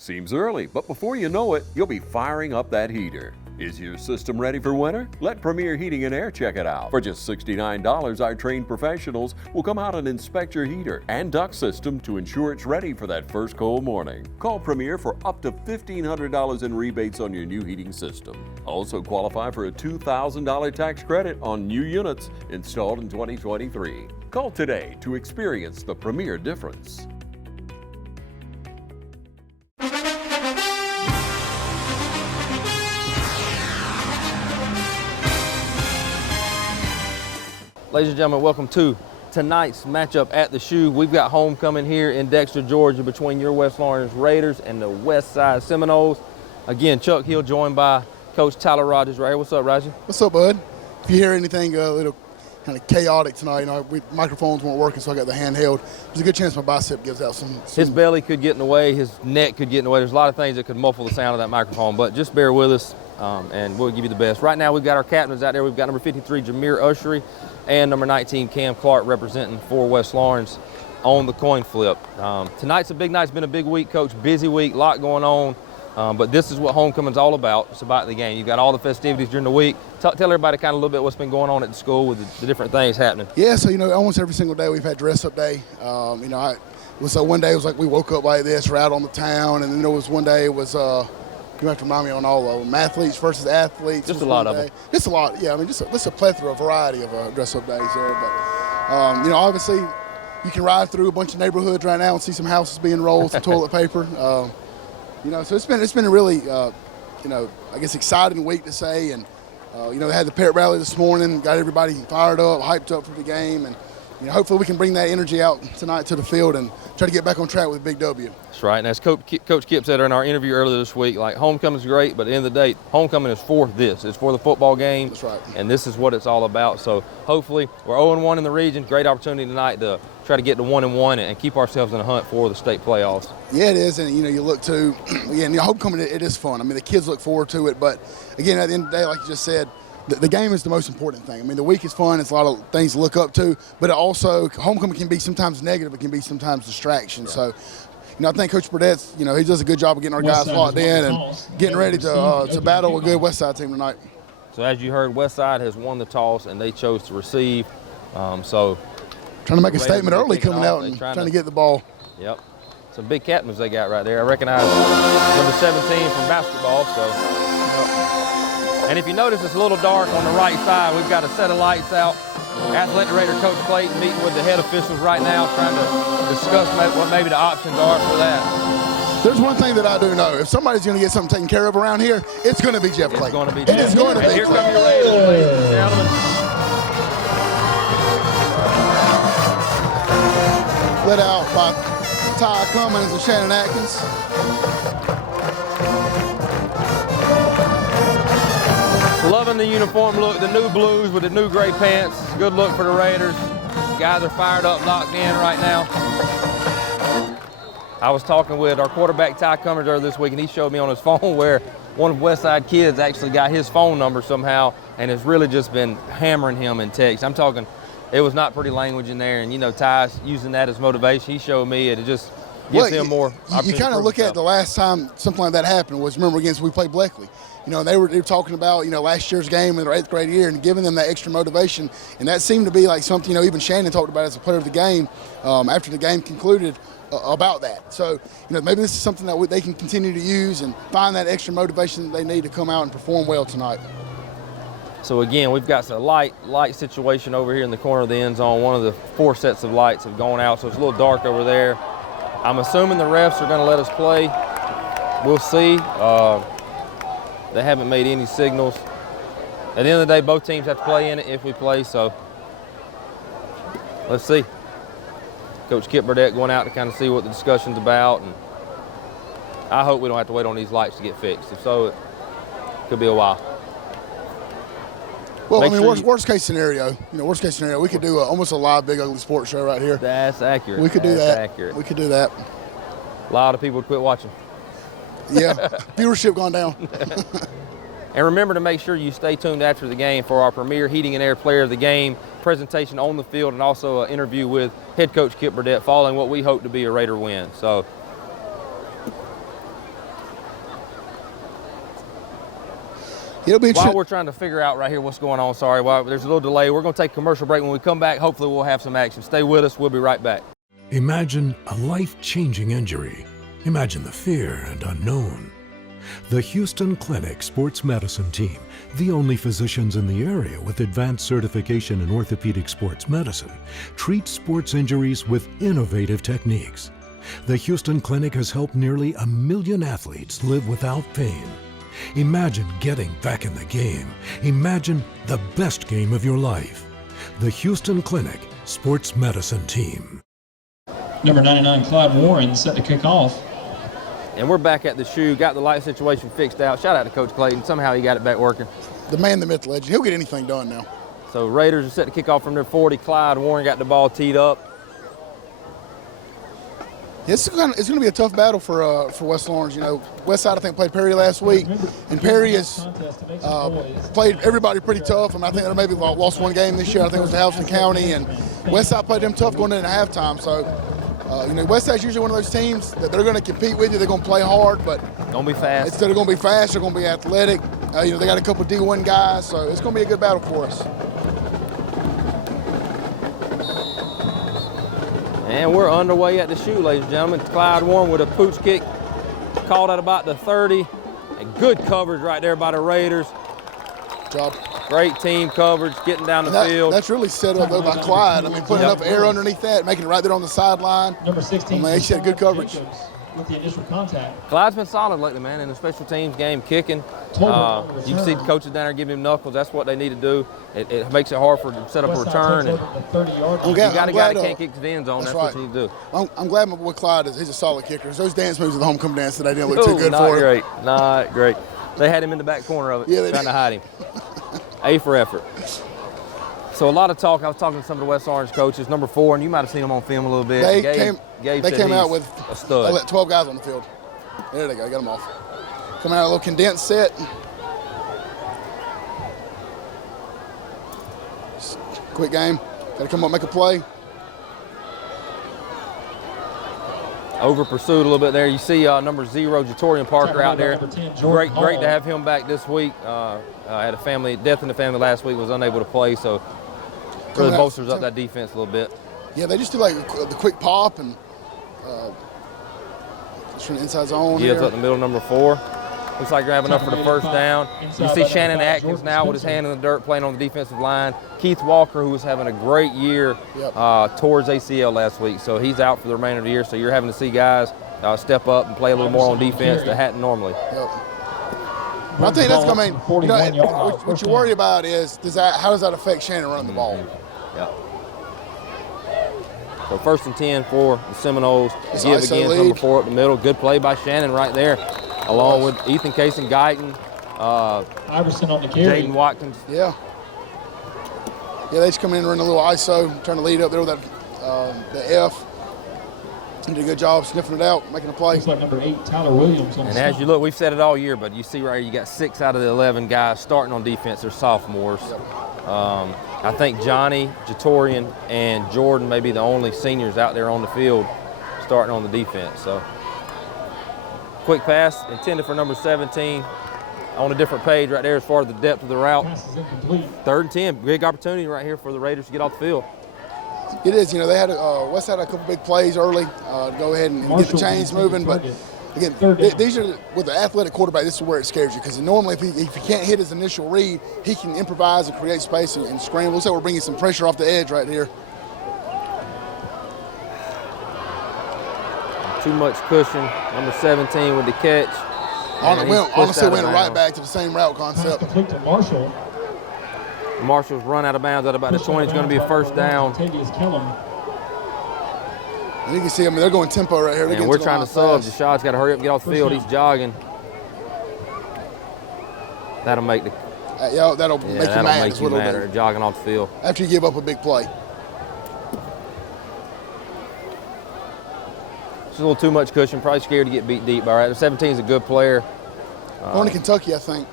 Seems early, but before you know it, you'll be firing up that heater. Is your system ready for winter? Let Premier Heating and Air check it out. For just $69, our trained professionals will come out and inspect your heater and duct system to ensure it's ready for that first cold morning. Call Premier for up to $1,500 in rebates on your new heating system. Also qualify for a $2,000 tax credit on new units installed in 2023. Call today to experience the Premier difference. Ladies and gentlemen, welcome to tonight's matchup at the Shoe. We've got homecoming here in Dexter, Georgia between your West Lawrence Raiders and the Westside Seminoles. Again, Chuck Hill joined by Coach Tyler Rogers right here. What's up, Roger? What's up, bud? If you hear anything a little kind of chaotic tonight, microphones weren't working, so I got the handheld. There's a good chance my bicep gives out some. His belly could get in the way, his neck could get in the way. There's a lot of things that could muffle the sound of that microphone, but just bear with us and we'll give you the best. Right now, we've got our captains out there. We've got number 53, Jameer Ushery, and number 19, Cam Clark, representing for West Lawrence on the coin flip. Tonight's a big night. It's been a big week, Coach. Busy week, a lot going on. But this is what homecoming's all about. It's about the game. You've got all the festivities during the week. Tell everybody kind of a little bit what's been going on at the school with the different things happening. Yeah, so, almost every single day we've had dress-up day. So one day it was like we woke up like this, we're out on the town, and then there was one day it was you have to remind me on all of them. Athletes versus athletes. Just a lot of them. Just a lot, yeah. Just a plethora, variety of dress-up days there. But, obviously you can ride through a bunch of neighborhoods right now and see some houses being rolled, some toilet paper. So it's been a really, I guess exciting week to say. And, they had the pep rally this morning, got everybody fired up, hyped up for the game. And, hopefully we can bring that energy out tonight to the field and try to get back on track with a big W. That's right. And as Coach Kip said in our interview earlier this week, homecoming's great, but at the end of the day, homecoming is for this. It's for the football game. That's right. And this is what it's all about. So hopefully we're 0-1 in the region. Great opportunity tonight to try to get to 1-1 and keep ourselves in the hunt for the state playoffs. Yeah, it is. And, you look to, again, homecoming, it is fun. The kids look forward to it. But, again, at the end of the day, like you just said, the game is the most important thing. The week is fun. It's a lot of things to look up to. But it also, homecoming can be sometimes negative. It can be sometimes distraction. Right. So, I think Coach Burdett's, he does a good job of getting our guys locked in and getting ready to battle a good Westside team tonight. So, as you heard, Westside has won the toss, and they chose to receive. Trying to make a statement early coming out and trying to get the ball. Yep. Some big captains they got right there. I recognize number 17 from basketball. And if you notice, it's a little dark on the right side. We've got a set of lights out. Athletic Director Coach Clayton meeting with the head officials right now, trying to discuss what maybe the options are for that. There's one thing that I do know. If somebody's going to get something taken care of around here, it's going to be Jeff Clayton. It's going to be Jeff. It is going to be. Here come your Raiders, ladies and gentlemen. Let out by Ty Cummins and Shannon Atkins. Loving the uniform look, the new blues with the new gray pants. Good look for the Raiders. Guys are fired up, locked in right now. I was talking with our quarterback, Ty Cummins, earlier this week, and he showed me on his phone where one of Westside kids actually got his phone number somehow and has really just been hammering him in text. I'm talking, it was not pretty language in there, and, Ty's using that as motivation. He showed me it just gives him more. You kind of look at the last time something like that happened was, remember, we played Bleckley. They were talking about, last year's game in their 8th grade year and giving them that extra motivation. And that seemed to be like something, even Shannon talked about as a player of the game after the game concluded about that. So, maybe this is something that they can continue to use and find that extra motivation that they need to come out and perform well tonight. So, again, we've got a light situation over here in the corner of the end zone. One of the 4 sets of lights have gone out, so it's a little dark over there. I'm assuming the refs are going to let us play. We'll see. They haven't made any signals. At the end of the day, both teams have to play in it if we play, so let's see. Coach Kip Burdett going out to kind of see what the discussion's about, and I hope we don't have to wait on these lights to get fixed. If so, it could be a while. Well, worst case scenario, we could do almost a live Big Ugly Sports show right here. That's accurate. We could do that. Accurate. We could do that. A lot of people would quit watching. Yeah, viewership gone down. And remember to make sure you stay tuned after the game for our Premier Heating and Air Player of the Game presentation on the field, and also an interview with head coach Kip Burdett following what we hope to be a Raider win. So It'll be While interesting. we're trying to figure out right here what's going on, sorry, while there's a little delay, we're going to take a commercial break. When we come back, hopefully we'll have some action. Stay with us. We'll be right back. Imagine a life-changing injury. Imagine the fear and unknown. The Houston Clinic Sports Medicine Team, the only physicians in the area with advanced certification in orthopedic sports medicine, treats sports injuries with innovative techniques. The Houston Clinic has helped nearly 1 million athletes live without pain. Imagine getting back in the game. Imagine the best game of your life. The Houston Clinic Sports Medicine Team. Number 99, Clyde Warren, set to kick off. And we're back at the shoe, got the light situation fixed out. Shout out to Coach Clayton. Somehow he got it back working. The man, the myth, legend. He'll get anything done now. So Raiders are set to kick off from their 40. Clyde Warren got the ball teed up. It's going to be a tough battle for West Lawrence. You know, Westside, I think, played Perry last week, and Perry has played everybody pretty tough. And I think they maybe lost one game this year. I think it was to Houston County, and Westside played them tough going into halftime. So, you know, Westside's usually one of those teams that they're going to compete with you. They're going to play hard, but Don't be fast. instead of going to be fast, they're going to be athletic. You know, they got a couple D1 guys, so it's going to be a good battle for us. And we're underway at the shoe, ladies and gentlemen. Clyde Warren with a pooch kick, called at about the 30. And good coverage right there by the Raiders. Job. Great team coverage, getting down the field. That's really set up though by Clyde. I mean, putting enough air underneath that, making it right there on the sideline. Number 16, he said good coverage. with the initial contact. Clyde's been solid lately, man, in the special teams game, kicking. You can see the coaches down there giving him knuckles. That's what they need to do. It makes it hard for them to set up a return. And you got a guy that can't kick to the end zone. That's what you need to do. I'm glad my boy Clyde he's a solid kicker. Those dance moves at the homecoming dance today didn't look too good for him. Not great. They had him in the back corner of it, trying to hide him. A for effort. So a lot of talk. I was talking to some of the West Orange coaches. Number 4, and you might have seen them on film a little bit. They came out with a stud. They let 12 guys on the field. There they go. Got them off. Coming out a little condensed set. Quick game. Got to come up, make a play. Over pursued a little bit there. You see number 0, Jatorian Parker out there. Great to have him back this week. Had a death in the family last week, was unable to play, so really bolsters up that defense a little bit. Yeah, they just do like the quick pop and just from the inside zone. Gives up the middle, number 4. Looks like they're having enough for the first down. You see Shannon Atkins now with his hand in the dirt playing on the defensive line. Keith Walker, who was having a great year, towards ACL last week, so he's out for the remainder of the year. So you're having to see guys step up and play a little more on defense that hadn't normally. I think that's going to what you worry about is how does that affect Shannon running the ball? So 1st and 10 for the Seminoles. Give again, number 4 up the middle. Good play by Shannon right there, along with Ethan Case and Guyton. Iverson on the carry. Jaden Watkins. Yeah, they just come in and run a little ISO, trying to lead up there with the F. He did a good job sniffing it out, making a play. Looks like number 8, Tyler Williams on the And as you look, we've said it all year, but you see right here, you got 6 out of the 11 guys starting on defense. They're sophomores. I think Johnny, Jatorian, and Jordan may be the only seniors out there on the field starting on the defense. So, quick pass intended for number 17 on a different page right there as far as the depth of the route. pass is incomplete. 3rd and 10, big opportunity right here for the Raiders to get off the field. It is, they had West had a couple big plays early to go ahead and get the chains moving, but again, these are with the athletic quarterback. This is where it scares you because normally if he can't hit his initial read, he can improvise and create space and scramble. Looks like we're bringing some pressure off the edge right here. Too much cushion. Number 17 with the catch. Honestly, went right back to the same route concept. Complete to Marshall. Marshall's run out of bounds at about the 20. It's going to be a first down. And you can see, they're going tempo right here. And we're trying to sub. Jashad's got to hurry up and get off the field. He's jogging. That'll make the. That'll make you mad. Make you mad, jogging off the field. After you give up a big play. Just a little too much cushion. Probably scared to get beat deep. All right, 17 is a good player. Going to Kentucky, I think.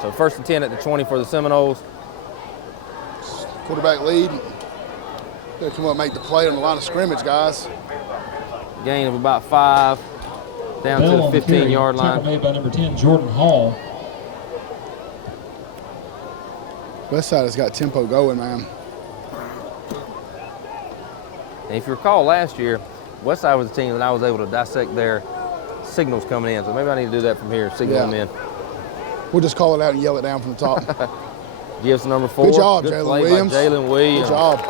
So 1st and 10 at the 20 for the Seminoles. Quarterback lead. Got to come up and make the play on the line of scrimmage, guys. Gain of about 5. down to the 15-yard line. Tackle made by number 10, Jordan Hall. Westside has got tempo going, man. And if you recall last year, Westside was a team that I was able to dissect their signals coming in. So maybe I need to do that from here, signal them in. We'll just call it out and yell it down from the top. Gives number 4. Good job, Good Jalen play Williams. by Jalen Williams. Good job.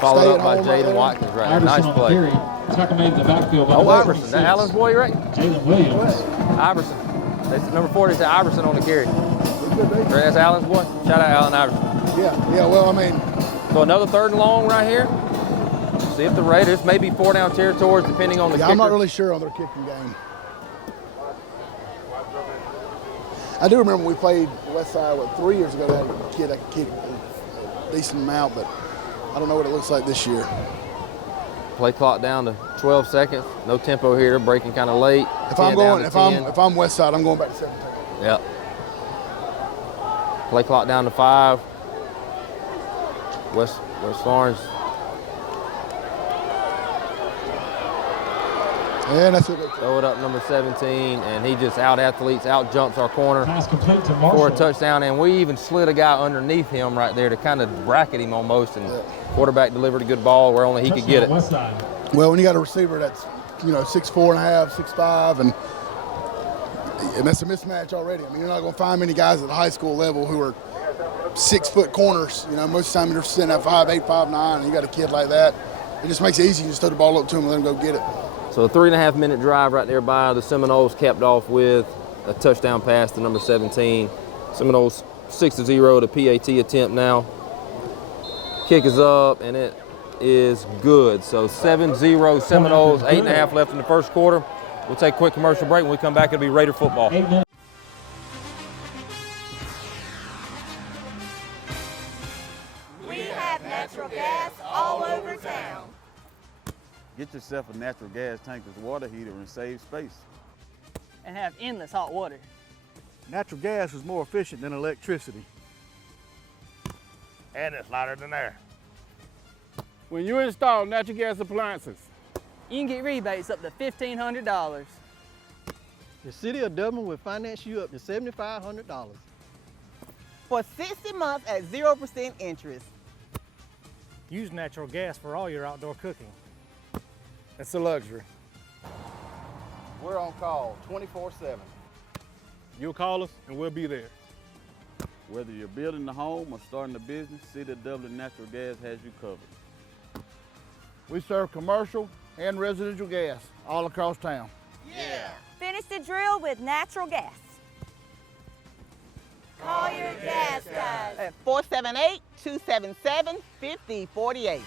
Followed Stay up at by home right Jaden there. Watkins right there. Iverson Nice on the play. carry. Tackle made in the backfield by Oh, number Iverson. 46, That Allen's boy, right? Jalen Williams. Iverson. That's number 4, they said Iverson on the carry. That's Allen's boy. Shout out Allen Iverson. Yeah, well, I mean, So another 3rd and long right here. See if the Raiders, maybe 4-down territories, depending on the kicker. I'm not really sure on their kicking game. I do remember we played Westside, 3 years ago, they had a kid that could kick a decent amount, but I don't know what it looks like this year. Play clock down to 12 seconds. No tempo here, breaking kind of late. If I'm 10 down going, to if 10. I'm Westside, I'm going back to 17. Yep. Play clock down to 5. West Orange. And that's what they Throw it up number 17, and he just out-athletes, out-jumps our corner Pass complete to for Marshall. a touchdown, and we even slid a guy underneath him right there to kind of bracket him almost, and quarterback delivered a good ball where only he could get it. Westside. Well, when you got a receiver that's, 6'4.5", 6'5", and that's a mismatch already. I mean, you're not going to find many guys at the high school level who are 6-foot corners. Most of the time you're sitting at 5'8", 5'9", and you got a kid like that. It just makes it easy. You just throw the ball up to him and let him go get it. So a 3.5-minute drive right there by the Seminoles, capped off with a touchdown pass to number 17. Seminoles 6-0 to PAT attempt now. Kick is up, and it is good. So 7-0 Seminoles, 8.5 left in the first quarter. We'll take a quick commercial break. When we come back, it'll be Raider football. 8 minutes. We have natural gas all over town. Get yourself a natural gas tankless water heater and save space. And have endless hot water. Natural gas is more efficient than electricity. And it's lighter than air. When you install natural gas appliances, You can get rebates up to $1,500. The City of Dublin will finance you up to $7,500. For 60 months at 0% interest. Use natural gas for all your outdoor cooking. it's a luxury. We're on call 24/7. You'll call us and we'll be there. Whether you're building a home or starting a business, City of Dublin Natural Gas has you covered. We serve commercial and residential gas all across town. Finish the drill with natural gas. Call your gas guys at 478-277-5048.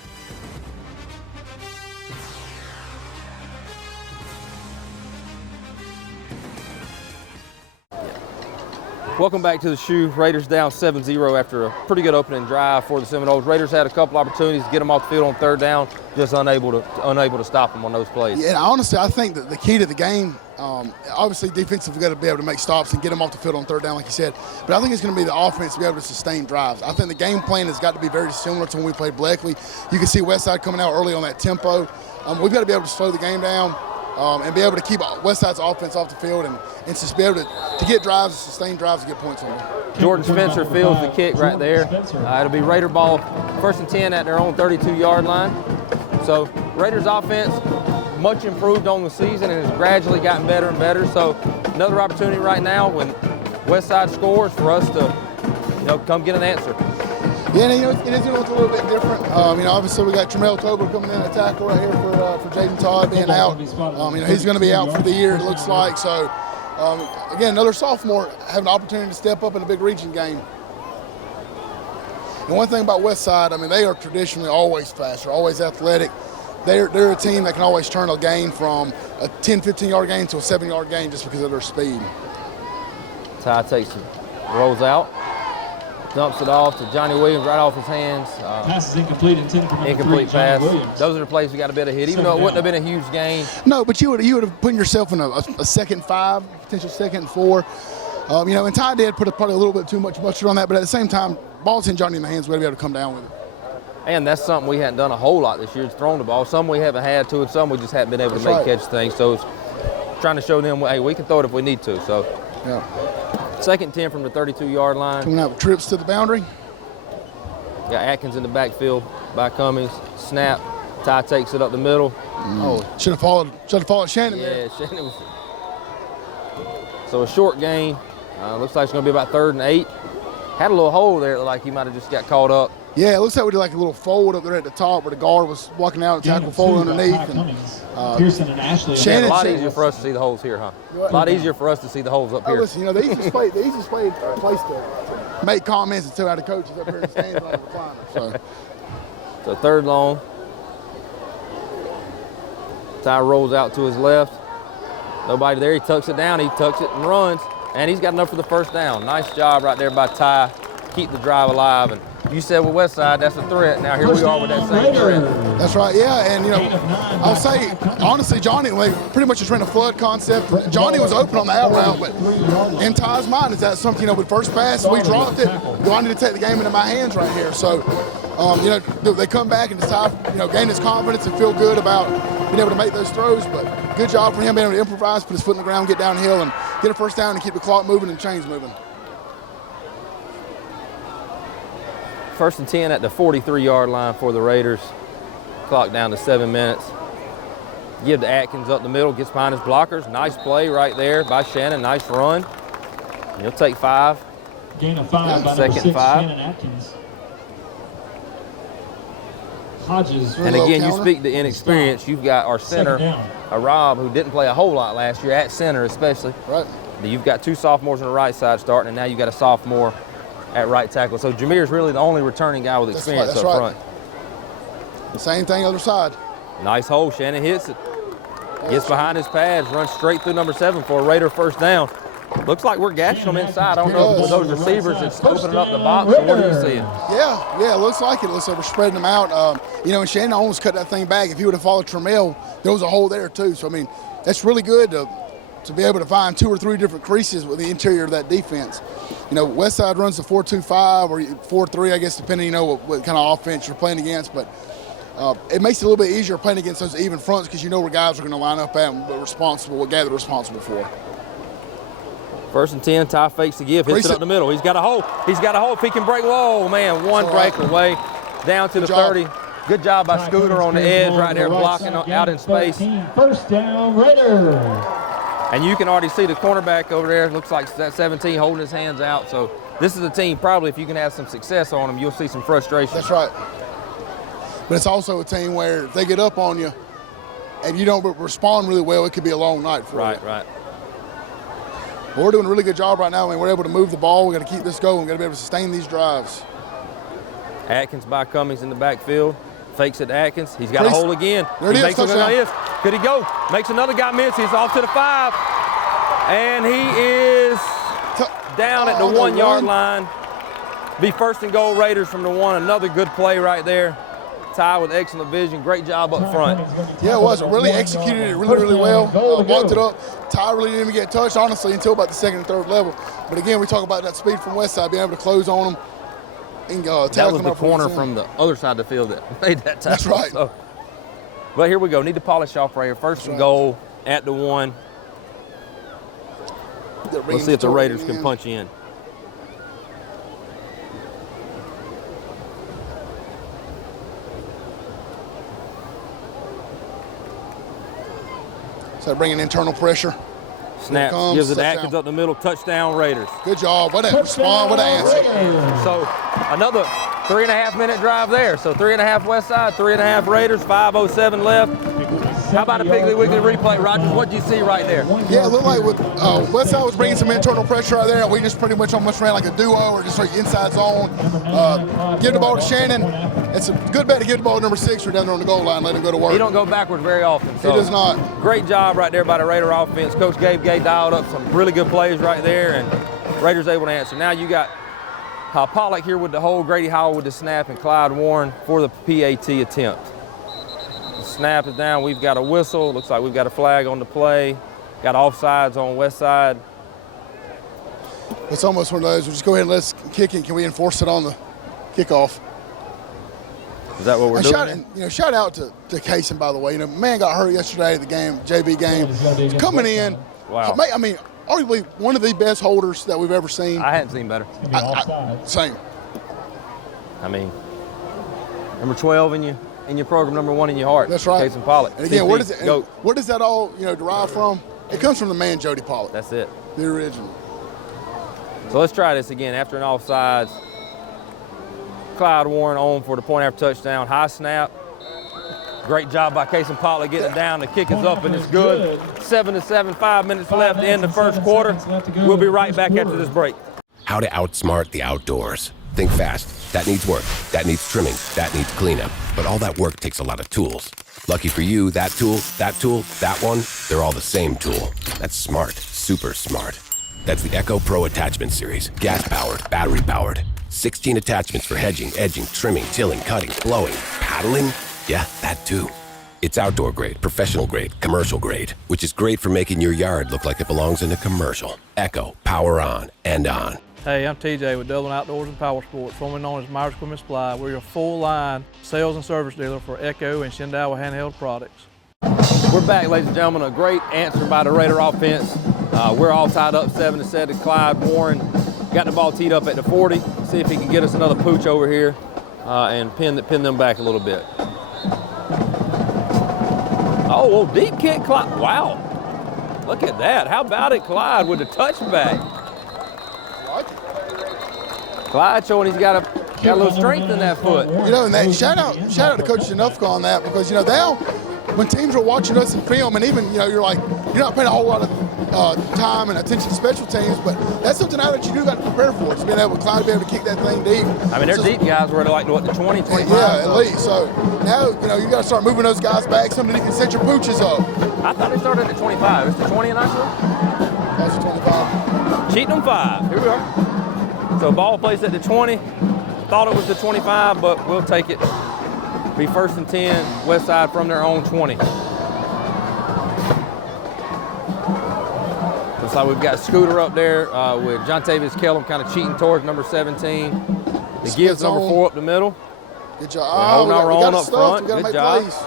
Welcome back to the shoe. Raiders down 7-0 after a pretty good opening drive for the Seminoles. Raiders had a couple opportunities to get them off the field on 3rd down, just unable to stop them on those plays. Yeah, and honestly, I think that the key to the game, obviously defensive, we've got to be able to make stops and get them off the field on 3rd down, like you said. But I think it's going to be the offense to be able to sustain drives. I think the game plan has got to be very similar to when we played Blackley. You can see Westside coming out early on that tempo. We've got to be able to slow the game down and be able to keep Westside's offense off the field and just be able to get drives, sustain drives, and get points on them. Jordan Spencer fields the kick right there. It'll be Raider ball 1st and 10 at their own 32-yard line. So Raiders offense much improved on the season and has gradually gotten better and better. So another opportunity right now when Westside scores for us to come get an answer. Yeah, and it is a little bit different. Obviously we got Tramel Tober coming in to tackle right here for Jaden Todd being out. He's going to be out for the year, it looks like. So, again, another sophomore having an opportunity to step up in a big region game. And one thing about Westside, they are traditionally always fast. They're always athletic. They're a team that can always turn a gain from a 10, 15-yard gain to a 7-yard gain just because of their speed. Ty takes it, rolls out. Dumps it off to Johnny Williams right off his hands. Pass is incomplete, intended for number 3, Incomplete pass. Johnny Williams. Those are the plays we got a bit of hit, even though it wouldn't have been a huge gain. No, but you would have put yourself in a 2nd and 5, potential 2nd and 4. And Ty did put probably a little bit too much mustard on that, but at the same time, ball's in Johnny in the hands, we got to be able to come down with it. And that's something we hadn't done a whole lot this year, is thrown the ball. Some we haven't had to, and some we just haven't been able to make catch things. So it's trying to show them, hey, we can throw it if we need to. So yeah. 2nd and 10 from the 32-yard line. Coming out with trips to the boundary. Got Atkins in the backfield by Cummings. Snap. Ty takes it up the middle. Oh, should have followed Shannon there. Yeah, Shannon was. So a short gain. Looks like it's going to be about 3rd and 8. Had a little hole there. It looked like he might have just got caught up. Yeah, it looks like we did like a little fold up there at the top where the guard was walking out and tackle fold underneath. Pearson and Ashley. Shannon, a lot easier for us to see the holes here, huh? A lot easier for us to see the holes up here. Listen, the easiest place to make comments until out of coaches up here in the stands on the recliner. So 3rd long. Ty rolls out to his left. Nobody there. He tucks it down. He tucks it and runs. And he's got enough for the 1st down. Nice job right there by Ty. Keep the drive alive. And you said with Westside, that's a threat. Now here we are with that same threat. That's right, yeah. And, I'll say, honestly, Johnny, pretty much just ran a flood concept. Johnny was open on the out route, but in Ty's mind, is that something, with first pass, we dropped it. Do I need to take the game into my hands right here? So, they come back and Ty, gain his confidence and feel good about being able to make those throws. But good job for him being able to improvise, put his foot in the ground, get downhill, and get a 1st down and keep the clock moving and chains moving. 1st and 10 at the 43-yard line for the Raiders. Clock down to 7 minutes. Give to Atkins up the middle, gets behind his blockers. Nice play right there by Shannon. Nice run. He'll take 5. Gain of 5 by number 6, Shannon Atkins. Hodges. And again, you speak to inexperience. You've got our center, Rob, who didn't play a whole lot last year, at center especially. Right. You've got 2 sophomores on the right side starting, and now you've got a sophomore at right tackle. So Jameer's really the only returning guy with experience up front. The same thing other side. Nice hole. Shannon hits it. Gets behind his pads, runs straight through number 7 for a Raider 1st down. Looks like we're gashing them inside. I don't know if with those receivers it's opening up the box. What are you seeing? Yeah, it looks like it. It looks like we're spreading them out. And Shannon almost cut that thing back. If he would have followed Trammell, there was a hole there too. So, that's really good to be able to find 2 or 3 different creases with the interior of that defense. Westside runs the 4-2-5 or 4-3, I guess, depending, what kind of offense you're playing against. But it makes it a little bit easier playing against those even fronts because where guys are going to line up at and what guy they're responsible for. 1st and 10, Ty fakes the give, hits it up the middle. He's got a hole. If he can break, whoa, man, one break away down to the 30. Good job by Scooter on the edge right there, blocking out in space. 1st down, Raiders. And you can already see the cornerback over there. Looks like that 17 holding his hands out. So this is a team, probably if you can have some success on them, you'll see some frustration. That's right. But it's also a team where if they get up on you and you don't respond really well, it could be a long night for you. Right. But we're doing a really good job right now. We're able to move the ball. We've got to keep this going. We've got to be able to sustain these drives. Atkins by Cummings in the backfield. Fakes it to Atkins. He's got a hole again. There it is. Touchdown. Could he go? Makes another guy miss. He's off to the 5. And he is down at the 1-yard line. Be 1st and goal Raiders from the 1. Another good play right there. Ty with excellent vision. Great job up front. Yeah, it was. It really executed it really well. Walked it up. Ty really didn't even get touched, honestly, until about the 2nd and 3rd level. But again, we talk about that speed from Westside, being able to close on them. And, that was the corner from the other side of the field that made that tackle. That's right. So, but here we go. Need to polish off right here. 1st and goal at the 1. Let's see if the Raiders can punch in. So bringing internal pressure. Snap, gives it to Atkins up the middle, touchdown Raiders. Good job, what a response, what an answer. So another 3.5-minute drive there. So 3.5 Westside, 3.5 Raiders, 5:07 left. How about a Piggly Wiggly replay, Rogers? What did you see right there? Yeah, it looked like with Westside was bringing some internal pressure out there. We just pretty much almost ran like a duo or just like inside zone. Give the ball to Shannon. It's a good bet to give the ball to number 6 or down there on the goal line, let him go to work. He don't go backwards very often. So he does not. Great job right there by the Raider offense. Coach Gabe Gay dialed up some really good plays right there, and Raiders able to answer. Now you got Pollock here with the hole, Grady Howell with the snap, and Clyde Warren for the PAT attempt. The snap is down. We've got a whistle. Looks like we've got a flag on the play. Got offsides on Westside. It's almost one of those. We'll just go ahead and let's kick it. Can we enforce it on the kickoff? Is that what we're doing? Shout out to Kaysen, by the way. Man got hurt yesterday at the game, JV game. He's coming in. Wow. I mean, arguably one of the best holders that we've ever seen. I hadn't seen better. Same. I mean, number 12 in your program, number 1 in your heart. That's right. Kaysen Pollock. And again, where does that all derive from? It comes from the man Jody Pollock. That's it. The original. So let's try this again. After an offsides, Clyde Warren on for the point after touchdown. High snap. Great job by Kaysen Pollock getting it down. The kick is up and it's good. 7-7, 5 minutes left in the first quarter. We'll be right back after this break. How to outsmart the outdoors. Think fast. That needs work. That needs trimming. That needs cleanup. But all that work takes a lot of tools. Lucky for you, that tool, that one, they're all the same tool. That's smart. Super smart. That's the Echo Pro Attachment Series. Gas-powered, battery-powered. 16 attachments for hedging, edging, trimming, tilling, cutting, blowing, paddling. Yeah, that too. It's outdoor grade, professional grade, commercial grade, which is great for making your yard look like it belongs in a commercial. Echo, power on and on. Hey, I'm TJ with Dublin Outdoors and Power Sports, formerly known as Myers Equipment Supply. We're your full-line sales and service dealer for Echo and Shindawa handheld products. We're back, ladies and gentlemen. A great answer by the Raider offense. We're all tied up 7-7. Clyde Warren got the ball teed up at the 40. See if he can get us another pooch over here and pin them back a little bit. Oh, deep kick, Clyde. Wow. Look at that. How about it, Clyde, with the touchback? Clyde showing he's got a little strength in that foot. And that shout out to Coach Janufka on that, because when teams are watching us in film, and even you're not paying a whole lot of time and attention to special teams, but that's something now that you do got to prepare for. It's being able to Clyde to be able to kick that thing deep. I mean, they're deep guys were like the 20, 25. Yeah, at least. So now you got to start moving those guys back, something that you can set your pooches up. I thought they started at 25. It's the 20 in our school? That's the 25. Cheating them 5. Here we are. So ball placed at the 20. Thought it was the 25, but we'll take it. Be 1st and 10, Westside from their own 20. Looks like we've got Scooter up there with John Tavius Kellum kind of cheating towards number 17. The gives number 4 up the middle. Good job. Holding our own up front. Good job. Plays.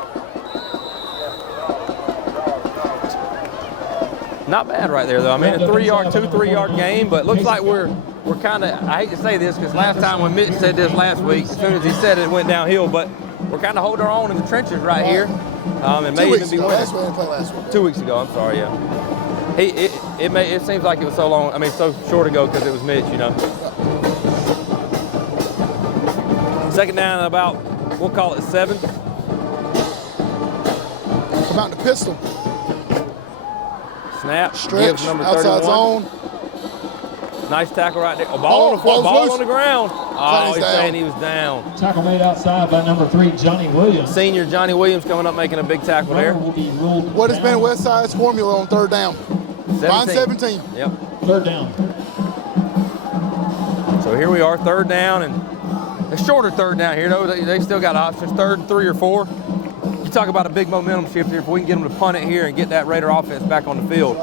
Not bad right there, though. I mean, a 3-yard game, but looks like we're kind of, I hate to say this because last time when Mitch said this last week, as soon as he said it, it went downhill, but we're kind of holding our own in the trenches right here. And may even be winning. Last week. 2 weeks ago, I'm sorry, yeah. It seems like it was so long, so short ago because it was Mitch, Second down about, we'll call it 7. About the pistol. Snap. Stretch, number outside 31. zone. Nice tackle right there. Ball on the floor, ball on the ground. Oh, he's saying he was down. Tackle made outside by number 3, Johnny Williams. Senior Johnny Williams coming up making a big tackle there. What has been Westside's formula on 3rd down? 17. Yep. 3rd down. So here we are, 3rd down, and a shorter 3rd down here, though. They still got options, 3rd and 3 or 4. You talk about a big momentum shift here. If we can get them to punt it here and get that Raider offense back on the field.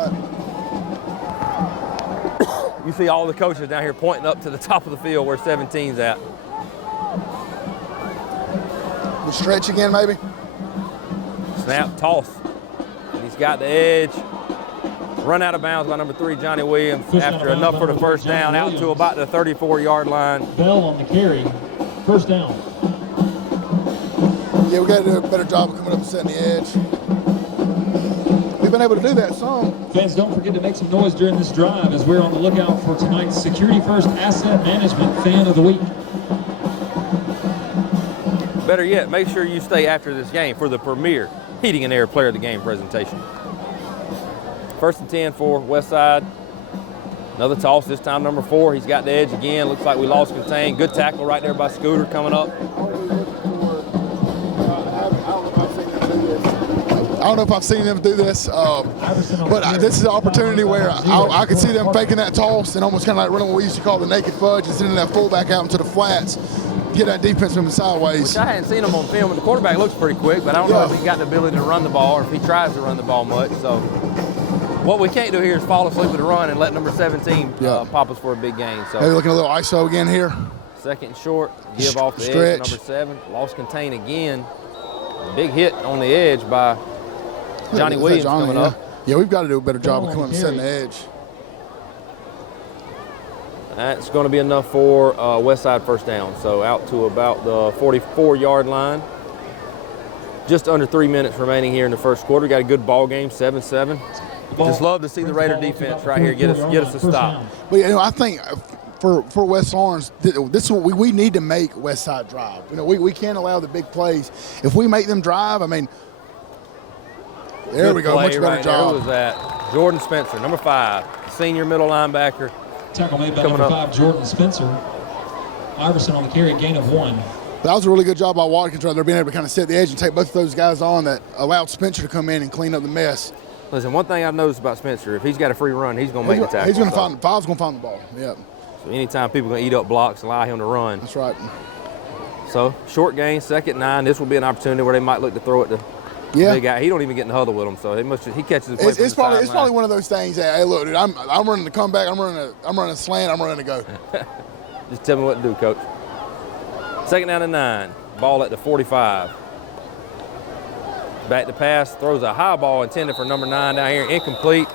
You see all the coaches down here pointing up to the top of the field where 17's at. The stretch again, maybe. Snap, toss. And he's got the edge. Run out of bounds by number 3, Johnny Williams, after enough for the 1st down, out to about the 34-yard line. Bell on the carry. 1st down. Yeah, we got to do a better job of coming up and setting the edge. We've been able to do that some. Fans, don't forget to make some noise during this drive as we're on the lookout for tonight's Security First Asset Management Fan of the Week. Better yet, make sure you stay after this game for the premier Heating and Air Player of the Game presentation. 1st and 10 for Westside. Another toss, this time number 4. He's got the edge again. Looks like we lost contain. Good tackle right there by Scooter coming up. I don't know if I've seen them do this, but this is an opportunity where I could see them faking that toss and almost kind of like running what we used to call the naked fudge and sending that fullback out into the flats, get that defense moving sideways. Which I hadn't seen him on film, and the quarterback looks pretty quick, but I don't know if he's got the ability to run the ball or if he tries to run the ball much. So what we can't do here is fall asleep with a run and let number 17 pop us for a big gain. So maybe looking a little ISO again here. Second and short, give off the Stretch. edge to number 7. Lost contain again. Big hit on the edge by Johnny Williams coming up. Yeah, we've got to do a better job of coming up and setting the edge. That's going to be enough for Westside first down. So out to about the 44-yard line. Just under 3 minutes remaining here in the first quarter. Got a good ball game, 7-7. Just love to see the Raider defense right here get us a stop. But you know, I think for West Orange, this is what we need to make Westside drive. You know, we can't allow the big plays. If we make them drive, I mean, there we go, much better job. Who was that? Jordan Spencer, number 5, senior middle linebacker. Tackle made by number 5, Jordan Spencer. Iverson on the carry, gain of 1. That was a really good job by Watkins right there, being able to kind of set the edge and take both of those guys on that allowed Spencer to come in and clean up the mess. Listen, one thing I've noticed about Spencer, if he's got a free run, he's going to make the tackle. He's going to find, Five's going to find the ball, yeah. So anytime people are going to eat up blocks, allow him to run. That's right. So short gain, 2nd and 9. This will be an opportunity where they might look to throw it to the big guy. He don't even get in the huddle with him, so he catches the play. It's probably one of those things that, hey, look, dude, I'm running the comeback, I'm running a slant, I'm running a go. Just tell me what to do, coach. 2nd down and 9. Ball at the 45. Back to pass, throws a high ball intended for number 9 down here, incomplete.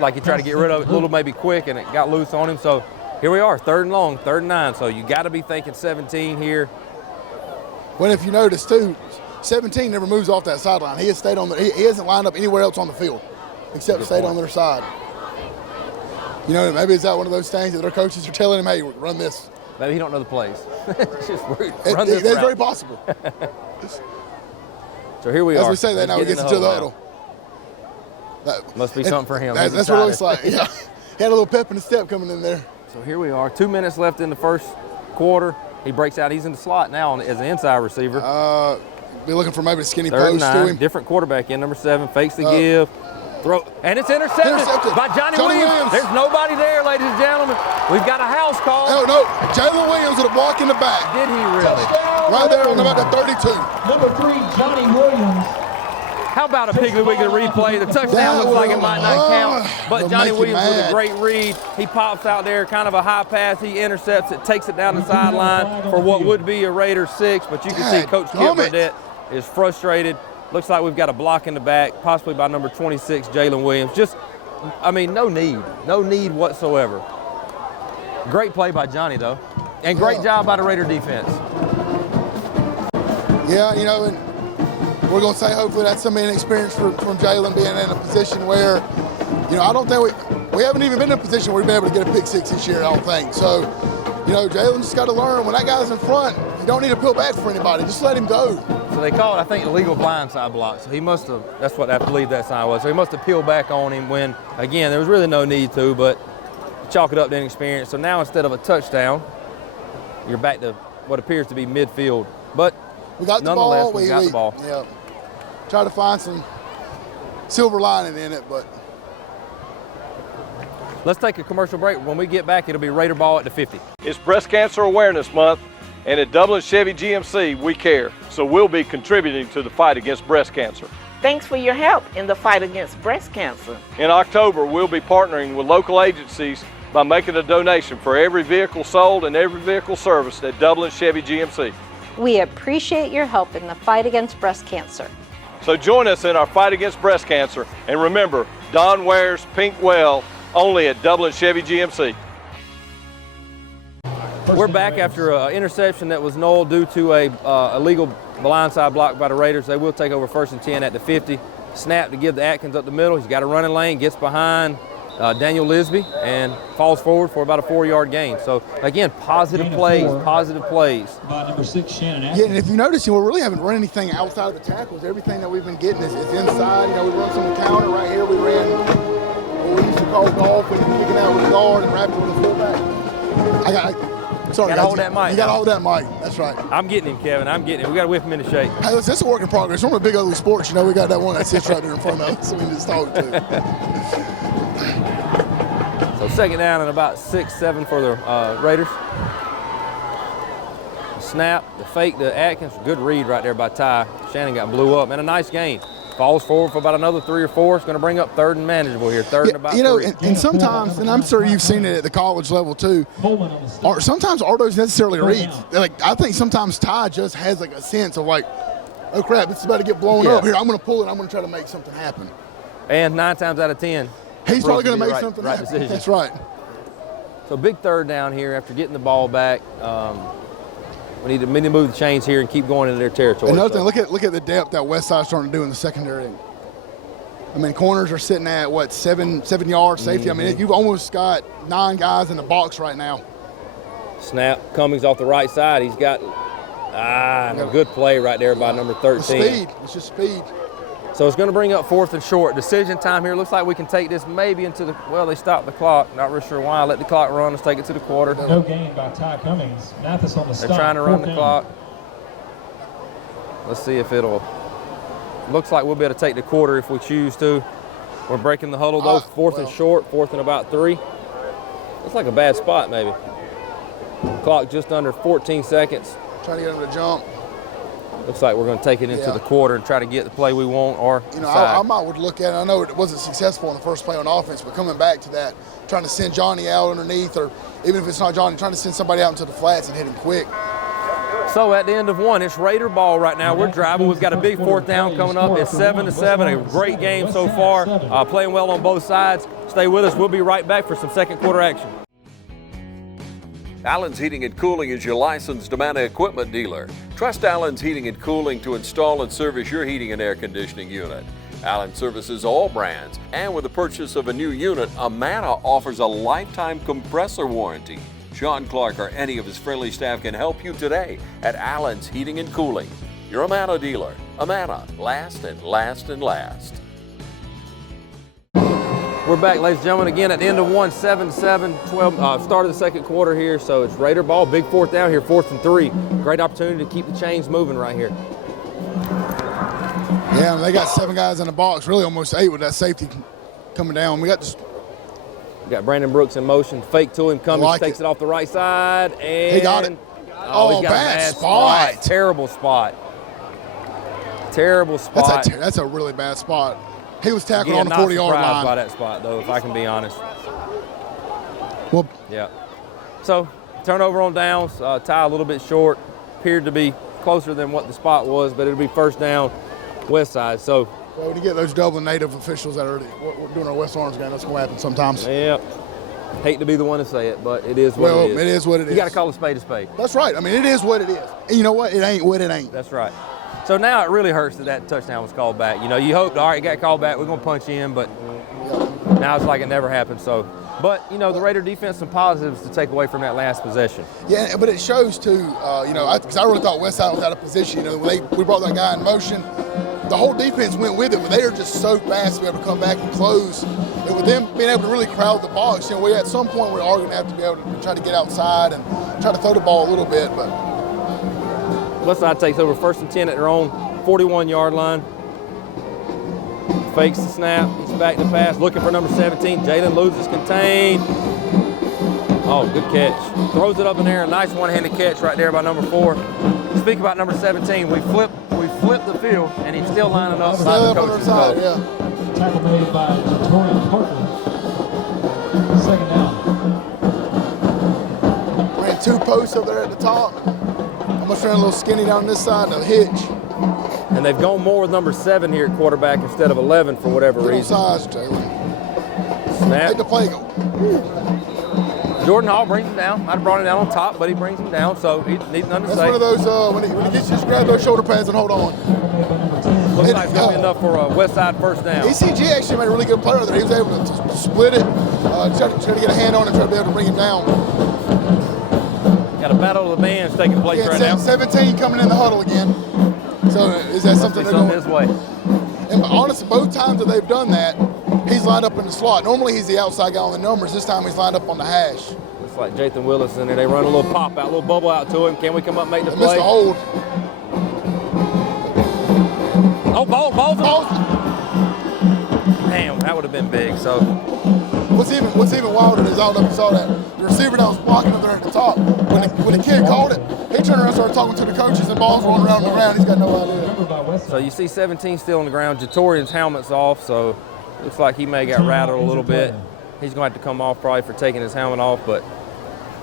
Like he tried to get rid of it a little maybe quick and it got loose on him. So here we are, 3rd and long, 3rd and 9. So you got to be thinking 17 here. Well, if you notice too, 17 never moves off that sideline. He has stayed on he hasn't lined up anywhere else on the field except stayed on their side. You know, maybe is that one of those things that their coaches are telling him, hey, run this. Maybe he don't know the plays. Just run this this That's very possible. So here we are. As we say that now, he gets into the huddle. Must be something for him. That's what it looks like. Yeah. He had a little pep in the step coming in there. So here we are, 2 minutes left in the first quarter. He breaks out. He's in the slot now as an inside receiver. Be looking for maybe a skinny 3rd and post 9, to him. Different quarterback in, number 7, fakes the give. Throw, and it's intercepted by Johnny Williams. There's nobody there, ladies and gentlemen. We've got a house call. No, Jalen Williams with a block in the back. Did he really? Right there on about the 32. Number 3, Johnny Williams. How about a Piggly Wiggly replay? The touchdown looks like it might not count, but Johnny Williams with a great read. He pops out there, kind of a high pass. He intercepts it, takes it down the sideline for what would be a Raider 6, but you can see Coach Kip Burdett is frustrated. Looks like we've got a block in the back, possibly by number 26, Jalen Williams. Just, I mean, no need whatsoever. Great play by Johnny, though, and great job by the Raider defense. Yeah, you know, and we're going to say hopefully that's some inexperience from Jalen being in a position where, you know, I don't think we haven't even been in a position where we've been able to get a pick 6 this year, I don't think. So, you know, Jalen just got to learn when that guy's in front, you don't need to peel back for anybody. Just let him go. So they call it, I think, illegal blindside block. So he must have, that's what I believe that sign was. So he must have peeled back on him when, again, there was really no need to, but chalk it up to inexperience. So now instead of a touchdown, you're back to what appears to be midfield. But we got the nonetheless, ball. we got the ball. Yeah. Try to find some silver lining in it, but. Let's take a commercial break. When we get back, it'll be Raider ball at the 50. It's Breast Cancer Awareness Month, and at Dublin Chevy GMC, we care. So we'll be contributing to the fight against breast cancer. Thanks for your help in the fight against breast cancer. In October, we'll be partnering with local agencies by making a donation for every vehicle sold and every vehicle serviced at Dublin Chevy GMC. We appreciate your help in the fight against breast cancer. So join us in our fight against breast cancer, and remember, Don wears pink well only at Dublin Chevy GMC. We're back after an interception that was nulled due to a illegal blindside block by the Raiders. They will take over 1st and 10 at the 50. Snap to give to Atkins up the middle. He's got a running lane, gets behind Daniel Lisby and falls forward for about a 4-yard gain. So again, positive plays. By number 6, Shannon Atkins. Yeah, and if you notice, we really haven't run anything outside of the tackles. Everything that we've been getting is inside. You know, we run some counter right here. We ran what we used to call golf, and kicking out with the guard and wrapping with the fullback. Sorry, you gotta hold that mic. You gotta hold that mic. That's right. I'm getting him, Kevin. I'm getting him. We gotta whip him into shape. Hey, listen, it's a work in progress. We're in Big Ugly Sports. You know, we got that one that sits right there in front of us, so we can just talk to. So 2nd down and about 6-7 for the Raiders. The snap, the fake to Atkins. Good read right there by Ty. Shannon got blew up, and a nice gain. falls forward for about another 3 or 4. It's going to bring up 3rd and manageable here. 3rd and about 3. And sometimes, and I'm sure you've seen it at the college level too, sometimes Ardo's necessarily reads. Like, I think sometimes Ty just has like a sense of like, oh crap, this is about to get blown up here. I'm going to pull it. I'm going to try to make something happen. And 9 times out of 10, he's probably going to make something happen. Decision. That's right. So big 3rd down here after getting the ball back. We need to move the chains here and keep going into their territory. Another thing, look at the depth that Westside's starting to do in the secondary. I mean, corners are sitting at what, 7 yards safety. I mean, you've almost got 9 guys in the box right now. Snap, Cummings off the right side. He's got a good play right there by number 13. Speed. It's just speed. So it's going to bring up 4th and short. Decision time here. Looks like we can take this maybe into the, well, they stopped the clock. Not really sure why. Let the clock run. Let's take it to the quarter. No gain by Ty Cummings. Mathis on the stop. They're trying to run the clock. Let's see if it'll, looks like we'll be able to take the quarter if we choose to. We're breaking the huddle though. 4th and short, 4th and about 3. Looks like a bad spot maybe. Clock just under 14 seconds. Trying to get him to jump. Looks like we're going to take it into the quarter and try to get the play we want or I might would look at it. I know it wasn't successful in the first play on offense, but coming back to that, trying to send Johnny out underneath, or even if it's not Johnny, trying to send somebody out into the flats and hit him quick. So at the end of 1, it's Raider ball right now. We're driving. We've got a big 4th down coming up. It's 7-7. A great game so far. Playing well on both sides. Stay with us. We'll be right back for some second quarter action. Allen's Heating and Cooling is your licensed Amana equipment dealer. Trust Allen's Heating and Cooling to install and service your heating and air conditioning unit. Allen services all brands, and with the purchase of a new unit, Amana offers a lifetime compressor warranty. Sean Clark or any of his friendly staff can help you today at Allen's Heating and Cooling. Your Amana dealer. Amana, last and last and last. We're back, ladies and gentlemen, again at the end of 1, 7-7, 12, start of the second quarter here. So it's Raider ball, big 4th down here, 4th and 3. Great opportunity to keep the chains moving right here. Yeah, they got 7 guys in the box, really almost 8 with that safety coming down. We got Brandon Brooks in motion, fake to him, Cummings takes it off the right side, and he got it. Oh, he's got bad spot. Terrible spot. Terrible spot. That's a really bad spot. He was tackled on the 40-yard line. Not surprised by that spot, though, if I can be honest. Well, yeah. So turnover on downs, tie a little bit short. Appeared to be closer than what the spot was, but it'll be 1st down, Westside. So when you get those Dublin native officials that are doing our West Orange game, that's going to happen sometimes. Yep. Hate to be the one to say it, but it is what it is. It is what it is. You got to call a spade a spade. That's right. I mean, it is what it is. And you know what? It ain't what it ain't. That's right. So now it really hurts that touchdown was called back. You know, you hoped, all right, got called back, we're going to punch in, but now it's like it never happened. So, but, you know, the Raider defense, some positives to take away from that last possession. Yeah, but it shows, too, you know, because I really thought Westside was out of position. You know, we brought that guy in motion. The whole defense went with it, but they are just so fast to be able to come back and close. And with them being able to really crowd the box, you know, at some point we're all going to have to be able to try to get outside and try to throw the ball a little bit, but Westside takes over 1st and 10 at their own 41-yard line. Fakes the snap. He's back to pass. Looking for number 17. Jalen loses contain. Oh, good catch. Throws it up in there. A nice one-handed catch right there by number 4. Speak about number 17. We flipped the field, and he's still lining up by the coach's side. Yeah. Tackle made by Torian Parker. 2nd down. Ran 2 posts over there at the top. Almost ran a little skinny down this side, a hitch. And they've gone more with number 7 here at quarterback instead of 11 for whatever reason. Size, Taylor. Snap. Make the play go. Jordan Hall brings him down. I'd have brought him down on top, but he brings him down, so he needs nothing to say. That's one of those, when he gets you, just grab those shoulder pads and hold on. Looks like it's going to be enough for a Westside 1st down. ECG actually made a really good play right there. He was able to split it, try to get a hand on it, try to be able to bring him down. Got a battle of the bands taking place right now. 17 coming in the huddle again. So is that something they're doing? His way. And honestly, both times that they've done that, he's lined up in the slot. Normally he's the outside guy on the numbers. This time he's lined up on the hash. Looks like Jathan Willis in there. They run a little pop out, a little bubble out to him. Can we come up and make the play? Missed the hold. Oh, balls. Damn, that would have been big. So what's even wilder is, I don't know if you saw that, the receiver that was blocking up there at the top, when the kid called it, he turned around and started talking to the coaches, and balls rolling around the ground. He's got no idea. So you see 17 still on the ground. Jatorian's helmet's off, so looks like he may got rattled a little bit. He's going to have to come off probably for taking his helmet off, but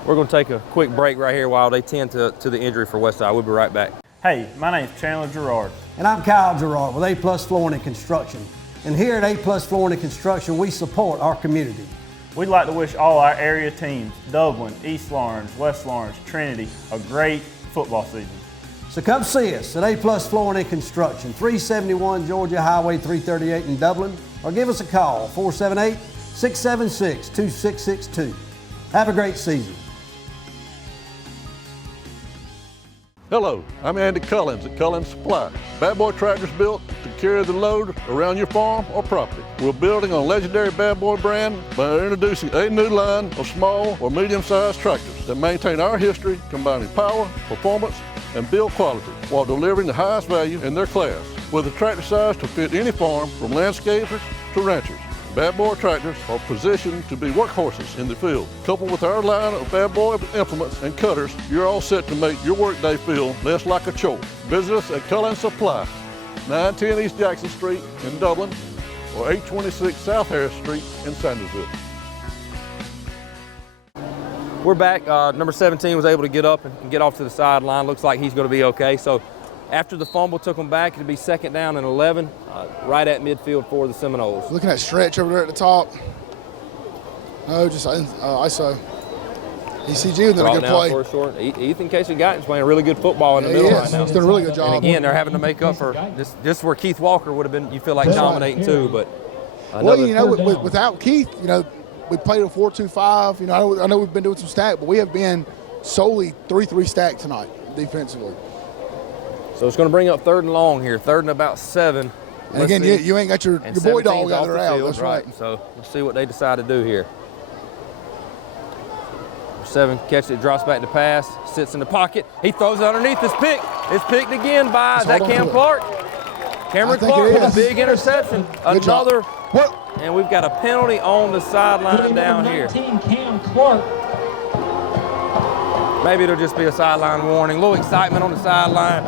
we're going to take a quick break right here while they tend to the injury for Westside. We'll be right back. Hey, my name's Chandler Gerard. And I'm Kyle Gerard with A+ Flooring and Construction. And here at A+ Flooring and Construction, we support our community. We'd like to wish all our area teams, Dublin, East Lawrence, West Lawrence, Trinity, a great football season. So come see us at A+ Flooring and Construction, 371 Georgia Highway 338 in Dublin, or give us a call, 478-676-2662. Have a great season. Hello, I'm Andy Cullins at Cullins Supply. Bad Boy Tractors built to carry the load around your farm or property. We're building on legendary Bad Boy brand by introducing a new line of small or medium-sized tractors that maintain our history, combining power, performance, and build quality while delivering the highest value in their class. With a tractor size to fit any farm, from landscapers to ranchers, Bad Boy tractors are positioned to be workhorses in the field. Coupled with our line of Bad Boy implements and cutters, you're all set to make your workday feel less like a chore. Visit us at Cullins Supply, 910 East Jackson Street in Dublin, or 826 South Harris Street in Sandersville. We're back. Number 17 was able to get up and get off to the sideline. Looks like he's going to be okay. So after the fumble took him back, it'll be 2nd down and 11, right at midfield for the Seminoles. Looking at stretch over there at the top. No, just ISO. ECG did a good play. For a short. Ethan Casey-Guyton's playing really good football in the middle right now. He's doing a really good job. And again, they're having to make up for this where Keith Walker would have been, you feel like, dominating too. But well, you know, without Keith, you know, we played a 4-2-5. You know, I know we've been doing some stack, but we have been solely 3-3 stack tonight defensively. So it's going to bring up 3rd and long here, 3rd and about 7. And again, you ain't got your boy dog out there out. That's right. So we'll see what they decide to do here. 7 catches it, drops back to pass, sits in the pocket. He throws it underneath. It's picked. It's picked again by, is that Cam Clark? Cameron Clark with a big interception. Another. What? And we've got a penalty on the sideline down here. 19, Cam Clark. Maybe it'll just be a sideline warning. A little excitement on the sideline.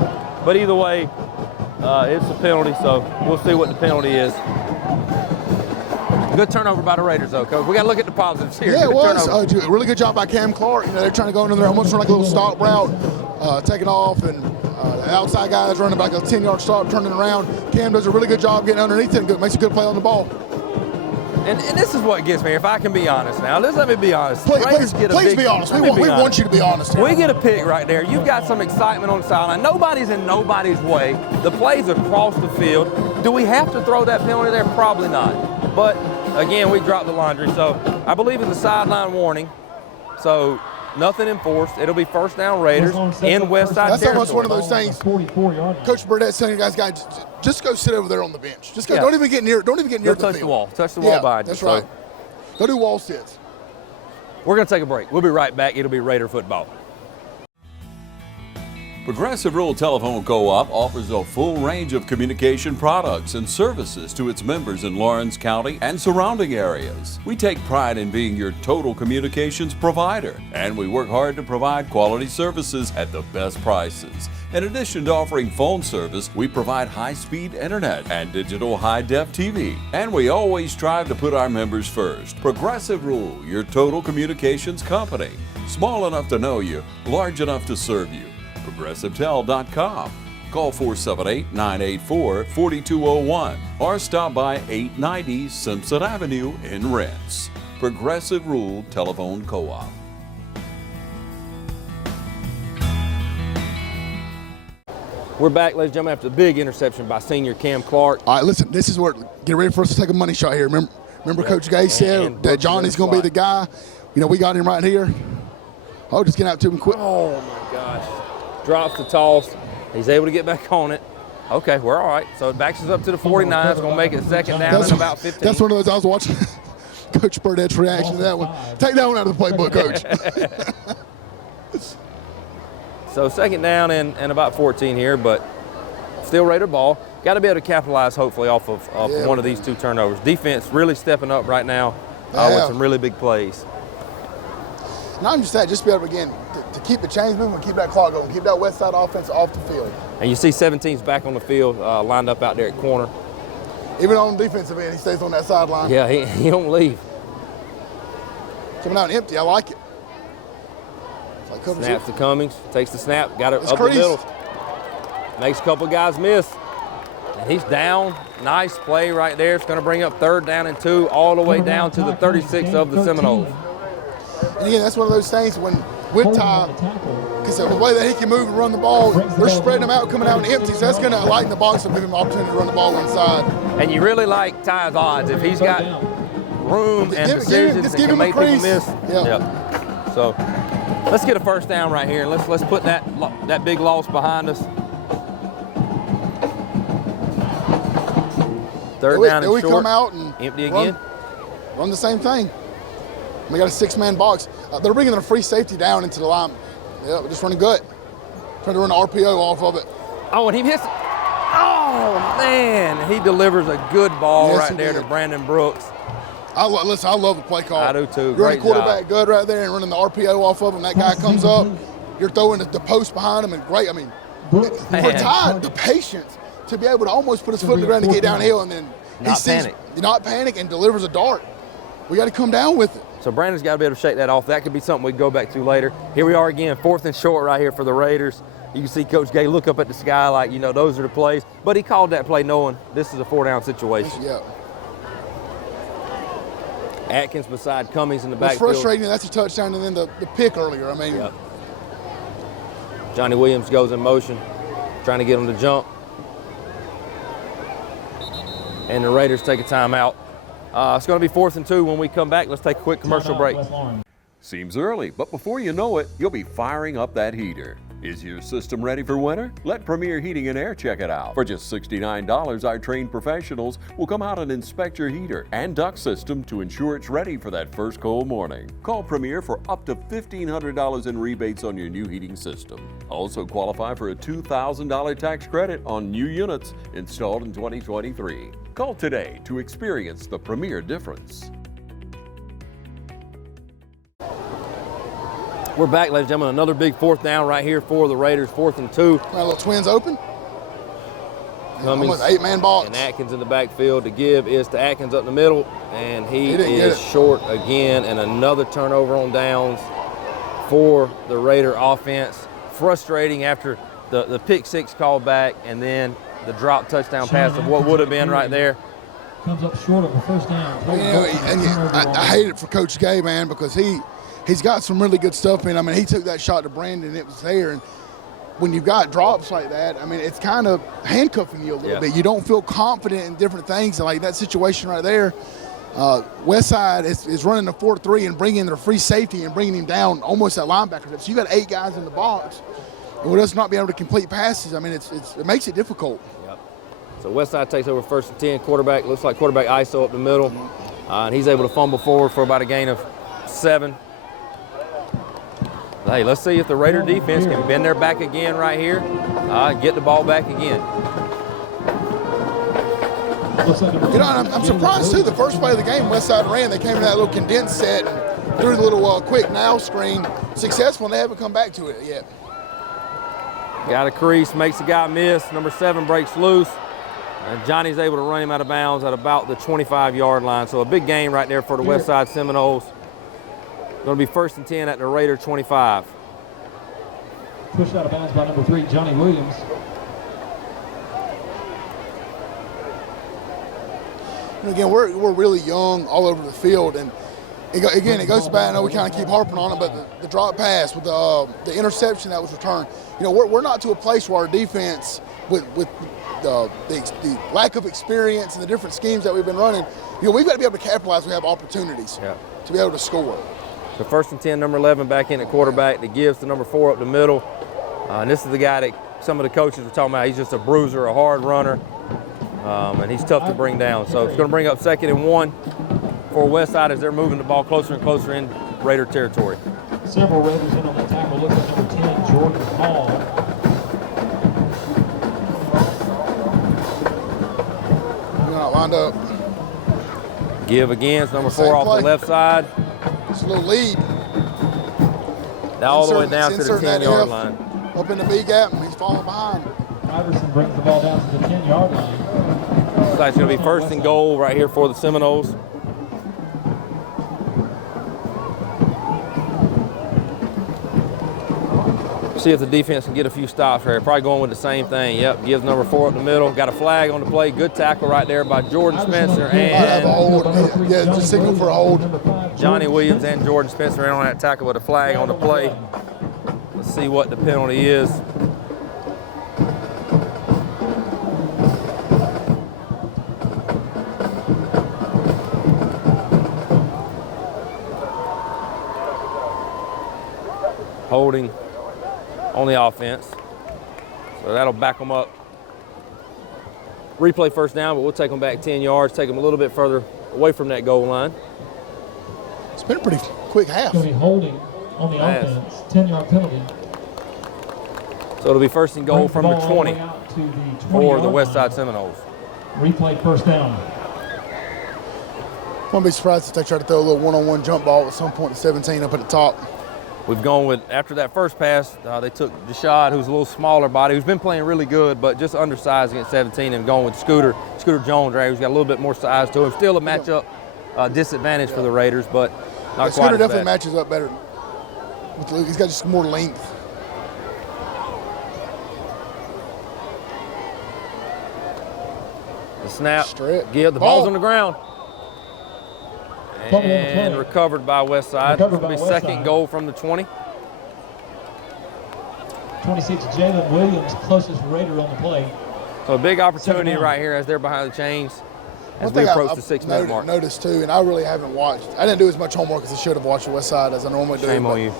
But either way, it's a penalty, so we'll see what the penalty is. Good turnover by the Raiders, though, Coach. We got to look at the positives here. Yeah, it was. Really good job by Cam Clark. You know, they're trying to go into there almost like a little stop route, taking off, and the outside guy is running back a 10-yard stop, turning around. Cam does a really good job getting underneath it and makes a good play on the ball. And this is what gets me, if I can be honest now. Let me be honest. Please be honest. We want you to be honest here. We get a pick right there. You've got some excitement on the sideline. Nobody's in nobody's way. The play's across the field. Do we have to throw that penalty there? Probably not. But, again, we dropped the laundry. So I believe it's a sideline warning. So nothing enforced. It'll be 1st down Raiders in Westside That's territory. almost one of those things. Coach Burdett saying, guys, just go sit over there on the bench. Just go. Yeah. Don't even get near. Don't even get near the touch field. the wall. Touch the wall behind you. That's right. Go do wall sits. We're going to take a break. We'll be right back. It'll be Raider football. Progressive Rural Telephone Co-op offers a full range of communication products and services to its members in Lawrence County and surrounding areas. We take pride in being your total communications provider, and we work hard to provide quality services at the best prices. In addition to offering phone service, we provide high-speed internet and digital high-def TV. And we always strive to put our members first. Progressive Rural, your total communications company. Small enough to know you, large enough to serve you. ProgressiveTel.com. Call 478-984-4201 or stop by 890 Simpson Avenue in Renss. Progressive Rural Telephone Co-op. We're back, ladies and gentlemen, after the big interception by senior Cam Clark. All right, listen, this is where, get ready for us to take a money shot here. Remember Coach Gay said that Johnny's going to be the guy. You know, we got him right here. Oh, just get out to him quick. Oh, my gosh. Drops the toss. He's able to get back on it. Okay, we're all right. So it backs us up to the 49. It's going to make it 2nd down and about 15. That's one of those I was watching Coach Burdett's reaction to that one. Take that one out of the playbook, Coach. So 2nd down and about 14 here, but still Raider ball. Got to be able to capitalize, hopefully, off of one of these 2 turnovers. Defense really stepping up right now. with some really big plays. Not just that, just be able, again, to keep the chains moving, keep that clock going, keep that Westside offense off the field. And you see 17's back on the field, lined up out there at corner. Even on the defensive end, he stays on that sideline. Yeah, he don't leave. Coming out empty, I like it. Like Snaps to Cummings, takes the snap, got it It's up crease. the middle. Makes a couple guys miss. And he's down. Nice play right there. It's going to bring up 3rd down and 2 all the way down to the 36 of the Seminoles. And again, that's one of those things when with Ty, because the way that he can move and run the ball, they're spreading him out, coming out empty, so that's going to lighten the box and give him an opportunity to run the ball inside. And you really like Ty's odds. If he's got room and decisions and can make people miss. Yep. So let's get a 1st down right here. Let's put that big loss behind us. 3rd down and short. We come out and empty again. Run the same thing. We got a 6-man box. They're bringing their free safety down into the line. Yeah, we're just running good. Trying to run the RPO off of it. Oh, and he hits. Oh, man. He delivers a good ball right there to Brandon Brooks. Listen, I love the play call. I do too. You're Great running quarterback job. good right there and running the RPO off of him. That guy comes up. You're throwing the post behind him and great. I mean, for Ty, the patience to be able to almost put his foot in the ground to get downhill and then not panic and delivers a dart. We got to come down with it. So Brandon's got to be able to shake that off. That could be something we can go back to later. Here we are again, 4th and short right here for the Raiders. You can see Coach Gay look up at the sky like, you know, those are the plays. But he called that play knowing this is a 4-down situation. Yeah. Atkins beside Cummings in the It's backfield. frustrating. That's a touchdown and then the pick earlier. I mean. Yep. Johnny Williams goes in motion, trying to get him to jump. And the Raiders take a timeout. It's going to be 4th and 2 when we come back. Let's take a quick commercial break. Seems early, but before you know it, you'll be firing up that heater. Is your system ready for winter? Let Premier Heating and Air check it out. For just $69, our trained professionals will come out and inspect your heater and duct system to ensure it's ready for that first cold morning. Call Premier for up to $1,500 in rebates on your new heating system. Also qualify for a $2,000 tax credit on new units installed in 2023. Call today to experience the Premier difference. We're back, ladies and gentlemen. Another big 4th down right here for the Raiders, 4th and 2. Got a little twins open. Cummings, 8-man box. And Atkins in the backfield. The give is to Atkins up the middle, and he is short again, and another turnover on downs for the Raider offense. Frustrating after the pick 6 call back, and then the drop touchdown pass of what would have been right there. Comes up short of a 1st down. I hate it for Coach Gay, man, because he's got some really good stuff in. I mean, he took that shot to Brandon, it was there. And when you've got drops like that, I mean, it's kind of handcuffing you a little bit. You don't feel confident in different things. Like that situation right there, Westside is running the 4-3 and bringing their free safety and bringing him down almost at linebacker. So you got 8 guys in the box. And with us not being able to complete passes, I mean, it makes it difficult. Yep. So Westside takes over 1st and 10. Quarterback, looks like quarterback ISO up the middle. And he's able to fumble forward for about a gain of 7. Hey, let's see if the Raider defense can bend their back again right here, get the ball back again. You know, I'm surprised too. The first play of the game, Westside ran. They came in that little condensed set and threw the little quick now screen. Successful, and they haven't come back to it yet. Got a crease, makes the guy miss. Number 7 breaks loose, and Johnny's able to run him out of bounds at about the 25-yard line. So a big gain right there for the Westside Seminoles. Going to be 1st and 10 at the Raider 25. Pushed out of bounds by number 3, Johnny Williams. And again, we're really young all over the field, and it goes back. I know we kind of keep harping on it, but the drop pass with the interception that was returned. You know, we're not to a place where our defense, with the lack of experience and the different schemes that we've been running, you know, we've got to be able to capitalize. We have opportunities to be able to score. So 1st and 10, number 11 back in at quarterback. That gives to number 4 up the middle. And this is the guy that some of the coaches were talking about. He's just a bruiser, a hard runner, and he's tough to bring down. So it's going to bring up 2nd and 1 for Westside as they're moving the ball closer and closer in Raider territory. Several Raiders in on the tackle. Looks like number 10, Jordan Hall. You're not lined up. Give again. It's number 4 off play. the left side. Just a little lead. Now all the way down to the Insert that 10-yard F line. Up in the B gap, and he's falling behind. Iverson brings the ball down to the 10-yard line. Looks like it's going to be 1st and goal right here for the Seminoles. See if the defense can get a few stops here. Probably going with the same thing. Yep, gives number 4 up the middle. Got a flag on the play. Good tackle right there by Jordan Spencer and yeah, just signal for a hold. Johnny Williams and Jordan Spencer in on that tackle with a flag on the play. Let's see what the penalty is. Holding on the offense. So that'll back them up. Replay 1st down, but we'll take them back 10 yards, take them a little bit further away from that goal line. It's been a pretty quick half. It's going to be holding on the offense, 10-yard penalty. So it'll be 1st and goal from the 20 for the Westside Seminoles. Replay 1st down. Won't be surprised if they try to throw a little one-on-one jump ball at some point to 17 up at the top. We've gone with, after that first pass, they took Deshad, who's a little smaller body, who's been playing really good, but just undersized against 17, and going with Scooter Jones, right, who's got a little bit more size to him. Still a matchup disadvantage for the Raiders, but not quite Scooter as definitely bad. matches up better. He's got just more length. The snap, Stretch. give, the ball's on the ground. And recovered by Westside. It'll be 2nd goal from the 20. 26, Jalen Williams, closest Raider on the play. So a big opportunity right here as they're behind the chains as we approach the 6-minute mark. Noticed too, and I really haven't watched. I didn't do as much homework as I should have watched the Westside as I normally do. Shame on you.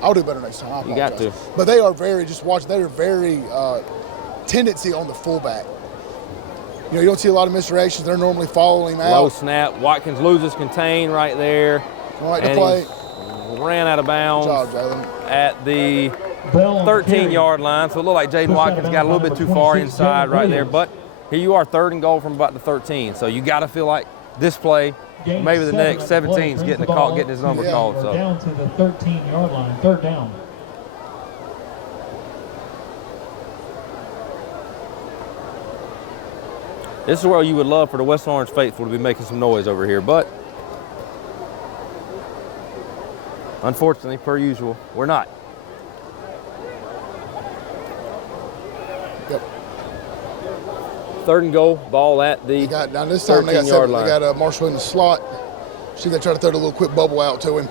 I'll do better next time. You got to. But they are very, they're very tendency on the fullback. You know, you don't see a lot of misdirections. They're normally following him out. Low snap. Watkins loses contain right there. Right to play. Ran out of bounds at the 13-yard line. So it looked like Jaden Watkins got a little bit too far inside right there. But here you are, 3rd and goal from about the 13. So you got to feel like this play, maybe the next 17 is getting the call, getting his number called. So down to the 13-yard line, 3rd down. this is where you would love for the West Orange faithful to be making some noise over here, but unfortunately, per usual, we're not. Yep. 3rd and goal, ball at the 13-yard line. They got Marshall in the slot. See, they try to throw a little quick bubble out to him.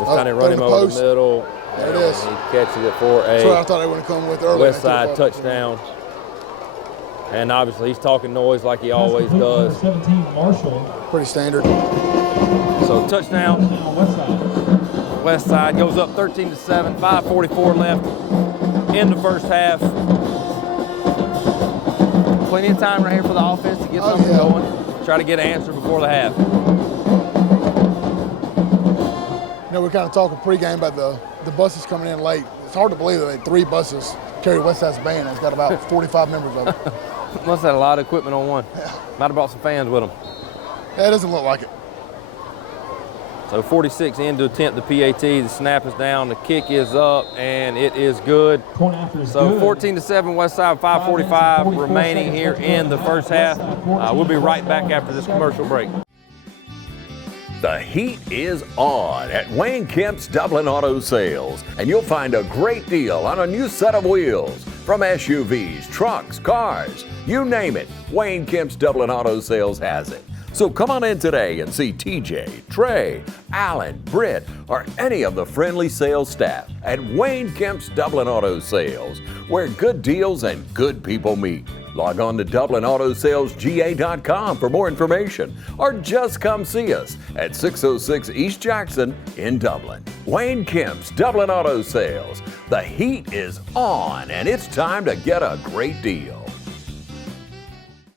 Just kind of run him over the middle. There it is. He catches it for That's what I thought they were going to come with earlier. Westside touchdown. And obviously he's talking noise like he always does. 17, Marshall. Pretty standard. So touchdown. Westside goes up 13-7, 5:44 left in the first half. Plenty of time right here for the offense to get something going. Try to get an answer before the half. You know, we're kind of talking pregame about the buses coming in late. It's hard to believe that 3 buses carry Westside's band. It's got about 45 members of it. Must have had a lot of equipment on one. Might have brought some fans with them. Yeah, it doesn't look like it. So 46 in to attempt the PAT. The snap is down, the kick is up, and it is good. So 14-7 Westside, 5:45 remaining here in the first half. We'll be right back after this commercial break. The heat is on at Wayne Kemp's Dublin Auto Sales, and you'll find a great deal on a new set of wheels. From SUVs, trucks, cars, you name it, Wayne Kemp's Dublin Auto Sales has it. So come on in today and see TJ, Trey, Alan, Britt, or any of the friendly sales staff at Wayne Kemp's Dublin Auto Sales, where good deals and good people meet. Log on to DublinAutoSalesGA.com for more information, or just come see us at 606 East Jackson in Dublin. Wayne Kemp's Dublin Auto Sales. The heat is on, and it's time to get a great deal.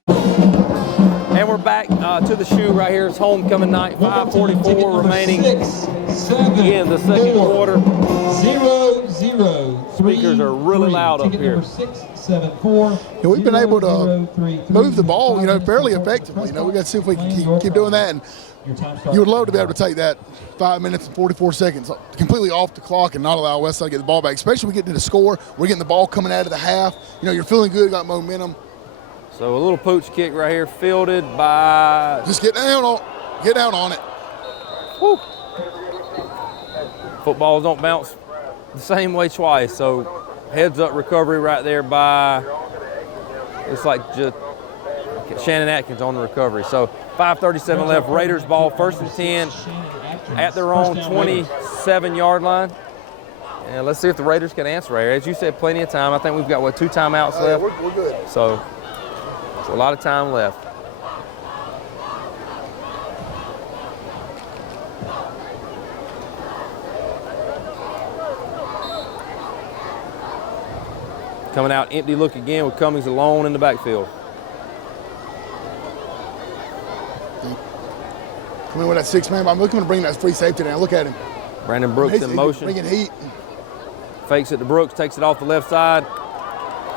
And we're back to the shoe right here. It's homecoming night, 5:44 remaining in the second quarter. 0-0. speakers are really loud up here. We've been able to move the ball, fairly effectively. We got to see if we can keep doing that. And you would love to be able to take that 5 minutes and 44 seconds completely off the clock and not allow Westside to get the ball back, especially when we get to the score. We're getting the ball coming out of the half. You're feeling good, got momentum. So a little pooch kick right here, fielded by... Just get down on it. Woo. Footballs don't bounce the same way twice, so heads up recovery right there by, it's like just Shannon Atkins on the recovery. So 5:37 left, Raiders ball, 1st and 10 at their own 27-yard line. And let's see if the Raiders can answer right here. As you said, plenty of time. I think we've got, 2 timeouts left? We're good. So a lot of time left. Coming out empty look again with Cummings alone in the backfield. Coming with that 6-man, I'm looking to bring that free safety down. Look at him. Brandon Brooks in motion. Bringing heat. Fakes it to Brooks, takes it off the left side.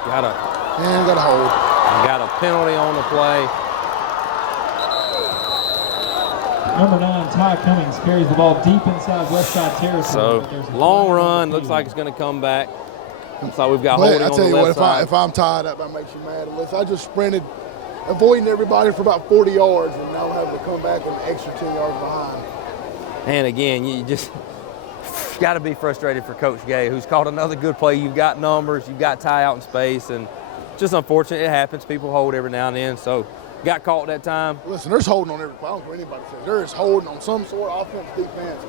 Got a hold. Got a penalty on the play. Number 9, Ty Cummings, carries the ball deep inside Westside territory. So long run, looks like it's going to come back. Looks like we've got holding on the left side. I tell you what, if I'm tied up, that makes you mad. Unless I just sprinted, avoiding everybody for about 40 yards, and now I'm having to come back an extra 10 yards behind. And again, you just got to be frustrated for Coach Gay, who's called another good play. You've got numbers, you've got Ty out in space, and just unfortunate. It happens. People hold every now and then. So got caught that time. Listen, there's holding on every play. I don't care what anybody says. There is holding on some sort of offense, defense.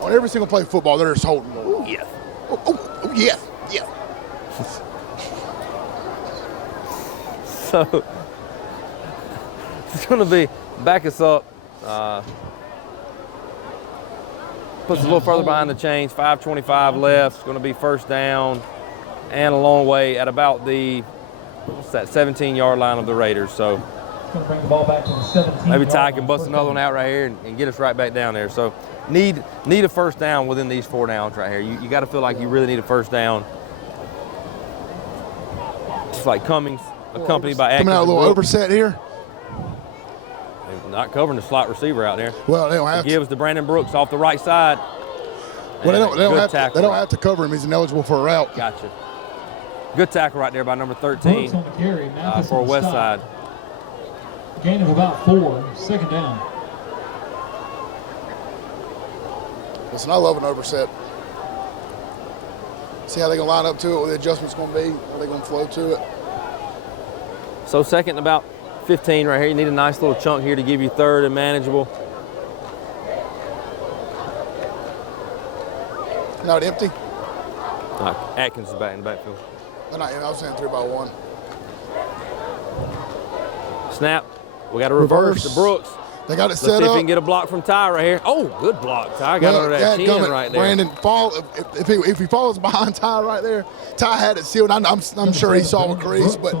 On every single play of football, there is holding going on. Yeah. Oh, yeah. So it's going to be back us up. Puts us a little further behind the chains. 5:25 left. It's going to be 1st down and a long way at about the 17-yard line of the Raiders. So going to bring the ball back to the 17. Maybe Ty can bust another one out right here and get us right back down there. So need a 1st down within these 4 downs right here. You got to feel like you really need a 1st down. Just like Cummings, accompanied by Atkins. Coming out a little overset here. They're not covering the slot receiver out there. Well, they don't have to. Gives to Brandon Brooks off the right side. Well, they don't have to cover him. He's ineligible for a route. Gotcha. Good tackle right there by number 13 on the carry, for Westside. Gain of about 4, 2nd down. Listen, I love an overset. See how they're going to line up to it, what the adjustment's going to be, how they're going to flow to it. So 2nd and about 15 right here. You need a nice little chunk here to give you 3rd and manageable. Not empty? Atkins is back in the backfield. I was saying 3-by-1. Snap. We got to reverse to Brooks. They got it Let's set up. see if we can get a block from Ty right here. Oh, good block. Ty got under that chin right there. Brandon, if he falls behind Ty right there, Ty had it sealed. I'm sure he saw a crease, but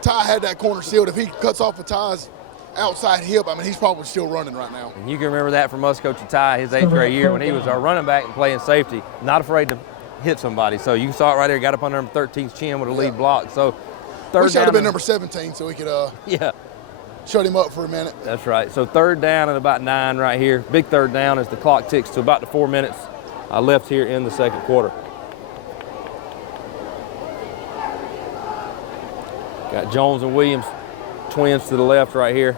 Ty had that corner sealed. If he cuts off of Ty's outside hip, he's probably still running right now. And you can remember that from us coaching Ty his 8th grade year when he was our running back and playing safety, not afraid to hit somebody. So you saw it right there, got up under number 13's chin with a lead block. So 3rd down. Wish I'd have been number 17 so we could shut him up for a minute. That's right. So 3rd down and about 9 right here. Big 3rd down as the clock ticks to about the 4 minutes left here in the 2nd quarter. Got Jones and Williams, twins to the left right here.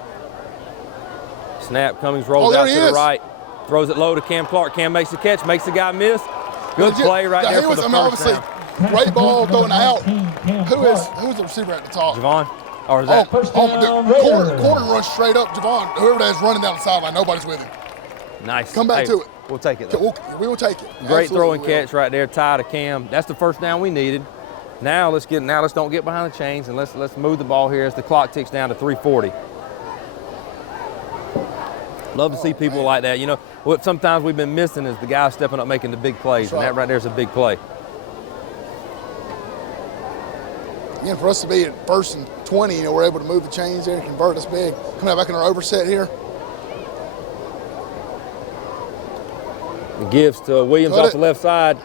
Snap, Cummings rolls out to the right. Throws it low to Cam Clark. Cam makes the catch, makes the guy miss. Good play right there for the first down. Great ball thrown out. Who's the receiver at the top? Javon. Or is that? Corner runs straight up. Javon, whoever that is running down the sideline, nobody's with him. Nice. Come back to it. We'll take it. We will take it. Great throw and catch right there, Ty to Cam. That's the 1st down we needed. Now let's don't get behind the chains and let's move the ball here as the clock ticks down to 3:40. Love to see people like that. You know, what sometimes we've been missing is the guys stepping up making the big plays, and that right there is a big play. Again, for us to be at 1st and 20, we're able to move the chains there and convert us big. Coming back in our overset here. It gives to Williams off the left side.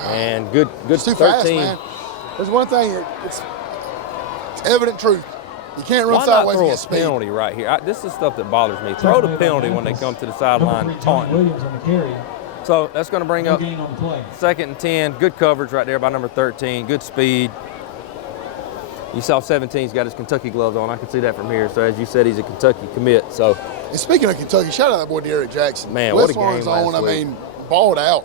And good It's too 13. fast, man. There's one thing, it's evident truth. You can't run Why not sideways and throw get a speed. penalty right here? This is stuff that bothers me. Throw the penalty when they come to the sideline taunting. Williams on the carry. So that's going to bring No up gain on the play. 2nd and 10. Good coverage right there by number 13. Good speed. You saw 17's got his Kentucky gloves on. I can see that from here. So as you said, he's a Kentucky commit. So. And speaking of Kentucky, shout out that boy Derek Jackson. Man, what a game West last on, I week. mean, balled out.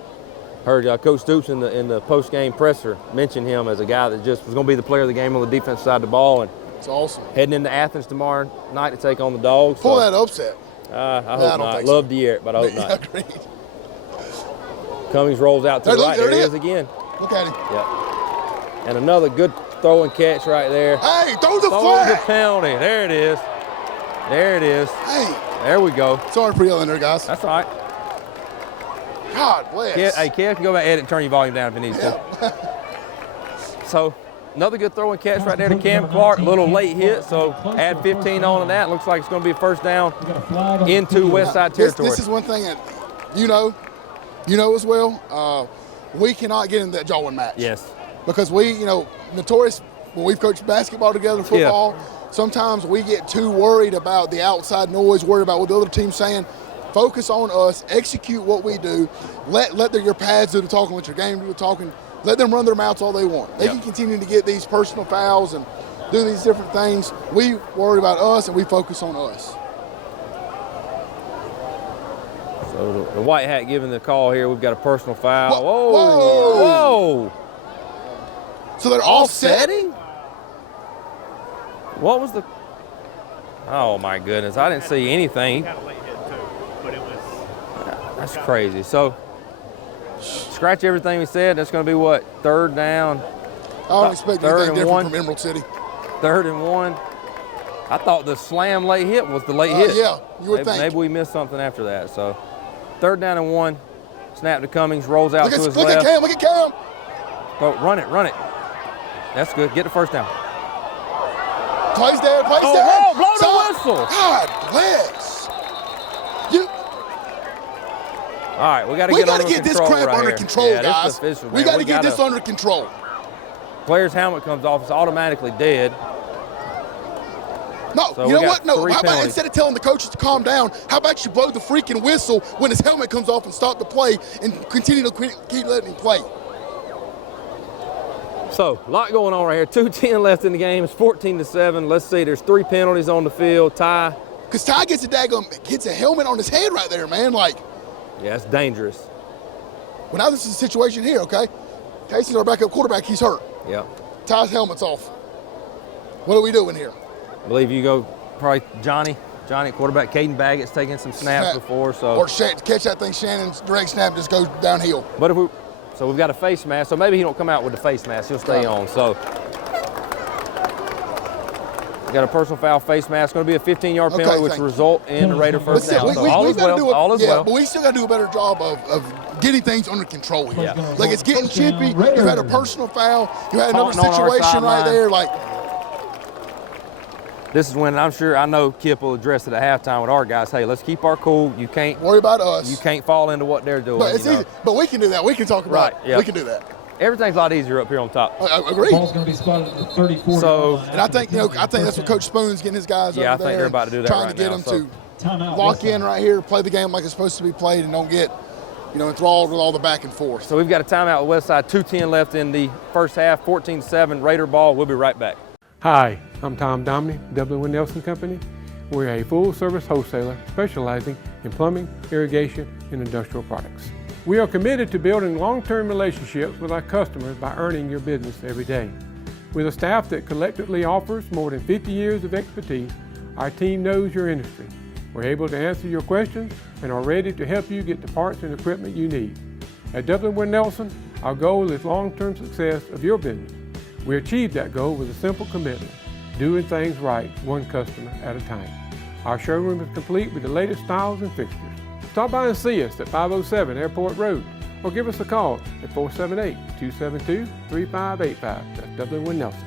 Heard Coach Stoops in the post-game presser mention him as a guy that just was going to be the player of the game on the defensive side of the ball. And it's awesome. Heading into Athens tomorrow night to take on the Dogs. Pull that upset. I hope not. Love to hear it, but I hope not. Agreed. Cummings rolls out to the right. There he is again. Look at him. Yep. And another good throw and catch right there. Hey, throw the flag. The penalty. There it is. There it is. Hey. There we go. Sorry for yelling there, guys. That's all right. God bless. Kev can go back and edit and turn your volume down if he needs to. So, another good throw and catch right there to Cam Clark. A little late hit, so add 15 on to that. Looks like it's going to be a first down into Westside territory. This is one thing that you know as well. We cannot get in that jawing match. Yes. Because we, notorious when we've coached basketball together, football, sometimes we get too worried about the outside noise, worried about what the other team's saying. Focus on us, execute what we do. Let your pads do the talking, let your game do the talking. Let them run their mouths all they want. They can continue to get these personal fouls and do these different things. We worry about us and we focus on us. So the white hat giving the call here. We've got a personal foul. Whoa! So they're offsetting? What was the? Oh my goodness! I didn't see anything. That's crazy. So scratch everything we said. That's going to be what? 3rd down. I don't expect anything different from Emerald City. 3rd and 1. I thought the slam late hit was the late hit. Yeah, you would think. Maybe we missed something after that. So 3rd down and 1. Snap to Cummings. Rolls out to his left. Look at Cam. Look at Cam. Oh, run it. That's good. Get the first down. Plays there. Blow the whistle. God bless. All right, we got to get this crap under control, guys. We got to get this under control. Player's helmet comes off, it's automatically dead. No, so you know what? No, how about instead of telling the coaches to calm down, how about you blow the freaking whistle when his helmet comes off and stop the play and continue to keep letting him play? So, a lot going on right here. 2:10 left in the game. It's 14-7. Let's see, there's 3 penalties on the field. Ty. Because Ty gets a helmet on his head right there, man. Yeah, it's dangerous. Well, now this is a situation here, okay? Casey's our backup quarterback. He's hurt. Yeah. Ty's helmet's off. What are we doing here? I believe you go probably Johnny quarterback. Caden Baggett's taking some snaps before. So. Or catch that thing, Shannon's direct snap just goes downhill. But so we've got a face mask. So maybe he don't come out with the face mask. He'll stay on. So we got a personal foul face mask. Going to be a 15-yard penalty, which will result in a Raider first down. So all is well. All is well. But we still got to do a better job of getting things under control here. Yeah. Like it's getting chippy. You had a personal foul. You had another situation right there. This is when I know Kip will address it at halftime with our guys. Hey, let's keep our cool. You can't worry about us. You can't fall into what they're doing. But it's easy. But we can do that. We can talk about it. Yep. We can do that. Everything's a lot easier up here on top. I agree. Ball's going to be spotted at the 34. So, and I think that's what Coach Spoon's getting his guys over there. I think they're about to do that trying to get them to lock in right here, play the game like it's supposed to be played, and don't get enthralled with all the back and forth. So we've got a timeout with Westside. 2:10 left in the first half. 14-7 Raider ball. We'll be right back. Hi, I'm Tom Domney, W. Nelson Company. We're a full-service wholesaler specializing in plumbing, irrigation, and industrial products. We are committed to building long-term relationships with our customers by earning your business every day. With a staff that collectively offers more than 50 years of expertise, our team knows your industry. We're able to answer your questions and are ready to help you get the parts and equipment you need. At W. Nelson, our goal is long-term success of your business. We achieve that goal with a simple commitment, doing things right, one customer at a time. Our showroom is complete with the latest styles and fixtures. Stop by and see us at 507 Airport Road or give us a call at 478-272-3585. That's W. Nelson.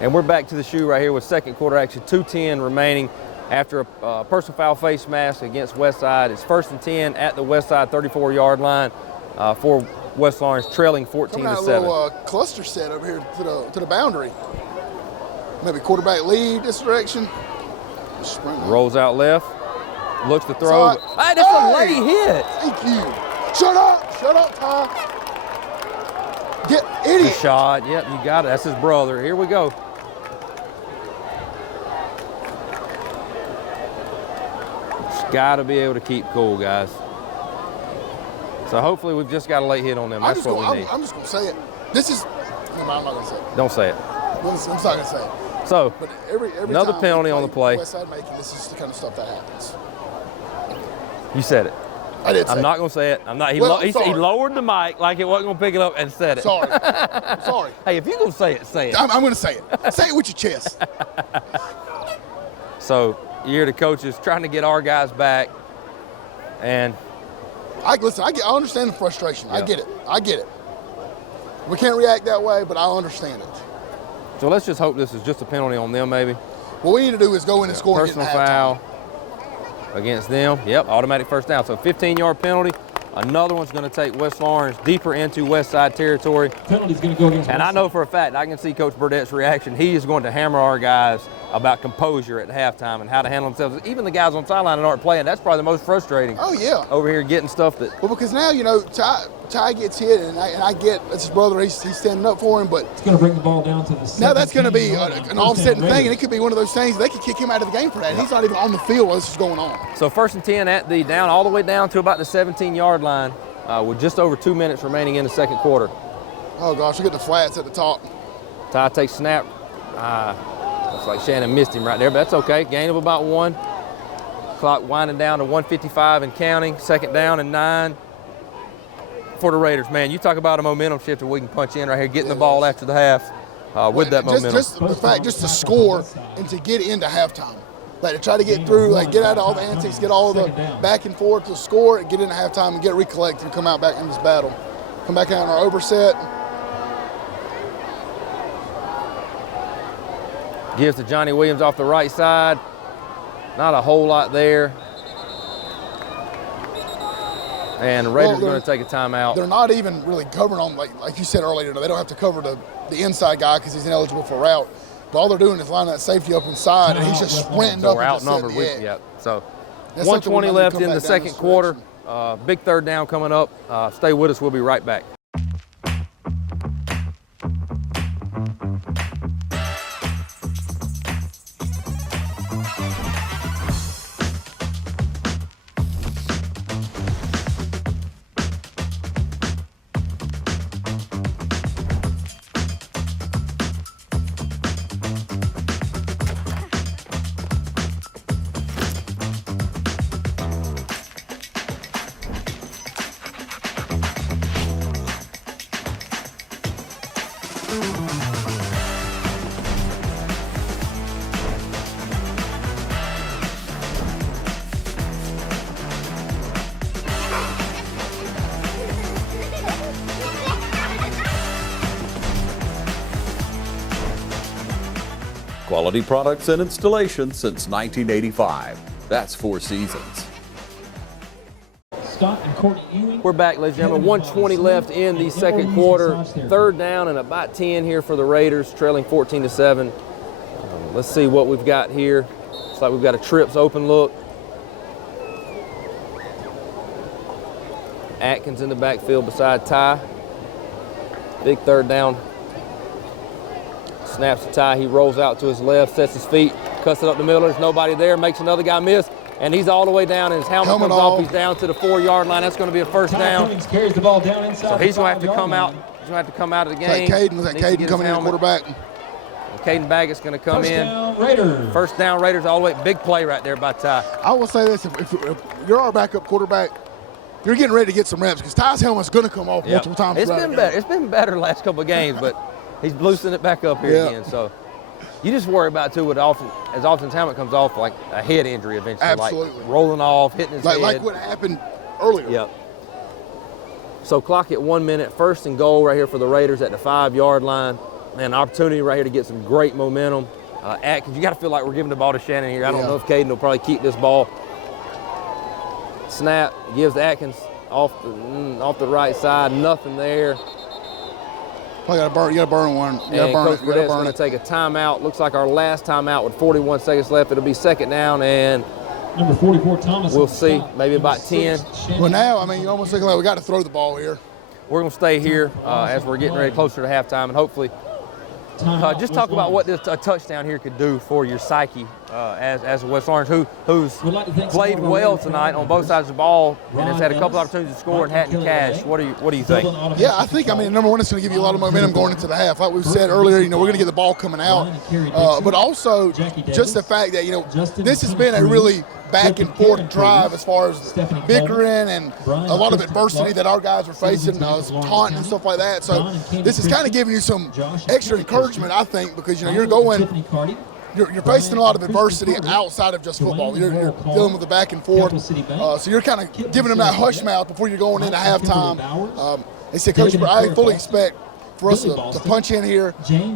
And we're back to the shoe right here with second quarter action. 2:10 remaining. after a personal foul face mask against Westside. It's 1st and 10 at the Westside 34-yard line for West Lawrence, trailing 14-7. Coming out a little cluster set over here to the boundary. Maybe quarterback lead this direction. Rolls out left, looks to throw. Hey, that's a late hit. Thank you. Shut up, Ty. Get idiot. Good shot. Yep, you got it. That's his brother. Here we go. Just got to be able to keep cool, guys. So hopefully we've just got a late hit on them. That's what we need. I'm just going to say it. This is, no, I'm not going to say it. Don't say it. I'm just not going to say it. So, but every another time penalty on the play. Westside making, this is the kind of stuff that happens. You said it. I did say I'm not going to say it. I'm not. He lowered the mic like it wasn't going to pick it up and said it. Sorry. Sorry. Hey, if you're going to say it, say it. I'm going to say it. Say it with your chest. So, you hear the coaches trying to get our guys back. And I understand the frustration. Yeah. I get it. We can't react that way, but I understand it. So let's just hope this is just a penalty on them, maybe. What we need to do is go in and score. Personal foul against them. Yep, automatic first down. So 15-yard penalty. Another one's going to take West Lawrence deeper into Westside territory. Penalty's going to go against. And I know for a fact, I can see Coach Burdett's reaction. He is going to hammer our guys about composure at halftime and how to handle themselves. Even the guys on the sideline that aren't playing, that's probably the most frustrating. Oh, yeah. Over here getting stuff that. Well, because now, Ty gets hit, and I get that's his brother. He's standing up for him, but it's going to bring the ball down to the. Now that's going to be an offsetting thing, and it could be one of those things they could kick him out of the game for that. He's not even on the field while this is going on. So 1st and 10 at the down, all the way down to about the 17-yard line, with just over 2 minutes remaining in the second quarter. Oh gosh, look at the flats at the top. Ty takes snap. Looks like Shannon missed him right there, but that's okay. Gain of about 1. Clock winding down to 1:55 and counting. 2nd down and 9 for the Raiders. Man, you talk about a momentum shift that we can punch in right here, getting the ball after the half with that momentum. Just the fact, just to score and to get into halftime. Like to try to get through, like get out of all the antics, get all the back and forth to score and get into halftime and get recollected and come out back in this battle. Come back out in our overset. Gives to Johnny Williams off the right side. Not a whole lot there. And the Raiders are going to take a timeout. They're not even really covering on, like you said earlier, they don't have to cover the inside guy because he's ineligible for a route. But all they're doing is lining that safety up inside, and he's just sprinting up. We're outnumbered. Yep. So 1:20 left in the second quarter. Big 3rd down coming up. Stay with us. We'll be right back. Quality products and installations since 1985. That's 4 seasons. We're back, ladies and gentlemen. 1:20 left in the second quarter. 3rd down and about 10 here for the Raiders, trailing 14-7. Let's see what we've got here. Looks like we've got a trips open look. Atkins in the backfield beside Ty. Big 3rd down. Snaps to Ty. He rolls out to his left, sets his feet, cuts it up the middle. There's nobody there. Makes another guy miss. And he's all the way down, and his helmet comes off. He's down to the 4-yard line. That's going to be a first down. Carries the ball down inside. So he's going to have to come out. He's going to have to come out of the game. Was that Caden coming in quarterback? Caden Baggett's going to come in. First down Raiders. First down Raiders all the way. Big play right there by Ty. I will say this: if you're our backup quarterback, you're getting ready to get some reps because Ty's helmet's going to come off multiple times. It's been better. It's been better the last couple of games, but he's loosening it back up here again. So. You just worry about too, as often as helmet comes off, like a head injury eventually. Absolutely. Like rolling off, hitting his head. Like what happened earlier. Yep. So clock at 1 minute, 1st and goal right here for the Raiders at the 5-yard line. Man, opportunity right here to get some great momentum. Atkins, you got to feel like we're giving the ball to Shannon here. I don't Yeah. know if Caden will probably keep this ball. Snap, gives Atkins off the right side, nothing there. Probably got to burn one. You got to And burn Coach it. You got to Burnett's burn going it. to take a timeout. Looks like our last timeout with 41 seconds left. It'll be second down, and Number 44, Thomas. we'll see, maybe about 10. Well, now, I mean, you're almost looking like we got to throw the ball here. We're going to stay here as we're getting ready closer to halftime, and hopefully just talk about what a touchdown here could do for your psyche as a West Orange, who's played well tonight on both sides of the ball and has had a couple opportunities to score and hadn't cashed. What do you think? Yeah, I think, I mean, number one, it's going to give you a lot of momentum going into the half. Like we've said earlier, we're going to get the ball coming out. But also, just the fact that, this has been a really back and forth drive as far as bickering and a lot of adversity that our guys are facing, some taunting and stuff like that. So this is kind of giving you some extra encouragement, I think, because, you're facing a lot of adversity outside of just football. You're dealing with the back and forth. So you're kind of giving them that hush mouth before you're going into halftime. They said, Coach, I fully expect for us to punch in here,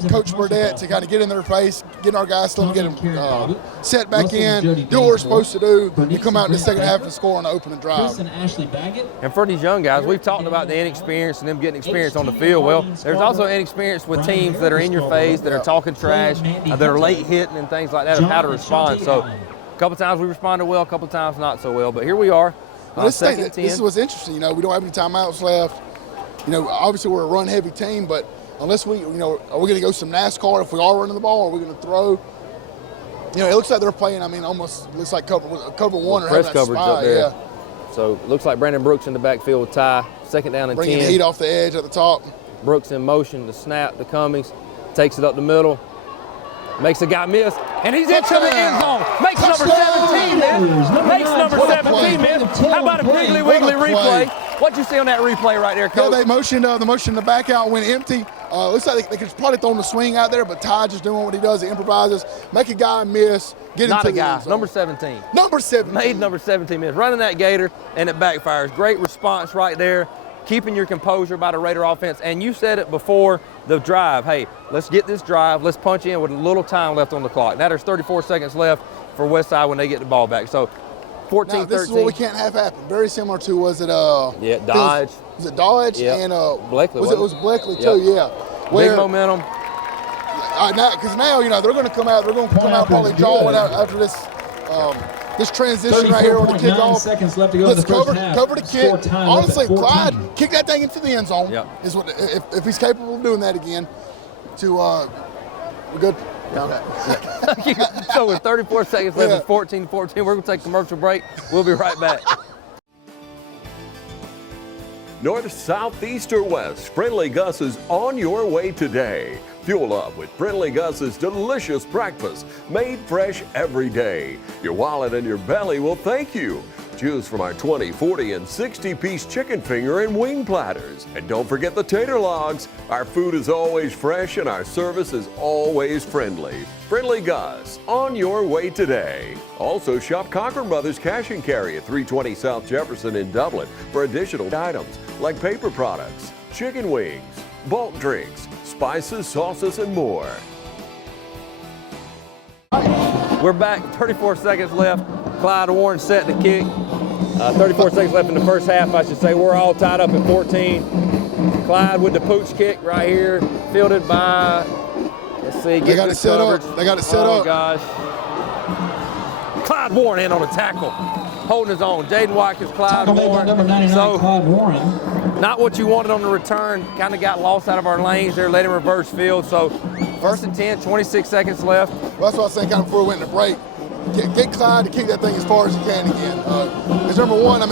Coach Burdett to kind of get in their face, get our guys to get them set back in, do what we're supposed to do, and come out in the second half and score on the opening drive. And for these young guys, we've talked about the inexperience and them getting experience on the field. Well, there's also inexperience with teams that are in your face, that are talking trash, that are late hitting and things like that, of how to respond. So a couple times we responded well, a couple times not so well, but here we are. This is what's interesting. We don't have any timeouts left. Obviously we're a run-heavy team, but unless we, are we going to go some NASCAR if we are running the ball, or are we going to throw? It looks like they're playing, almost looks like cover one or press that coverage spy, up there. yeah. So it looks like Brandon Brooks in the backfield with Ty. Second down and Bringing 10. the heat off the edge at the top. Brooks in motion, the snap, the Cummings, takes it up the middle, makes a guy miss, and he's into the end zone. Makes number 17 miss. Makes number 17 miss. How about a Piggly Wiggly replay? What'd you see on that replay right there, Coach? Yeah, they motioned the back out went empty. Looks like they could probably throw the swing out there, but Ty just doing what he does. He improvises, make a guy miss, get Not into a the guy. end zone. Number 17. Number 17. Made number 17 miss. Running that gator, and it backfires. Great response right there. Keeping your composure by the Raider offense. And you said it before the drive. Hey, let's get this drive. Let's punch in with a little time left on the clock. Now there's 34 seconds left for Westside when they get the ball back. So 14-13. Now, this is what we can't have happen. Very similar to, was it Dodge. Was it Dodge? Yep. And Blakely. It was Blakely too, yeah. Big momentum. Because now, they're going to come out. They're going to come out probably jawing out after this this transition right here on the kickoff. Seconds left to go Let's in the first half. cover the kick. Honestly, if Clyde kick that thing into the end zone, is what if he's capable of doing that again. We're good. So with 34 seconds left, it's 14-14. We're going to take a commercial break. We'll be right back. North, south, east, or west, Friendly Gus is on your way today. Fuel up with Friendly Gus's delicious breakfast, made fresh every day. Your wallet and your belly will thank you. Choose from our 20, 40, and 60-piece chicken finger and wing platters. And don't forget the tater logs. Our food is always fresh and our service is always friendly. Friendly Gus, on your way today. Also shop Cochran Brothers Cash and Carry at 320 South Jefferson in Dublin for additional items like paper products, chicken wings, bulk drinks, spices, sauces, and more. We're back, 34 seconds left. Clyde Warren set the kick. 34 seconds left in the first half, I should say. We're all tied up at 14. Clyde with the pooch kick right here, fielded by, let's see, They got it set up. They got it set up. Oh, gosh. Clyde Warren in on a tackle, holding his own. Jaden Watkins, Clyde Warren. Number 99, Clyde Warren. Not what you wanted on the return. Kind of got lost out of our lanes there, let him reverse field. So first and 10, 26 seconds left. Well, that's what I was saying kind of before we went into break. Get Clyde to kick that thing as far as he can again. Because number one, when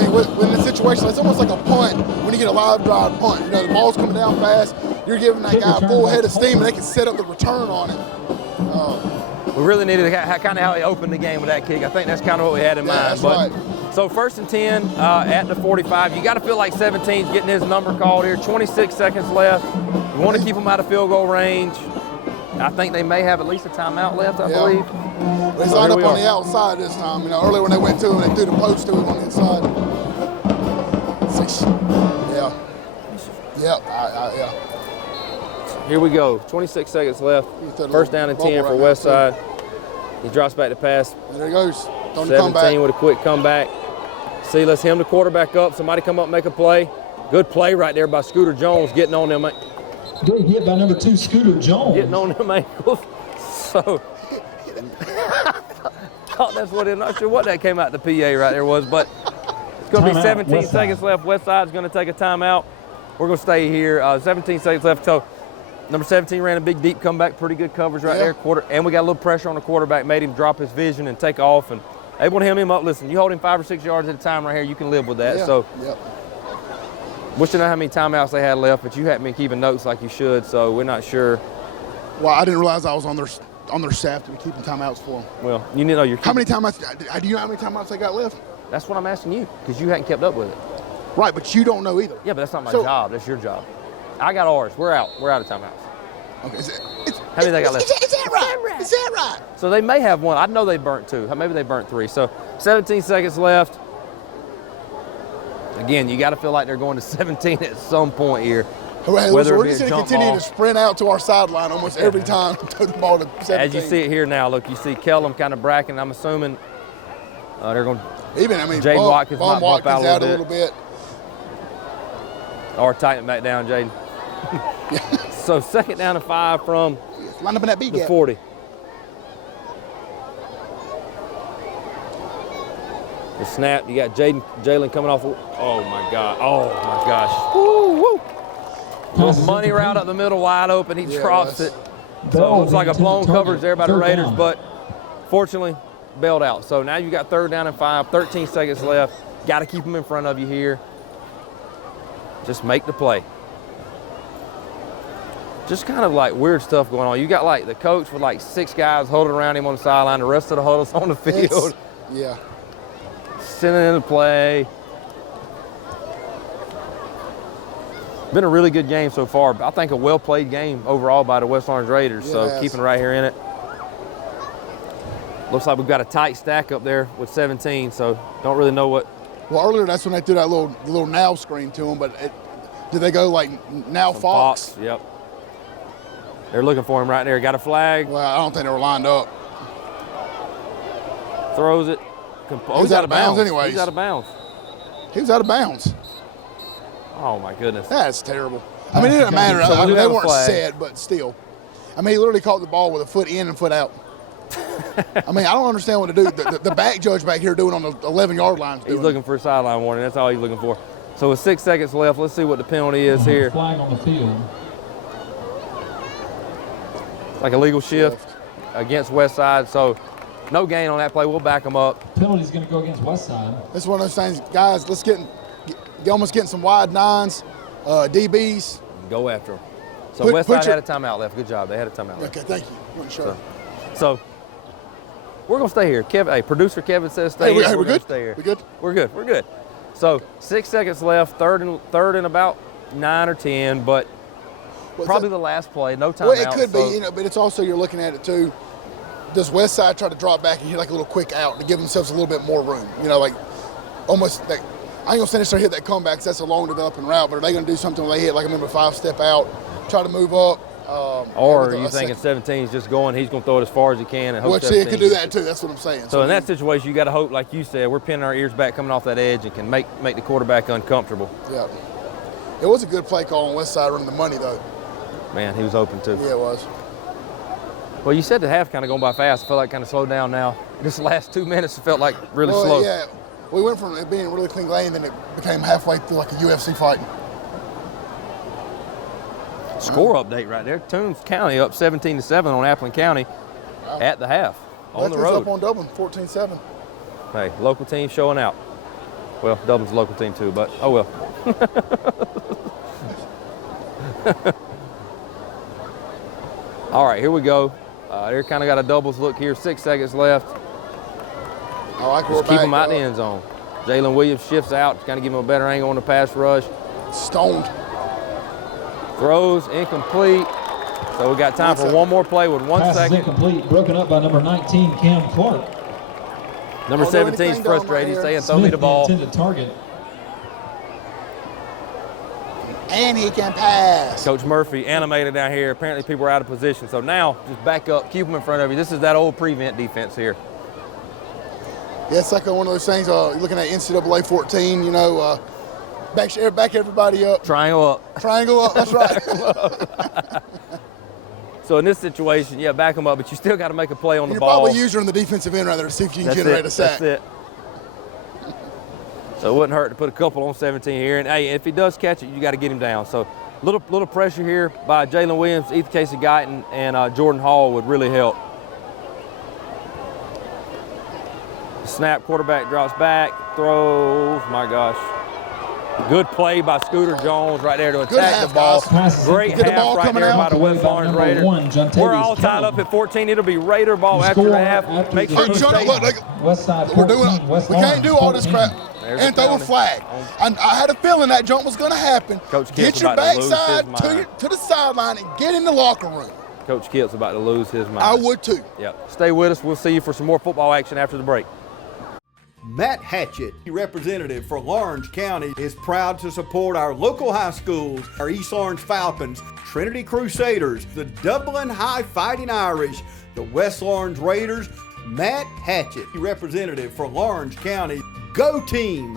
in a situation, it's almost like a punt when you get a live drive punt. The ball's coming down fast. You're giving that guy a full head of steam, and they can set up the return on it. We really needed to kind of how he opened the game with that kick. I think that's kind of what we had in mind. That's right. So first and 10 at the 45. You got to feel like 17's getting his number called here. 26 seconds left. You want to keep them out of field goal range. I think they may have at least a timeout left, I believe. They lined up on the outside this time. Earlier when they went to him, they threw the post to him on the inside. Yeah. Here we go. 26 seconds left. First down and 10 for Westside. He drops back to pass. And there he goes. Don't 17 come back. with a quick comeback. See, let's him the quarterback up. Somebody come up and make a play. Good play right there by Scooter Jones getting on them. Great hit by number 2, Scooter Jones. Getting on them ankles. So, thought that's what I'm not sure what that came out the PA right there was, but it's going to be 17 seconds left. Westside's going to take a timeout. We're going to stay here. 17 seconds left. So, number 17 ran a big deep comeback, pretty good coverage right there. And we got a little pressure on the quarterback, made him drop his vision and take off, and able to hem him up. Listen, you hold him 5 or 6 yards at a time right here, you can live with that. So, wish to know how many timeouts they had left, but you haven't been keeping notes like you should, so we're not sure. Well, I didn't realize I was on their staff to be keeping timeouts for them. Well, you need to know you're How many timeouts? Do you know how many timeouts they got left? That's what I'm asking you, because you hadn't kept up with it. Right, but you don't know either. Yeah, but that's not my job. That's your job. I got ours. We're out. We're out of timeouts. Okay. How many they got left? Is that right? Is that right? So they may have one. I know they burnt 2. Maybe they burnt 3. So 17 seconds left. Again, you got to feel like they're going to 17 at some point here. We're just going to continue to sprint out to our sideline almost every time to the ball to 17. As you see it here now, look, you see Kellum kind of bracking. I'm assuming they're going to. Jaden Watkins might bump out a little bit. Or tighten it back down, Jaden. So 2nd down and 5 from line up in that B the gap. 40. The snap, you got Jalen coming off. Oh my God! Oh my gosh! Woo, woo. Little money route up the middle, wide open. He drops it. So it looks like a blown coverage there by the Raiders, but fortunately bailed out. So now you got 3rd down and 5. 13 seconds left. Got to keep them in front of you here. Just make the play. Just kind of like weird stuff going on. You got like the coach with like 6 guys holding around him on the sideline. The rest of the huddle's on the field. Yeah. Sending in the play. Been a really good game so far. I think a well-played game overall by the West Orange Raiders. So keeping right here in it. Looks like we've got a tight stack up there with 17. So don't really know what. Well, earlier that's when they threw that little now screen to him. But did they go like now Fox? Yep. They're looking for him right there. Got a flag. Well, I don't think they were lined up. Throws it. He's out of bounds anyways. He's out of bounds. He was out of bounds. Oh, my goodness. That's terrible. I mean, it didn't matter. So I mean, they weren't set, but still. I mean, he literally caught the ball with a foot in and foot out. I mean, I don't understand what to do. The back judge back here doing on the 11-yard line. He's looking for a sideline warning. That's all he's looking for. So with 6 seconds left, let's see what the penalty is here. Flag on the field. Like a legal shift against Westside. So no gain on that play. We'll back them up. Penalty's going to go against Westside. That's one of those things, guys. Let's get almost getting some wide 9s, DBs. Go after them. So Westside had a timeout left. Good job. They had a timeout left. Okay, thank you. Wasn't sure. So we're going to stay here. Producer Kevin says stay here. We're good? Stay here. We good? We're good. We're good. So 6 seconds left, third and about 9 or 10, but probably the last play. No timeout. Well, it could be, but it's also you're looking at it too. Does Westside try to drop back and hit like a little quick out to give themselves a little bit more room? Like almost like I ain't gonna say necessarily hit that comeback because that's a long developing route, but are they gonna do something where they hit like a number 5 step out, try to move up? Or are you thinking 17 is just going, he's going to throw it as far as he can and hope well, see, it could do that too. That's what I'm saying. So in that situation, you got to hope, like you said, we're pinning our ears back coming off that edge and can make the quarterback uncomfortable. Yeah. It was a good play call on Westside running the money, though. Man, he was open too. Yeah, it was. Well, you said the half kind of going by fast. I felt like kind of slowed down now. This last 2 minutes, it felt like really slow. Yeah. We went from it being really clean lane, then it became halfway through like a UFC fight. Score update right there. Toombs County up 17-7 on Appleton County at the half on the road. Up on Dublin, 14-7. Hey, local team showing out. Well, Dublin's a local team too, but oh well. All right, here we go. They're kind of got a doubles look here. 6 seconds left. I like Just keep them out in the end zone. Jalen Williams shifts out, kind of give him a better angle on the pass rush. Stoned. Throws incomplete. So we got time for one more play with 1 Pass second. is incomplete, broken up by number 19, Cam Clark. Number 17 is frustrated. He's saying, throw me the ball. Intended target. And he can pass. Coach Murphy animated down here. Apparently people are out of position. So now just back up, keep them in front of you. This is that old prevent defense here. Yeah, it's like one of those things, you're looking at NCAA 14, you know, back everybody up. Triangle up. Triangle up, that's right. So in this situation, yeah, back them up, but you still got to make a play on the You're ball. probably use her in the defensive end right there to see if you can generate a sack. That's it. So it wouldn't hurt to put a couple on 17 here. And hey, if he does catch it, you got to get him down. So little pressure here by Jalen Williams, Ethan Casey Guyton, and Jordan Hall would really help. Snap, quarterback drops back, throws, my gosh. Good play by Scooter Jones right there to attack the ball. Great half right there by the West Orange Raiders. We're all tied up at 14. It'll be Raider ball after the half. Make sure you stay. We can't do all this crap and throw a flag. I had a feeling that jump was going to happen. Get your backside to the sideline and get in the locker room. Coach Kip's about to lose his mind. I would too. Yep. Stay with us. We'll see you for some more football action after the break. Matt Hatchett, representative for Lawrence County, is proud to support our local high schools, our East Orange Falcons, Trinity Crusaders, the Dublin High Fighting Irish, the West Orange Raiders. Matt Hatchett, representative for Lawrence County. Go team!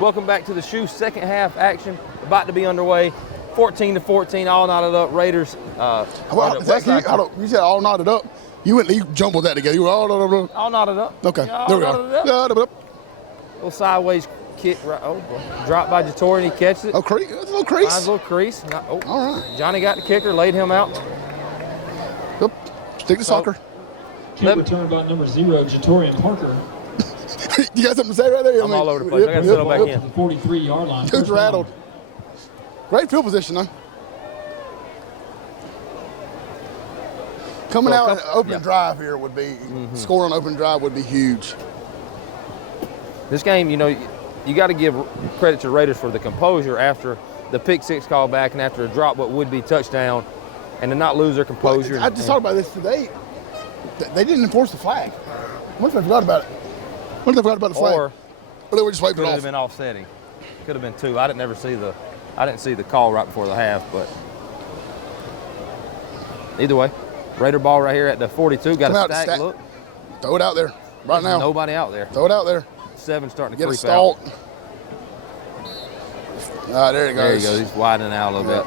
Welcome back to the shoe. Second half action about to be underway. 14-14, all knotted up. Raiders. You said all knotted up. You jumbled that together. You were all knotted up. Okay, yeah, there we are. Little sideways kick. Oh, boy. Drop by Jatori and he catches it. Oh, crease. That's a little crease. Finds a little crease. All right. Johnny got the kicker, laid him out. Yep. Stick to soccer. Kick return by number 0, Jatorian Parker. You got something to say right there? I'm all over the place. I got to settle back in. The 43-yard line. Dude's rattled. Great field position, though. Coming out an open drive here would be, scoring on open drive would be huge. This game, you know, you got to give credit to the Raiders for the composure after the pick six call back and after a drop what would be touchdown and to not lose their composure. Well, I just thought about this today. They didn't enforce the flag. What if they forgot about it? What if they forgot about the flag? Or they were just wiping it off? Could have been offsetting. Could have been two. I didn't see the call right before the half, but either way. Raider ball right here at the 42. Got a stack look. Throw it out there right now. Nobody out there. Throw it out there. 7 starting to creep creep out. There he goes. There he goes. He's widening out a little bit.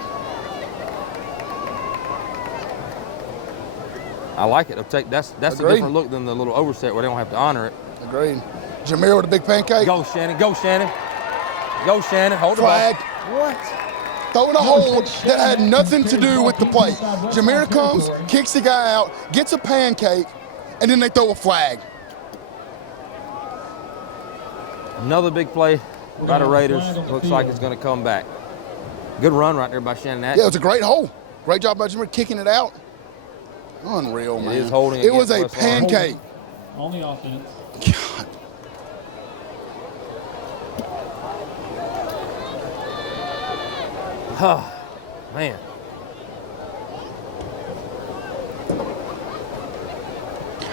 I like it. That's a different look than the little overset where they don't have to honor it. Agreed. Jameer with a big pancake. Go, Shannon. Go, Shannon. Go, Shannon. Hold the flag. Ball. What? Throwing a hold that had nothing to do with the play. Jameer comes, kicks the guy out, gets a pancake, and then they throw a flag. Another big play by the Raiders. Looks like it's going to come back. Good run right there by Shannon Atkins. Yeah, it was a great hole. Great job by Jameer kicking it out. Unreal, man. It is holding. It was a pancake. On the offense. God. Oh, man.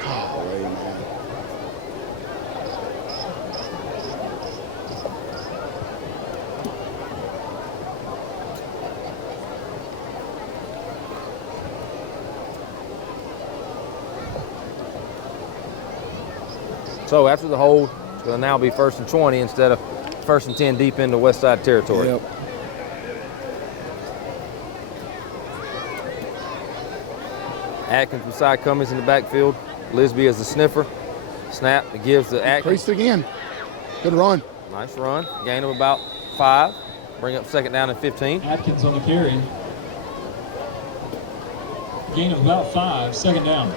Golly, man. So after the hold, it's going to now be 1st and 20 instead of 1st and 10 deep into Westside territory. Yep. Atkins beside Cummings in the backfield. Lisby as the sniffer. Snap, it gives to Atkins. Creased again. Good run. Nice run. Gain of about 5. Bring up 2nd down and 15. Atkins on the carry. Gain of about 5, 2nd down.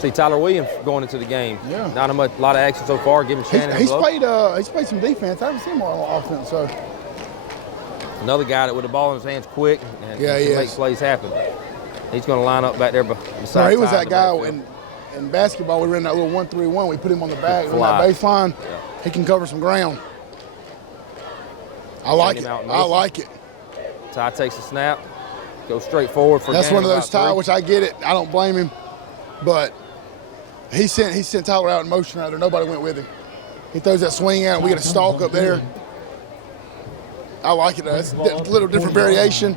See Tyler Williams going into the game. Yeah. Not a lot of action so far. Giving Shannon he's played some defense. I haven't seen him on offense. So another guy that with the ball in his hands quick and can make plays happen. He's going to line up back there beside. No, he was that guy in basketball. We ran that little 1-3-1. We put him on the back on that baseline. Yeah. He can cover some ground. I like it. I like it. Ty takes a snap, goes straight forward for. That's one of those Ty, which I get it. I don't blame him, but he sent Tyler out in motion right there. Nobody went with him. He throws that swing out. We get a stalk up there. I like it. It's a little different variation.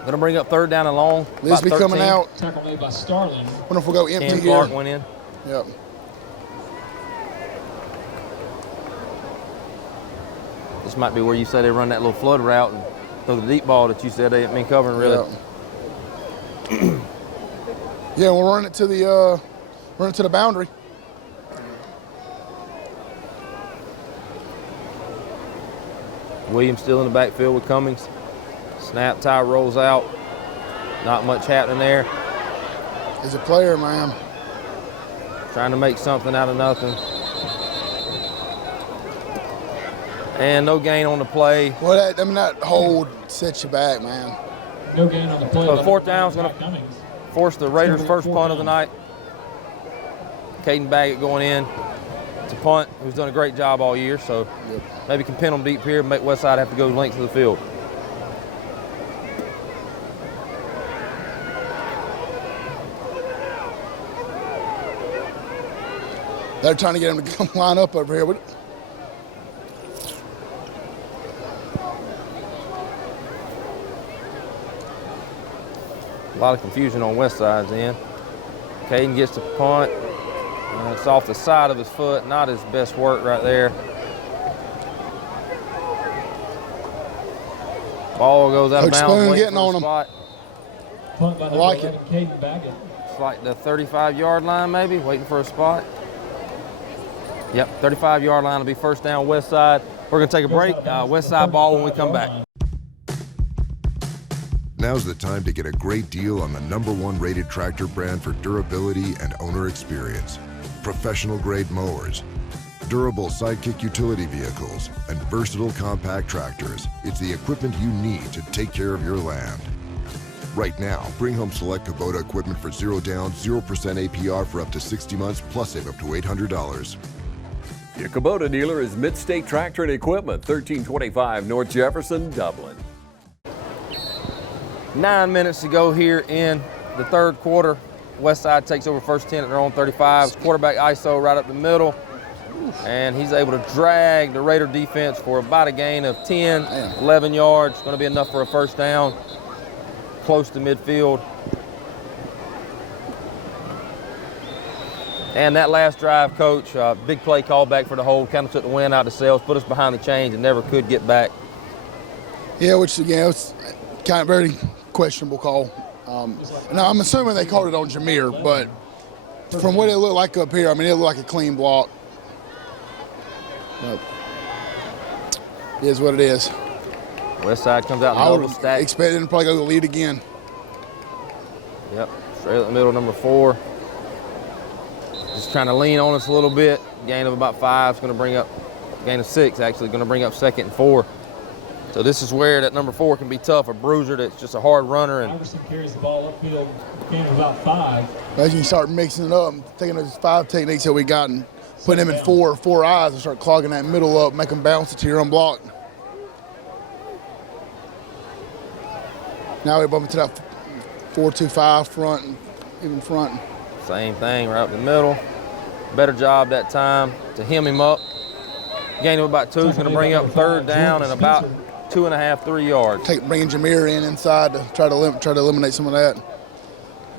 Going to bring up third down and long. Lisby coming out. Tackle made by Starling. Wonder if we'll go empty Cam here. Clark went in. Yep. This might be where you say they run that little flood route and throw the deep ball that you said they haven't been covering really. Yep. Yeah, we'll run it to the boundary. Williams still in the backfield with Cummings. Snap, tie rolls out. Not much happening there. He's a player, man. Trying to make something out of nothing. And no gain on the play. Well, that hold sets you back, man. No gain on the play. So fourth down is going to force the Raiders' first punt of the night. Caden Baggett going in to punt, who's done a great job all year, so maybe can pin them deep here and make Westside have to go length of the field. They're trying to get him to come line up over here. A lot of confusion on Westside's end. Caden gets the punt. It's off the side of his foot. Not his best work right there. Ball goes out of bounds. Spoon getting on him. Punt by I like it. Caden Baggett. It's like the 35-yard line maybe, waiting for a spot. Yep, 35-yard line will be first down Westside. We're going to take a break. Westside ball when we come back. Now's the time to get a great deal on the #1 rated tractor brand for durability and owner experience. Professional grade mowers, durable sidekick utility vehicles, and versatile compact tractors. It's the equipment you need to take care of your land. Right now, bring home select Kubota equipment for 0 down, 0% APR for up to 60 months, plus save up to $800. Your Kubota dealer is Midstate Tractor and Equipment, 1325 North Jefferson, Dublin. 9 minutes to go here in the third quarter. Westside takes over first 10 at their own 35. Quarterback ISO right up the middle. And he's able to drag the Raider defense for about a gain of 10, 11 yards. Going to be enough for a first down. Close to midfield. And that last drive, Coach, big play call back for the hold. Kind of took the wind out of the sails, put us behind the chains, and never could get back. Yeah, which again, it's kind of very questionable call. Now I'm assuming they called it on Jameer, but from what it looked like up here, I mean, it looked like a clean block. But it is what it is. Westside comes out in I double would stack. expect them to probably go to the lead again. Yep, straight up the middle, number 4. Just trying to lean on us a little bit. Gain of about 5 is going to bring up, gain of 6 actually, going to bring up 2nd and 4. So this is where that number 4 can be tough, a bruiser that's just a hard runner. And Iverson carries the ball upfield, gain of about 5. As you start mixing it up, taking those 5 techniques that we got and putting them in four eyes and start clogging that middle up, make them bounce it to your unblocked. Now we bump into that 4-2-5 front, even front. same thing right up the middle. Better job that time to hem him up. Gain of about 2 is going to bring up third down and about 2.5, 3 yards. Bringing Jameer in inside to try to eliminate some of that.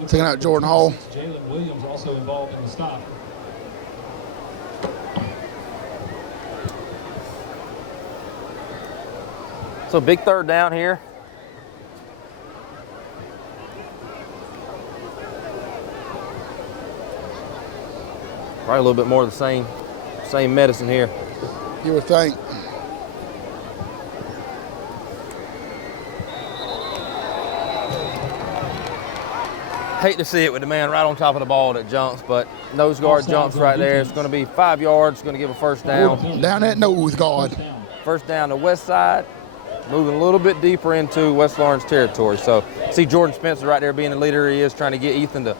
Taking out Jordan Hall. Jalen Williams also involved in the stop. So big third down here. Probably a little bit more of the same medicine here. You would think. Hate to see it with the man right on top of the ball that jumps, but nose guard jumps right there. It's going to be 5 yards, going to give a first down. Down that nose guard. First down to Westside, moving a little bit deeper into West Lawrence territory. So see Jordan Spencer right there being the leader he is, trying to get Ethan to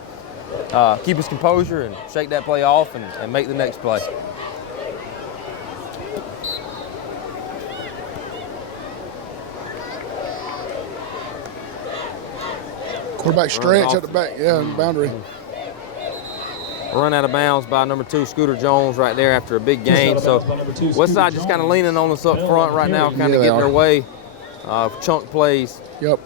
keep his composure and shake that play off and make the next play. Quarterback stretch at the back, yeah, boundary. Run out of bounds by number 2, Scooter Jones, right there after a big gain. So Westside just kind of leaning on us up front right now, kind of getting their way of chunk plays. Yep.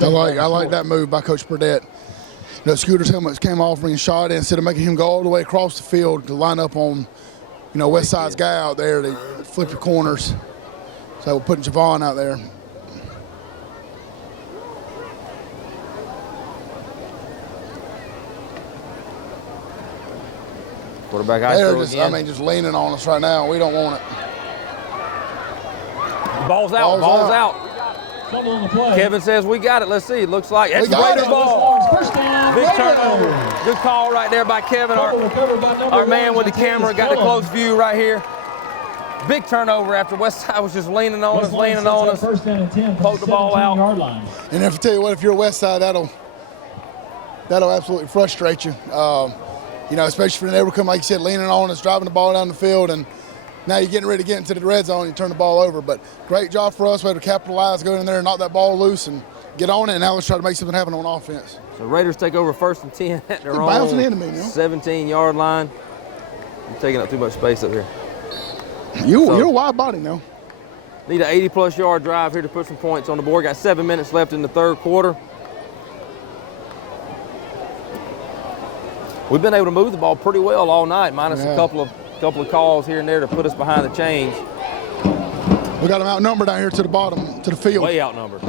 I like that move by Coach Burdett. Scooter's helmet came off, bringing shot in, instead of making him go all the way across the field to line up on, Westside's guy out there to flip the corners. So we're putting Javon out there. Quarterback high They're throw just, again. just leaning on us right now. We don't want it. Ball's out. Ball's out. Trouble on the play. Kevin says we got it. Let's see. It looks like it's got Raiders it. ball. First down. Big turnover. Good call right there by Kevin. Our man with the camera got the close view right here. Big turnover after Westside was just leaning on us, First down and 10. Poke the ball out. Yard line. And if I tell you what, if you're Westside, that'll absolutely frustrate you. Especially for the neighbor come, like you said, leaning on us, driving the ball down the field, and now you're getting ready to get into the red zone and you turn the ball over. But great job for us. We had to capitalize, go in there and knock that ball loose and get on it, and now let's try to make something happen on offense. So Raiders take over 1st and 10 at their own bouncing into me, 17-yard line. I'm taking up too much space up here. You're a wide body now. Need an 80-plus yard drive here to put some points on the board. Got 7 minutes left in the third quarter. We've been able to move the ball pretty well all night, minus a couple of calls here and there to put us behind the chains. We got them outnumbered down here to the bottom, to the field. Way outnumbered.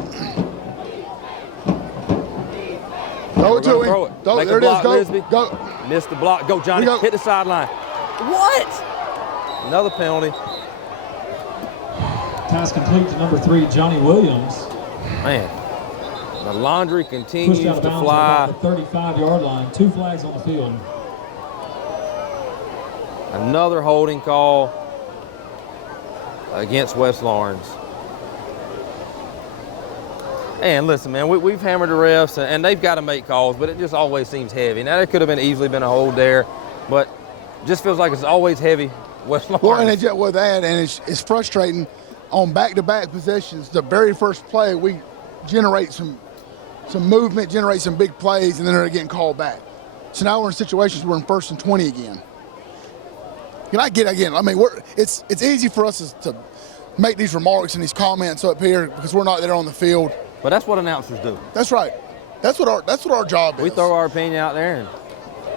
Throw it to him. Throw it. Make There a it is. block, Go. Lisby. Go. Missed the block. Go, Johnny. Go. Hit the sideline. What? Another penalty. Pass complete to number 3, Johnny Williams. Man, the laundry continues Pushed out of to bounds fly. at the 35-yard line. 2 flags on the field. Another holding call against West Lawrence. And listen, man, we've hammered the refs, and they've got to make calls, but it just always seems heavy. Now, there could have easily been a hold there, but it just feels like it's always heavy West Lawrence. Well, and it's frustrating on back-to-back possessions. The very first play, we generate some movement, generate some big plays, and then they're getting called back. So now we're in situations where we're in 1st and 20 again. It's easy for us to make these remarks and these comments up here because we're not there on the field. But that's what announcers do. That's right. That's what our job is. We throw our opinion out there. And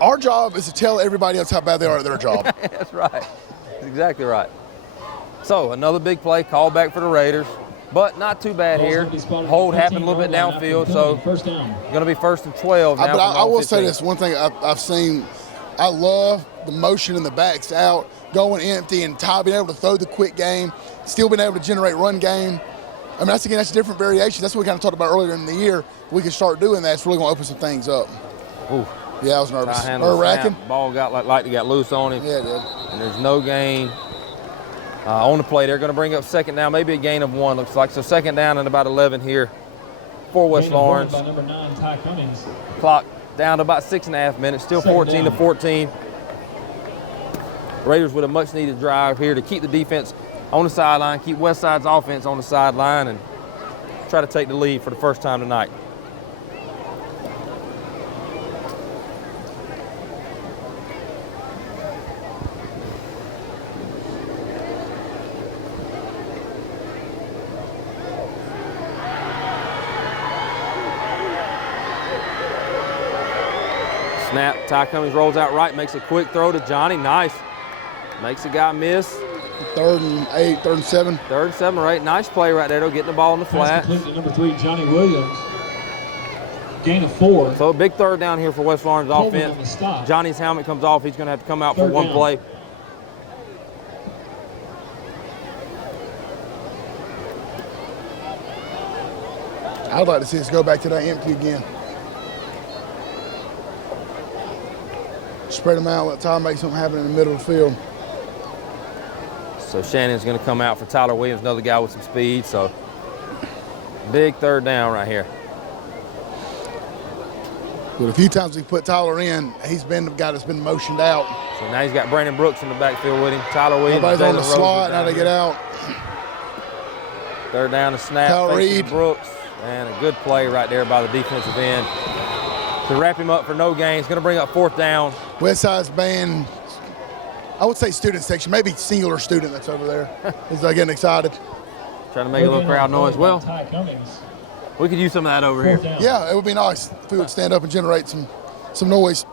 our job is to tell everybody else how bad they are at their job. That's right. That's exactly right. So another big play, call back for the Raiders, but not too bad here. Hold happened a little bit downfield, so first down. Going to be 1st and 12 now. But I will say this one thing I've seen. I love the motion in the backs out, going empty, and Ty being able to throw the quick game, still being able to generate run game. That's a different variation. That's what we kind of talked about earlier in the year. We can start doing that. It's really going to open some things up. Ooh. Yeah, I was nervous. Nerve-wracking. Ball got like it got loose on him. Yeah, it did. And there's no gain on the play. They're going to bring up 2nd down, maybe a gain of 1, looks like. So 2nd down and about 11 here for West Lawrence. By number 9, Ty Cummings. Clock down to about 6.5 minutes, still 14-14. Raiders with a much-needed drive here to keep the defense on the sideline, keep Westside's offense on the sideline, and try to take the lead for the first time tonight. Snap, Ty Cummings rolls out right, makes a quick throw to Johnny, nice. Makes a guy miss. 3rd and 8, 3rd and 7. 3rd and 7 or 8, nice play right there, though, getting the ball in the flat. Pass complete to number 3, Johnny Williams. Gain of 4. So a big 3rd down here for West Lawrence offense. Johnny's helmet comes off, he's gonna have to come out for 1 play. I'd like to see us go back to that empty again. Spread them out, let Ty make something happen in the middle of the field. So Shannon's going to come out for Tyler Williams, another guy with some speed. So big 3rd down right here. But a few times we put Tyler in, he's been the guy that's been motioned out. So now he's got Brandon Brooks in the backfield with him. Tyler Williams. Everybody's on the slot, now they get out. Third down and snap. Kyle facing Reed. Brooks. And a good play right there by the defensive end to wrap him up for no gain. It's going to bring up 4th down. Westside's band, I would say student section, maybe singular student that's over there is getting excited. Trying to make a little crowd noise. Well, we could use some of that over here. Yeah, it would be nice if we would stand up and generate some noise.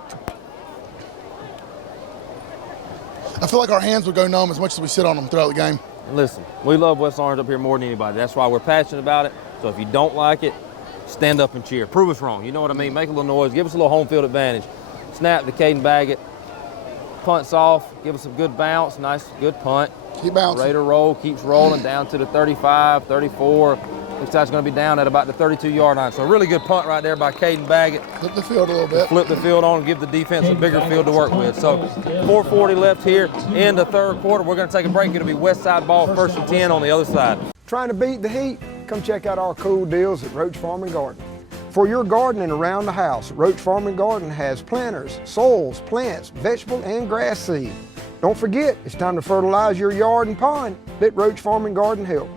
I feel like our hands would go numb as much as we sit on them throughout the game. And listen, we love West Orange up here more than anybody. That's why we're passionate about it. So if you don't like it, stand up and cheer. Prove us wrong. You know what I mean? Make a little noise. Give us a little home field advantage. Snap to Caden Baggett. Punts off. Give us a good bounce. Nice, good punt. Keep bouncing. Raider roll. Keeps rolling down to the 35, 34. Looks like it's going to be down at about the 32-yard line. So a really good punt right there by Caden Baggett. Flip the field a little bit. Flip the field on and give the defense a bigger field to work with. So 4:40 left here in the third quarter. We're going to take a break. It'll be Westside ball, 1st and 10 on the other side. Trying to beat the heat? Come check out our cool deals at Roach Farm and Garden. For your gardening around the house, Roach Farm and Garden has planters, soils, plants, vegetable, and grass seed. Don't forget, it's time to fertilize your yard and pond. Let Roach Farm and Garden help.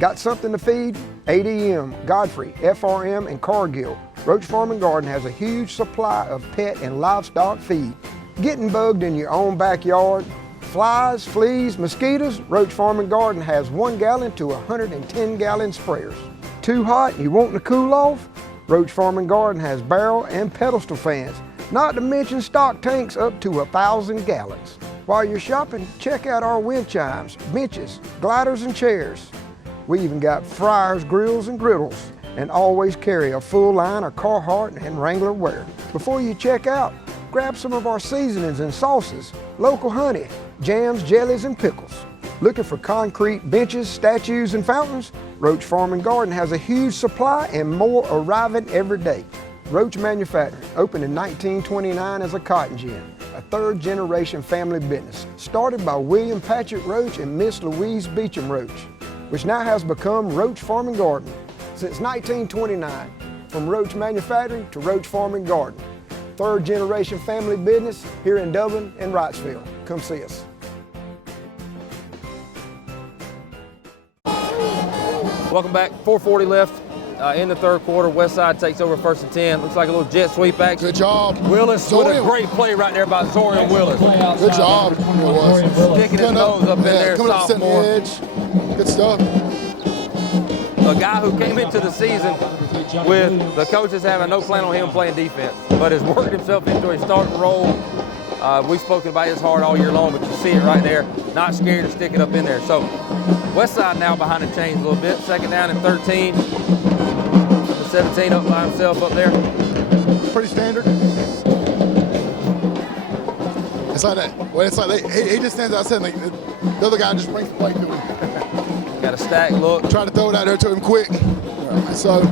Got something to feed? ADM, Godfrey, FRM, and Cargill. Roach Farm and Garden has a huge supply of pet and livestock feed. Getting bugged in your own backyard? Flies, fleas, mosquitoes? Roach Farm and Garden has 1 gallon to 110 gallon sprayers. Too hot and you wanting to cool off? Roach Farm and Garden has barrel and pedestal fans, not to mention stock tanks up to 1,000 gallons. While you're shopping, check out our wind chimes, benches, gliders, and chairs. We even got fryers, grills, and griddles, and always carry a full line of Carhartt and Wrangler wear. Before you check out, grab some of our seasonings and sauces, local honey, jams, jellies, and pickles. Looking for concrete benches, statues, and fountains? Roach Farm and Garden has a huge supply and more arriving every day. Roach Manufacturing opened in 1929 as a cotton gin, a 3rd-generation family business, started by William Patrick Roach and Miss Louise Beecham Roach, which now has become Roach Farm and Garden. Since 1929, from Roach Manufacturing to Roach Farm and Garden. 3rd-generation family business here in Dublin and Wrightsville. Come see us. Welcome back. 4:40 left in the third quarter. Westside takes over 1st and 10. Looks like a little jet sweep action. Good job. Willis with a great play right there by Zorian Willis. Good job. Sticking his nose up in there, coming up sophomore. the edge. Good stuff. A guy who came into the season with the coaches having no plan on him playing defense, but has worked himself into a starting role. We've spoken about his heart all year long, but you see it right there. Not scared to stick it up in there. So Westside now behind the chains a little bit. 2nd down and 13. The 17 up by himself up there. Pretty standard. It's like that. Well, it's like he just stands outside and the other guy just brings the play to him. Got a stack look. Try to throw it out there to him quick. So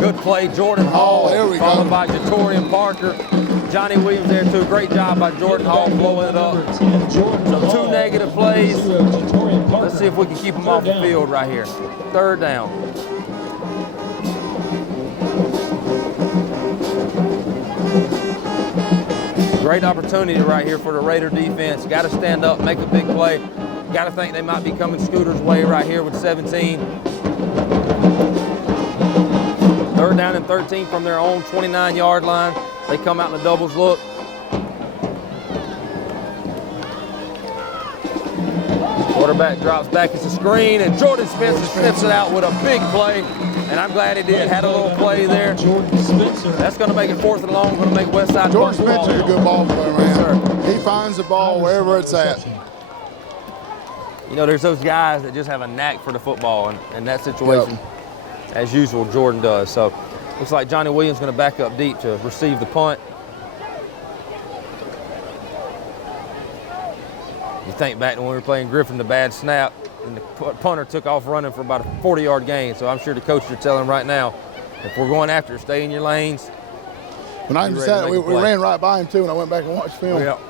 good play, Jordan Hall. There we followed go. by Jatorian Parker. Johnny Williams there too. Great job by Jordan Hall blowing it up. So 2 negative plays. Let's see if we can keep them off the field right here. 3rd down. Great opportunity right here for the Raider defense. Got to stand up, make a big play. Got to think they might be coming Scooter's way right here with 17. 3rd down and 13 from their own 29-yard line. They come out in the doubles look. Quarterback drops back. It's a screen, and Jordan Spencer snips it out with a big play. And I'm glad he did. Had a little play there. That's going to make it 4th and long. Going to make Westside. Jordan Spencer's a good ball player, man. He finds the ball wherever it's at. You know, there's those guys that just have a knack for the football, and in that situation, as usual, Jordan does. So looks like Johnny Williams going to back up deep to receive the punt. You think back to when we were playing Griffin, the bad snap, and the punter took off running for about a 40-yard gain. So I'm sure the coaches are telling him right now, if we're going after it, stay in your lanes. When I just said we ran right by him too, and I went back and watched film. Yep.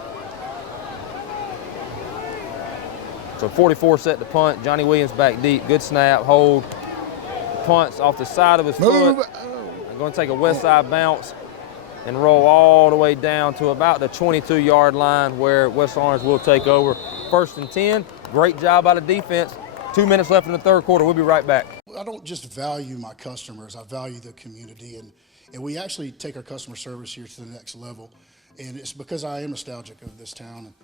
So 44 set to punt. Johnny Williams back deep. Good snap, hold. Punts off the side of his foot. I'm going to take a Westside bounce and roll all the way down to about the 22-yard line where West Orange will take over. 1st and 10. Great job by the defense. 2 minutes left in the third quarter. We'll be right back. I I don't just value my customers, I value the community, and we actually take our customer service here to the next level. And it's because I am nostalgic of this town.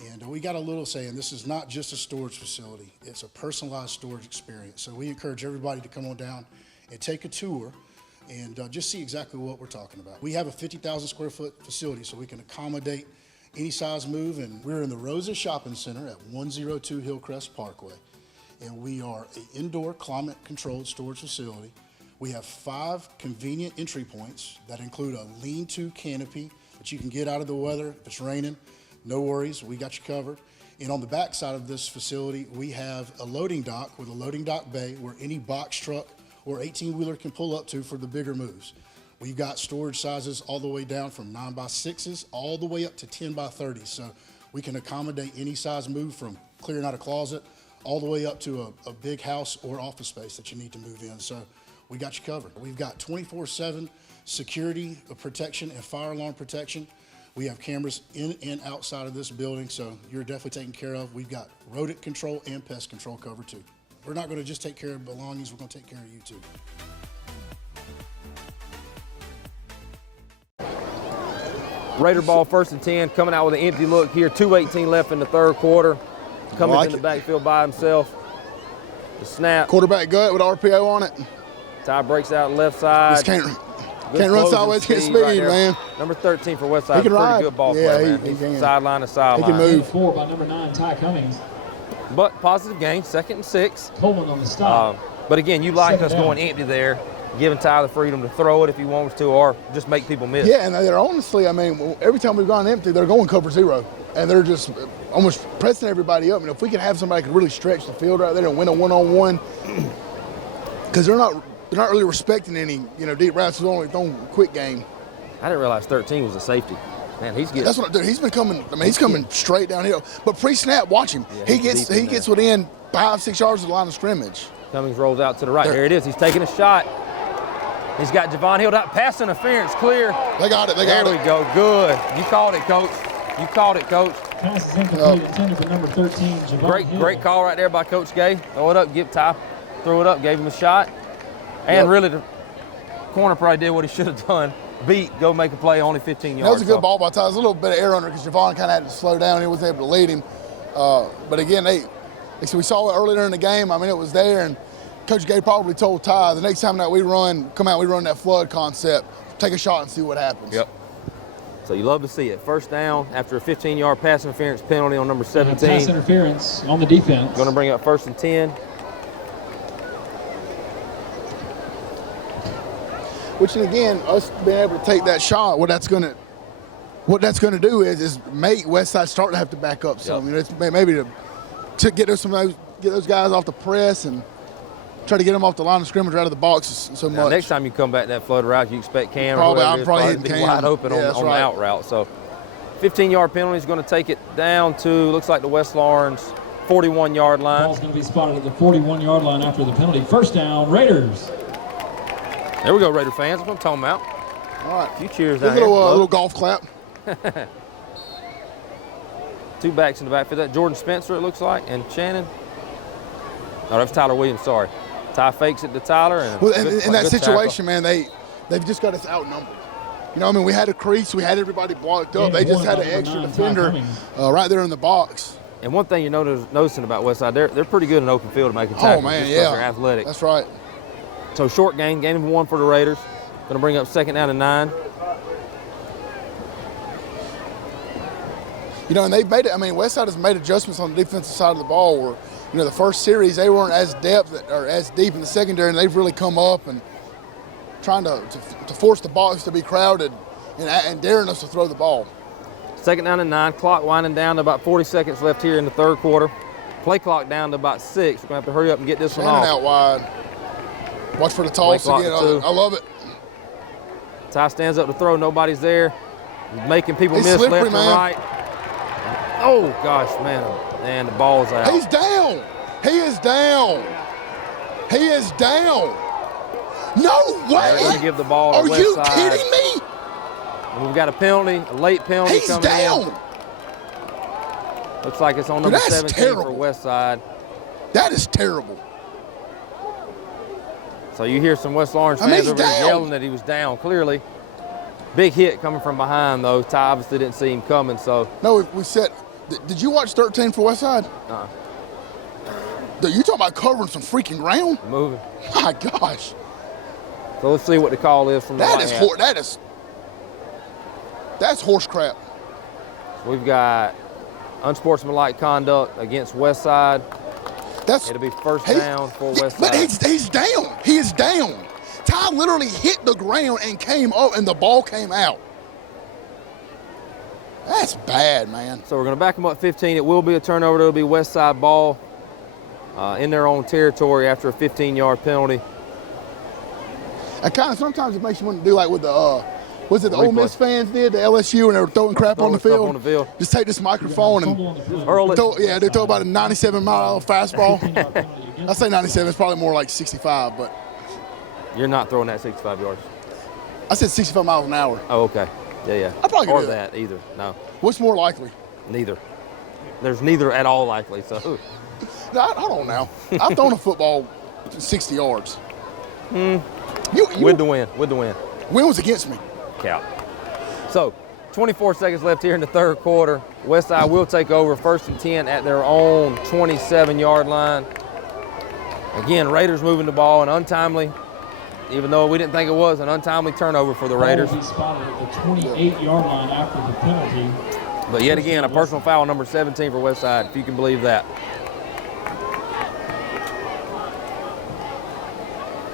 And we got a little saying, this is not just a storage facility, it's a personalized storage experience. So we encourage everybody to come on down and take a tour and just see exactly what we're talking about. We have a 50,000 square foot facility, so we can accommodate any size move, and we're in the Rosa Shopping Center at 102 Hillcrest Parkway. And we are an indoor climate controlled storage facility. We have 5 convenient entry points that include a lean-to canopy that you can get out of the weather if it's raining. No worries, we got you covered. And on the back side of this facility, we have a loading dock with a loading dock bay where any box truck or 18-wheeler can pull up to for the bigger moves. We've got storage sizes all the way down from 9x6s all the way up to 10x30s. So we can accommodate any size move from clearing out a closet all the way up to a big house or office space that you need to move in. So we got you covered. We've got 24/7 security protection and fire alarm protection. We have cameras in and outside of this building, so you're definitely taken care of. We've got rodent control and pest control covered too. We're not going to just take care of belongings, we're going to take care of you too. Raider ball, 1st and 10, coming out with an empty look here. 2:18 left in the third quarter. Cummings in the backfield by himself. The snap. Quarterback gut with RPO on it. Ty breaks out left side. Just can't run sideways, get speed, right man. Number 13 for Westside. He can pretty ride. good ball Yeah, player, man. he can. Sideline to sideline. He can move. 4 by number 9, Ty Cummings. But positive gain, 2nd and 6. Coleman on the stop. But again, you like Second us down. going empty there, giving Ty the freedom to throw it if he wants to, or just make people miss. Yeah, and they're honestly, I mean, every time we've gone empty, they're going cover 0. And they're just almost pressing everybody up. And if we can have somebody who can really stretch the field right there and win a one-on-one, because they're not really respecting any, deep routes. They're only throwing quick game. I didn't realize 13 was a safety. Man, he's getting. That's what, dude. He's been coming. I mean, he's coming straight downhill. But pre-snap, watch him. Yeah, he gets within 5-6 yards of the line of scrimmage. Cummings rolls out to the right. There it is. He's taking a shot. He's got Javon Hill out. Pass interference clear. They got it. There we go. Good. You called it, Coach. You called it, Coach. Pass is incomplete, intended for number 13, Javon Hill. Great call right there by Coach Gay. Throw it up, give Ty. Throw it up, gave him a shot. And really, the corner probably did what he should have done. Go make a play, only 15 yards. That was a good ball by Ty. There's a little bit of air under it because Javon kind of had to slow down. He wasn't able to lead him. But again, we saw it earlier in the game. I mean, it was there. And Coach Gay probably told Ty, the next time that we run that flood concept, take a shot and see what happens. Yep. So you love to see it. 1st down after a 15-yard pass interference penalty on number 17. Pass interference on the defense. Going to bring up 1st and 10. Which, again, us being able to take that shot, what that's going to do is make Westside start to have to back up some. Yep. It's maybe to get those guys off the press and try to get them off the line of scrimmage out of the box so much. Next time you come back that flood route, you expect Cam I'm probably hitting be Cam. wide open on the out route. So 15-yard penalty is going to take it down to, looks like the West Lawrence 41-yard line. Ball's going to be spotted at the 41-yard line after the penalty. 1st down, Raiders. There we go, Raider fans. That's what I'm talking about. All right. A few cheers down here. A little golf clap. 2 backs in the backfield. That Jordan Spencer, it looks like, and Shannon. Oh, that's Tyler Williams, sorry. Ty fakes it to Tyler. And in that situation, man, they've just got us outnumbered. I mean, we had a crease. We had everybody blocked up. They just had an extra defender right there in the box. And one thing you're noticing about Westside, they're pretty good in open field to make a tackle. Oh, man, yeah. They're athletic. That's right. So short gain of 1 for the Raiders. Going to bring up 2nd down and 9. And they've made it. I mean, Westside has made adjustments on the defensive side of the ball where, the first series they weren't as deep in the secondary, and they've really come up and trying to force the box to be crowded and daring us to throw the ball. 2nd down and 9. Clock winding down to about 40 seconds left here in the 3rd quarter. Play clock down to about 6. We're going to have to hurry up and get this one off. Out wide. Watch for the toss again. I love it. Ty stands up to throw. Nobody's there. Making people miss slippery, left man. and right. Oh, gosh, man. And the ball's out. He's down. He is down. He is down. No way. They're going to give the ball to Are Westside. you kidding me? And we've got a penalty, a late penalty He's coming down. in. Looks like it's on number 17 terrible. for Westside. That is terrible. So you hear some West Lawrence fans over there yelling that he was down, clearly. Big hit coming from behind, though. Ty obviously didn't see him coming, so. No, we said, did you watch 13 for Westside? You talking about covering some freaking ground? Moving. My gosh. So let's see what the call is from the That's horse crap. We've got unsportsmanlike conduct against Westside. It'll be first down for Westside. But he's down. He is down. Ty literally hit the ground and came up, and the ball came out. That's bad, man. So we're going to back them up 15. It will be a turnover. It'll be Westside ball in their own territory after a 15-yard penalty. And kind of sometimes it makes you want to do like with the the Ole Miss fans did, the LSU, and they were throwing crap on the field. Just take this microphone and hurl it. They throw about a 97-mile fastball. I say 97, it's probably more like 65, but. You're not throwing that 65 yards. I said 65 miles an hour. Oh, okay. Yeah. I probably could or do that either. No. What's more likely? Neither. There's neither at all likely. So. No, hold on now. I've thrown a football 60 yards. With the win. Win was against me. Count. So, 24 seconds left here in the third quarter. Westside will take over 1st and 10 at their own 27-yard line. Again, Raiders moving the ball, and untimely, even though we didn't think it was, an untimely turnover for the Raiders. Ball will be spotted at the 28-yard line after the penalty. But yet again, a personal foul, number 17 for Westside, if you can believe that.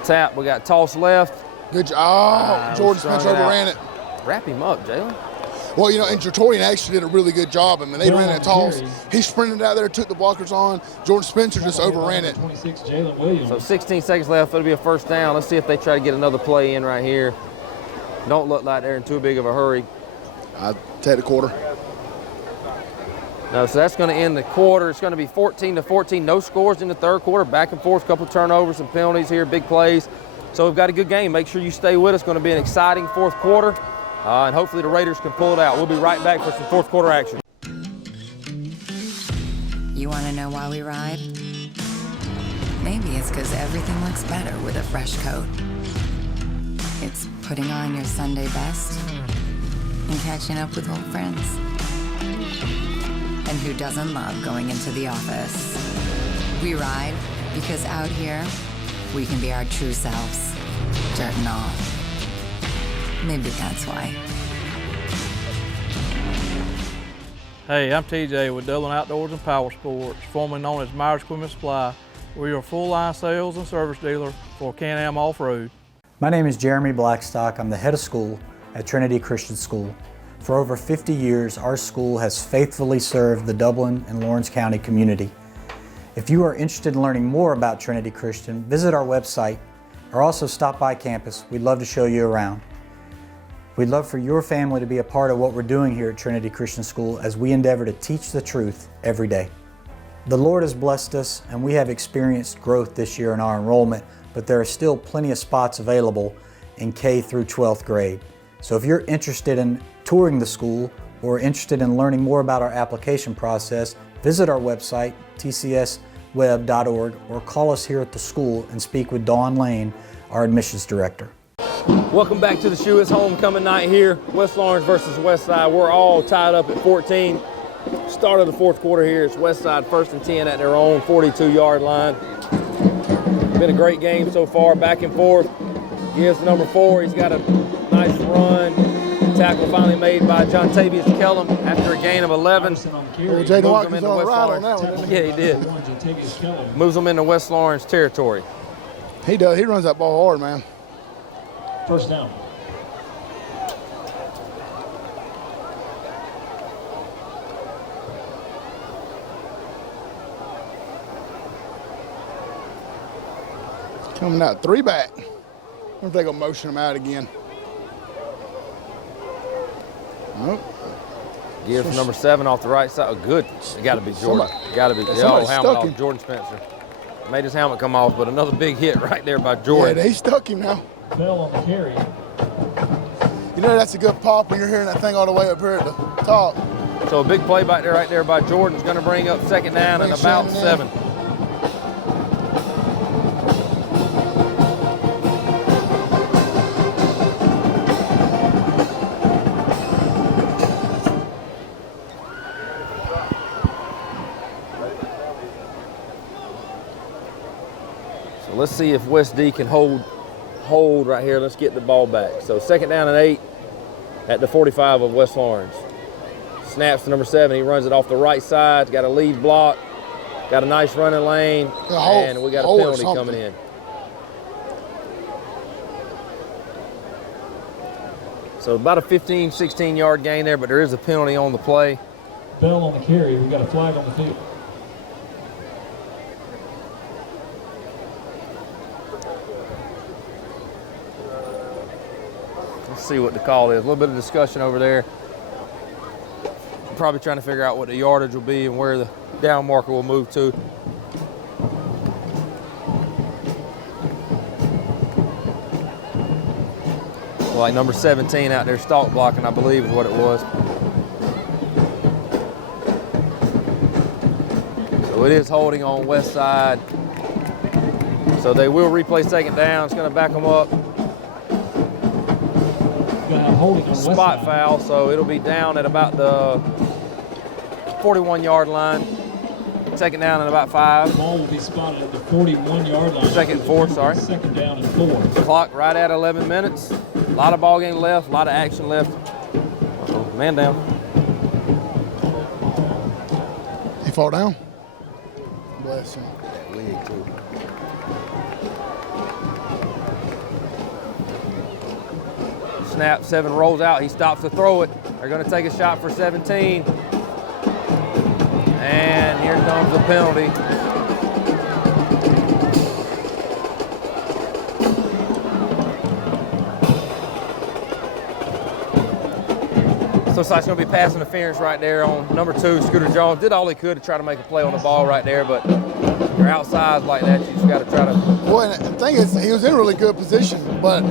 Tap, we got toss left. Good job. Jordan Spencer overran it. Wrap him up, Jalen. Well, and Jertorian actually did a really good job. I mean, they ran that toss. He sprinted out there, took the blockers on. Jordan Spencer just overran it. 26, Jalen Williams. So 16 seconds left. It'll be a first down. Let's see if they try to get another play in right here. Don't look like they're in too big of a hurry. I'll take the quarter. No, so that's going to end the quarter. It's going to be 14-14. No scores in the third quarter. Back and forth, couple turnovers, some penalties here, big plays. So we've got a good game. Make sure you stay with us. It's going to be an exciting fourth quarter. And hopefully the Raiders can pull it out. We'll be right back for some fourth quarter action. You want to know why we ride? Maybe it's because everything looks better with a fresh coat. It's putting on your Sunday best and catching up with old friends. And who doesn't love going into the office? We ride because out here, we can be our true selves, dirt and all. Maybe that's why. Hey, I'm TJ with Dublin Outdoors and Power Sports, formerly known as Myers Equipment Supply. We're your full-line sales and service dealer for Can-Am Off-Road. My name is Jeremy Blackstock. I'm the head of school at Trinity Christian School. For over 50 years, our school has faithfully served the Dublin and Lawrence County community. If you are interested in learning more about Trinity Christian, visit our website or also stop by campus. We'd love to show you around. We'd love for your family to be a part of what we're doing here at Trinity Christian School as we endeavor to teach the truth every day. The Lord has blessed us and we have experienced growth this year in our enrollment, but there are still plenty of spots available in K through 12th grade. So if you're interested in touring the school or interested in learning more about our application process, visit our website, tcsweb.org, or call us here at the school and speak with Dawn Lane, our admissions director. Welcome back to the shoe. It's homecoming night here. West Lawrence versus Westside. We're all tied up at 14. Start of the fourth quarter here. It's Westside 1st and 10 at their own 42-yard line. Been a great game so far, back and forth. Gives number 4. He's got a nice run. Tackle finally made by John Tavius Kellum after a gain of 11. Jaden Watkins on the ride on that one. Yeah, he did. Moves them into West Lawrence territory. He does. He runs that ball hard, man. First down. Coming out 3 back. I wonder if they're going to motion him out again. Nope. Give from number 7 off the right side. Oh, good. It got to be Jordan. Got to be. Oh, helmet off Jordan Spencer. Made his helmet come off, but another big hit right there by Jordan. Yeah, they stuck him now. Bell on the carry. You know that's a good pop when you're hearing that thing all the way up here at the top. So a big play back there right there by Jordan is going to bring up 2nd down and about 7. let's see if West D can hold right here. Let's get the ball back. So 2nd down and 8 at the 45 of West Lawrence. Snaps to number 7. He runs it off the right side. Got a lead block. Got a nice running lane. And we got a penalty coming in. So about a 15, 16-yard gain there, but there is a penalty on the play. Bell on the carry. We got a flag on the field. Let's see what the call is. A little bit of discussion over there. Probably trying to figure out what the yardage will be and where the down marker will move to. Like number 17 out there stalk blocking, I believe is what it was. So it is holding on West Side. So they will replay 2nd down. It's going to back them up. Spot foul, so it'll be down at about the 41-yard line. 2nd down and about 5. The ball will be spotted at the 41-yard line. 2nd and 4, sorry. 2nd down and 4. Clock right at 11 minutes. A lot of ball game left, a lot of action left. Uh-oh, man down. He fall down? Bless him. Leg too. Snap, 7 rolls out. He stops to throw it. They're going to take a shot for 17. And here comes the penalty. Looks like it's going to be pass interference right there on number 2, Scooter Jones. Did all he could to try to make a play on the ball right there, but you're outside like that, you just got to try to. Well, and the thing is, he was in a really good position, but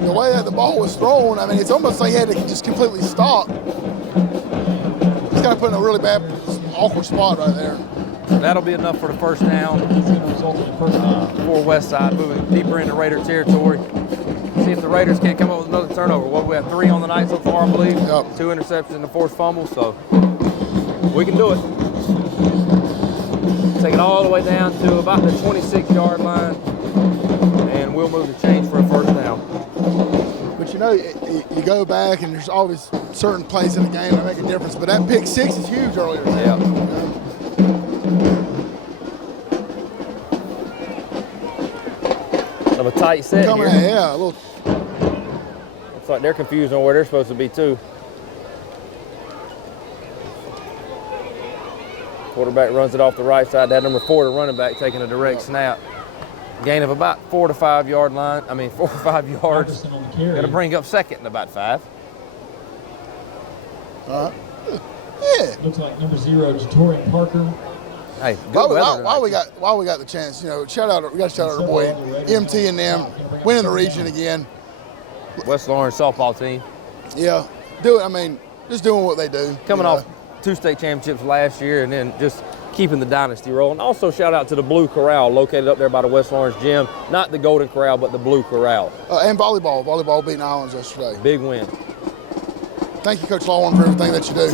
the way that the ball was thrown, I mean, it's almost like he had to just completely stop. He's kind of put in a really bad, awkward spot right there. That'll be enough for the 1st down for Westside, moving deeper into Raider territory. See if the Raiders can't come up with another turnover. Well, we have 3 on the night so far, I believe. Yep. 2 interceptions and a forced fumble, so we can do it. Take it all the way down to about the 26-yard line, and we'll move the change for a 1st down. But you know, you go back, and there's always certain plays in the game that make a difference. But that pick 6 is huge earlier. Yeah. Of a tight set coming here. In, yeah, a little. Looks like they're confused on where they're supposed to be too. Quarterback runs it off the right side. That number 4, the running back, taking a direct snap. Gain of about 4 to 5 yard line. 4 or 5 yards. Got to bring up 2nd and about 5. Yeah. Looks like number 0, Jatorian Parker. Hey, while we got the chance, you know, we got to shout out our boy MT and them winning the region again. West Lawrence softball team. Yeah, just doing what they do. Coming off 2 state championships last year, and then just keeping the dynasty rolling. Also, shout out to the Blue Corral, located up there by the West Lawrence Gym. Not the Golden Corral, but the Blue Corral. And volleyball. Volleyball beating Islands yesterday. Big win. Thank you, Coach Lawhorn, for everything that you do.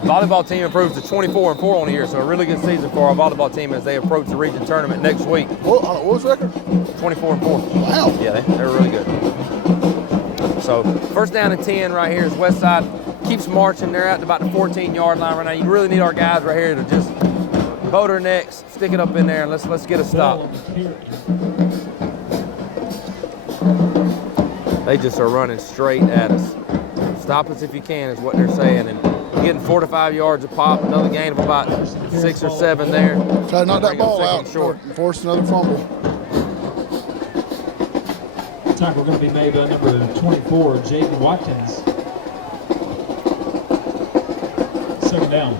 Volleyball team improves to 24-4 on the year, so a really good season for our volleyball team as they approach the region tournament next week. What was the record? 24-4. Wow. Yeah, they're really good. So 1st down and 10 right here is Westside. Keeps marching. They're at about the 14-yard line right now. You really need our guys right here to just bow their necks, stick it up in there, and let's get a stop. They just are running straight at us. Stop us if you can is what they're saying. And getting 4 to 5 yards a pop, another gain of about 6 or 7 there. Try to knock that ball out short and force another fumble. Tackle going to be made by number 24, Jaden Watkins. 2nd down.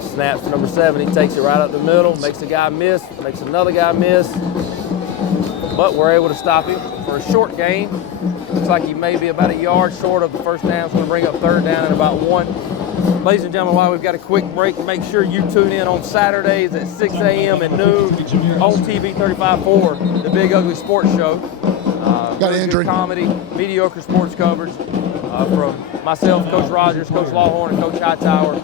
Snaps to number 7. He takes it right up the middle, makes a guy miss, makes another guy miss. But we're able to stop him for a short gain. Looks like he may be about a yard short of the 1st down. It's going to bring up 3rd down and about 1. Ladies and gentlemen, while we've got a quick break, make sure you tune in on Saturdays at 6 a.m. and noon on TV 35-4, the Big Ugly Sports Show. Got an injury. Comedy, mediocre sports coverage from myself, Coach Rogers, Coach Lawhorn, and Coach Hightower.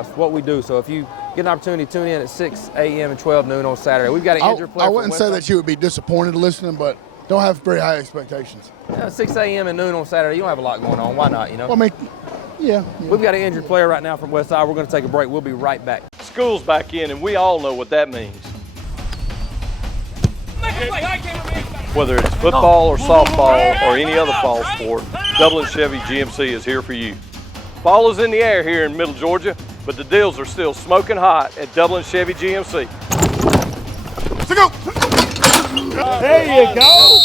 It's what we do. So if you get an opportunity to tune in at 6 a.m. and 12 noon on Saturday. We've got an injured player. I wouldn't say that you would be disappointed listening, but don't have very high expectations. 6 a.m. and noon on Saturday. You don't have a lot going on. Why not, you know? Well, I mean, yeah. We've got an injured player right now from Westside. We're going to take a break. We'll be right back. School's back in, and we all know what that means. Whether it's football or softball or any other fall sport, Dublin Chevy GMC is here for you. Fall is in the air here in Middle Georgia, but the deals are still smoking hot at Dublin Chevy GMC. There you go.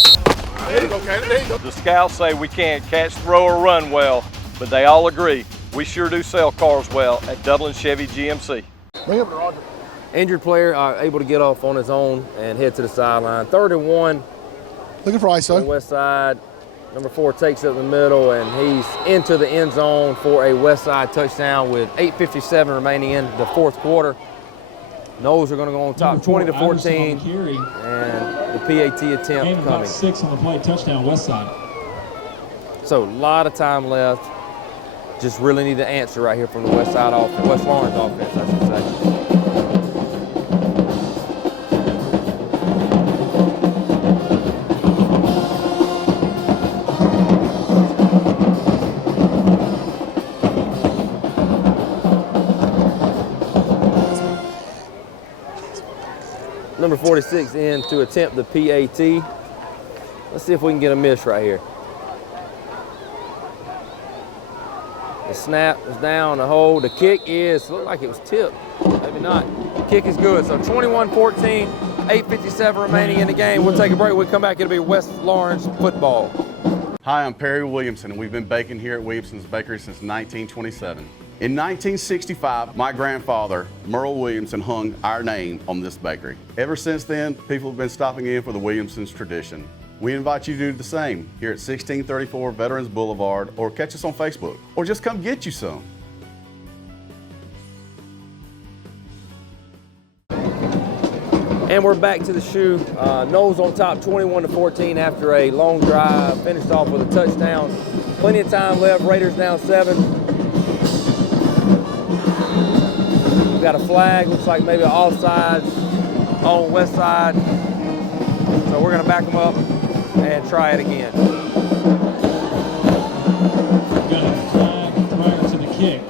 The scouts say we can't catch, throw, or run well, but they all agree we sure do sell cars well at Dublin Chevy GMC. Bring up to Roger. Injured player able to get off on his own and head to the sideline. 3rd and 1. Looking for ISO. West side. Number 4 takes it in the middle, and he's into the end zone for a Westside touchdown with 8:57 remaining in the 4th quarter. Noles are going to go on top, 20-14, and the PAT attempt coming. 6 on the play, touchdown Westside. So a lot of time left. Just really need the answer right here from the Westside offense, West Lawrence offense, I should say. Number 46 in to attempt the PAT. Let's see if we can get a miss right here. The snap is down, the hold. The kick is, looked like it was tipped. Maybe not. Kick is good. So 21-14, 8:57 remaining in the game. We'll take a break. We'll come back. It'll be West Lawrence football. Hi, I'm Perry Williamson, and we've been baking here at Williamson's Bakery since 1927. In 1965, my grandfather, Merle Williamson, hung our name on this bakery. Ever since then, people have been stopping in for the Williamson's tradition. We invite you to do the same here at 1634 Veterans Boulevard, or catch us on Facebook, or just come get you some. And we're back to the shoe. Noles on top, 21-14 after a long drive. Finished off with a touchdown. Plenty of time left. Raiders down 7. We've got a flag. Looks like maybe an offsides on Westside. So we're going to back them up and try it again. We've got a flag prior to the kick.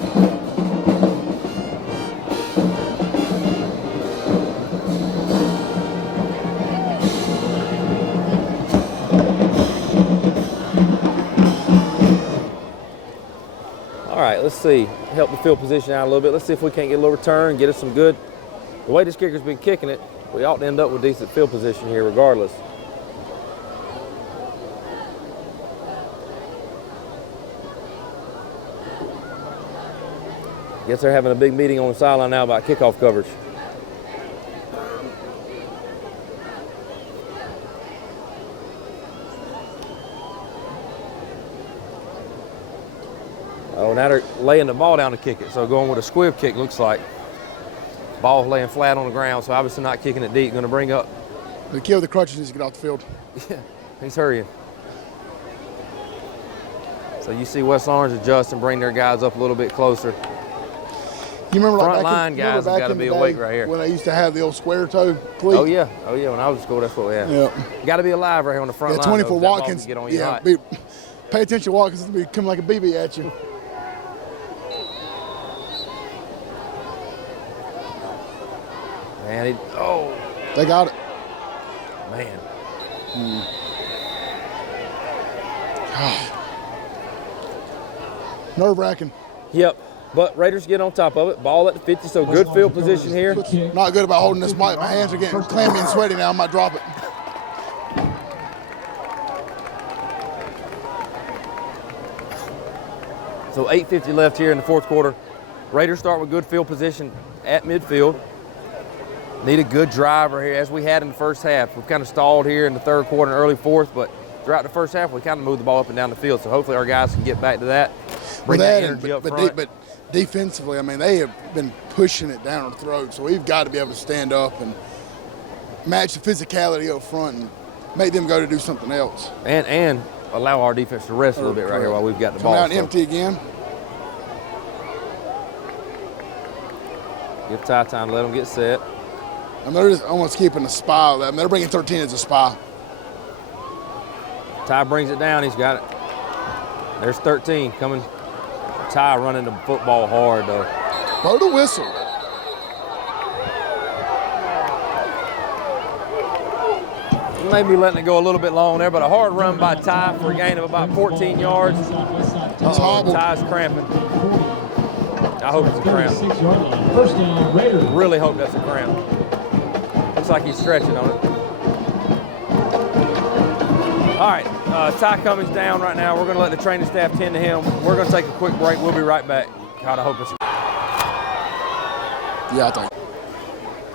All right, let's see. Help the field position out a little bit. Let's see if we can't get a little return, get us some good. The way this kicker's been kicking it, we ought to end up with decent field position here regardless. Guess they're having a big meeting on the sideline now about kickoff coverage. Oh, now they're laying the ball down to kick it. So going with a squib kick looks like. Ball laying flat on the ground, so obviously not kicking it deep. Going to bring up. The kid with the crutches needs to get off the field. Yeah, he's hurrying. So you see West Lawrence adjust and bring their guys up a little bit closer. You remember front like line guys have got to be awake right here. When they used to have the old square toe cleat. Oh yeah. When I was at school, that's what we had. Yeah. Got to be alive right here on the front line. 24 Watkins. Get on you hot. Pay attention, Watkins. It's gonna be coming like a BB at you. Man, they got it. Man. Nerve-wracking. Yep. But Raiders get on top of it. Ball at the 50, so good field position here. Not good about holding this mic. My hands are getting clammy and sweaty now. I might drop it. So 8:50 left here in the 4th quarter. Raiders start with good field position at midfield. Need a good driver here, as we had in the first half. We've kind of stalled here in the 3rd quarter and early 4th, but throughout the first half, we kind of moved the ball up and down the field. So hopefully our guys can get back to that. Bring that energy up front. But defensively, I mean, they have been pushing it down our throat. So we've got to be able to stand up and match the physicality up front and make them go to do something else. And allow our defense to rest a little bit right here while we've got the ball. Come out empty again. Give Ty time to let them get set. I mean, they're just almost keeping a spy. I mean, they're bringing 13 as a spy. Ty brings it down. He's got it. There's 13 coming. Ty running the football hard, though. Blow the whistle. Maybe letting it go a little bit long there, but a hard run by Ty for a gain of about 14 yards. Ty's cramping. I hope it's a cramp. Really hope that's a cramp. Looks like he's stretching on it. All right, Ty Cummings down right now. We're going to let the training staff tend to him. We're going to take a quick break. We'll be right back. God, I hope it's. Yeah, I think.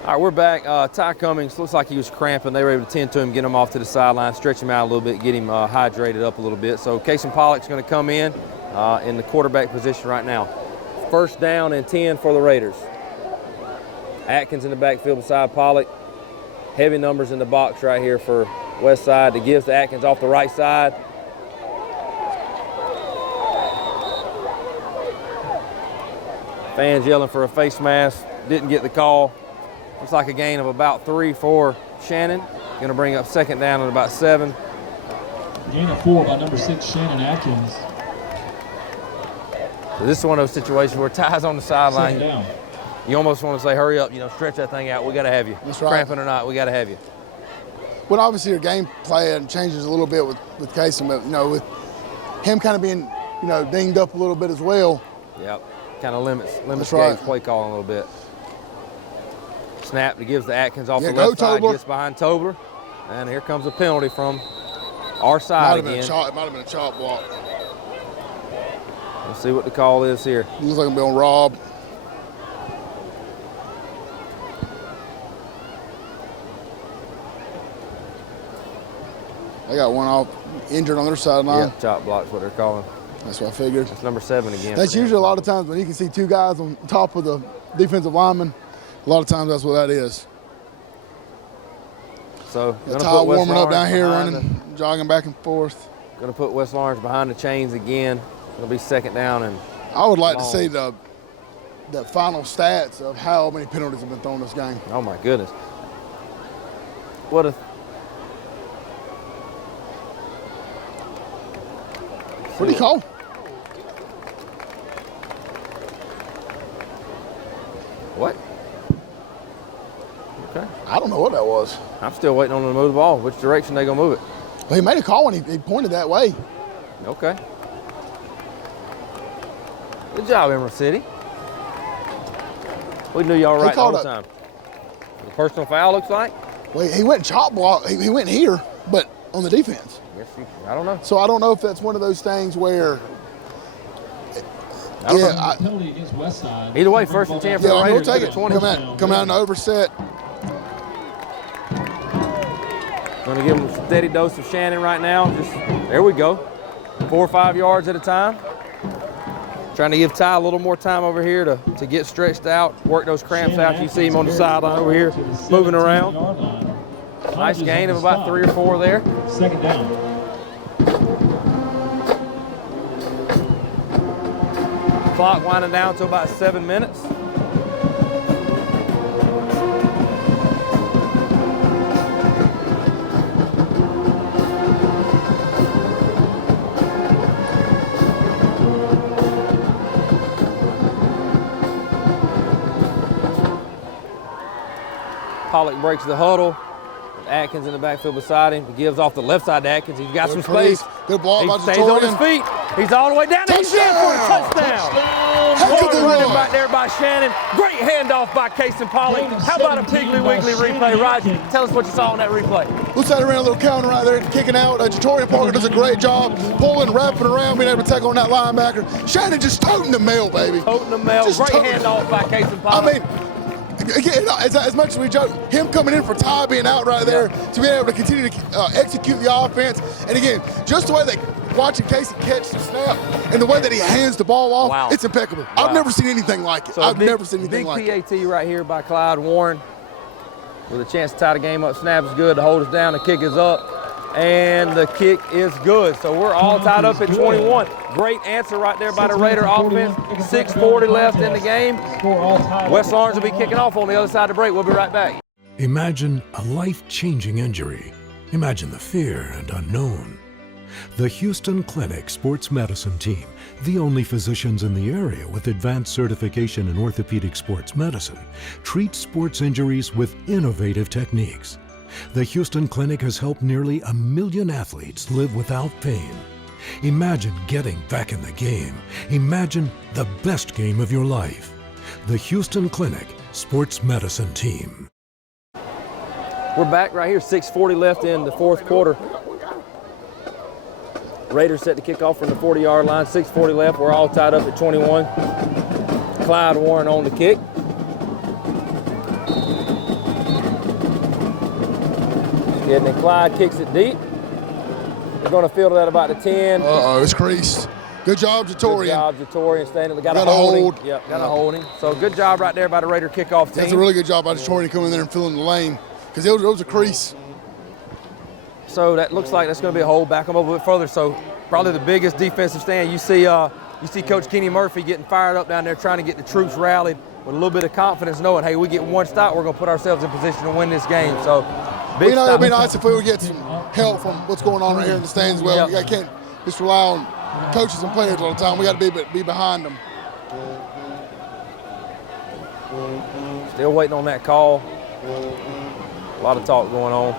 All right, we're back. Ty Cummings, looks like he was cramping. They were able to tend to him, get him off to the sideline, stretch him out a little bit, get him hydrated up a little bit. So Casey Pollock's going to come in the quarterback position right now. First down and 10 for the Raiders. Atkins in the backfield beside Pollock. Heavy numbers in the box right here for Westside. That gives to Atkins off the right side. Fans yelling for a face mask. Didn't get the call. Looks like a gain of about 3 for Shannon. Going to bring up second down at about 7. Gain of 4 by number 6, Shannon Atkins. So this is one of those situations where Ty's on the sideline. You almost want to say, hurry up, stretch that thing out. We got to have you. That's right. Cramping or not, we got to have you. Well, obviously your game plan changes a little bit with Casey, but with him kind of being, dinged up a little bit as well. Yep, kind of limits That's Gabe's right. play calling a little bit. Snap that gives the Atkins off the left side, gets behind Tobler. And here comes a penalty from our side again. It might have been a chop block. Let's see what the call is here. Looks like I'm being robbed. I got one off injured on their sideline. Yeah, chop block's what they're calling. That's what I figured. That's number 7 again. That's usually a lot of times when you can see 2 guys on top of the defensive lineman. A lot of times that's what that is. So Ty warming up down here, running, jogging back and forth. Going to put West Lawrence behind the chains again. It'll be second down and I would like to see the final stats of how many penalties have been thrown this game. Oh my goodness. What a What do you call? What? Okay. I don't know what that was. I'm still waiting on them to move the ball. Which direction they gonna move it? Well, he made a call when he pointed that way. Okay. Good job, Emerald City. We knew y'all right the whole time. The personal foul looks like? Well, he went chop block. He went here, but on the defense. Yes, I don't know. So I don't know if that's one of those things where. Penalty against Westside. Either way, first and 10 for the Raiders. We'll take it. Come out in the overset. Going to give him a steady dose of Shannon right now. There we go. 4 or 5 yards at a time. Trying to give Ty a little more time over here to get stretched out, work those cramps out. You see him on the sideline over here, moving around. Nice gain of about 3 or 4 there. Second down. Clock winding down to about 7 minutes. Pollock breaks the huddle. Atkins in the backfield beside him. He gives off the left side to Atkins. He's got some space. Good ball by He stays on his feet. He's all the way down. He's in for the touchdown. Hard running back there by Shannon. Great handoff by Casey Pollock. How about a Piggly Wiggly replay? Roger, tell us what you saw on that replay. Looks like he ran a little counter right there, kicking out. Jatorian Parker does a great job pulling, wrapping around, being able to take on that linebacker. Shannon just toting the mail, baby. Toting the mail. Great handoff by Casey Pollock. I mean, again, as much as we joke, him coming in for Ty being out right there to be able to continue to execute the offense. And again, just the way they watching Casey catch the snap and the way that he hands the ball off, it's impeccable. I've never seen anything like it. So I've never seen anything like it. Big PAT right here by Clyde Warren with a chance to tie the game up. Snap is good to hold us down. The kick is up. And the kick is good. So we're all tied up at 21. Great answer right there by the Raider offense. 6:40 left in the game. West Lawrence will be kicking off on the other side of the break. We'll be right back. Imagine a life-changing injury. Imagine the fear and unknown. The Houston Clinic Sports Medicine Team, the only physicians in the area with advanced certification in orthopedic sports medicine, treats sports injuries with innovative techniques. The Houston Clinic has helped nearly 1 million athletes live without pain. Imagine getting back in the game. Imagine the best game of your life. The Houston Clinic Sports Medicine Team. We're back right here, 6:40 left in the fourth quarter. Raiders set to kick off from the 40-yard line, 6:40 left. We're all tied up at 21. Clyde Warren on the kick. And then Clyde kicks it deep. They're going to field it at about the 10. Uh-oh, it's creased. Good job, Jatorian. Good job, Jatorian. Standing, got a hold. Yep, got a holding. So good job right there by the Raider kickoff team. That's a really good job by Jatorian coming in there and filling the lane because it was a crease. So that looks like that's going to be a hold. Back them over a bit further. So probably the biggest defensive stand. You see Coach Kenny Murphy getting fired up down there, trying to get the troops rallied with a little bit of confidence, knowing, hey, we get one stop, we're going to put ourselves in position to win this game. So. You know, it'd be nice if we would get some help from what's going on right here in the stands as well. Yep. We can't just rely on coaches and players all the time. We got to be behind them. Still waiting on that call. A lot of talk going on.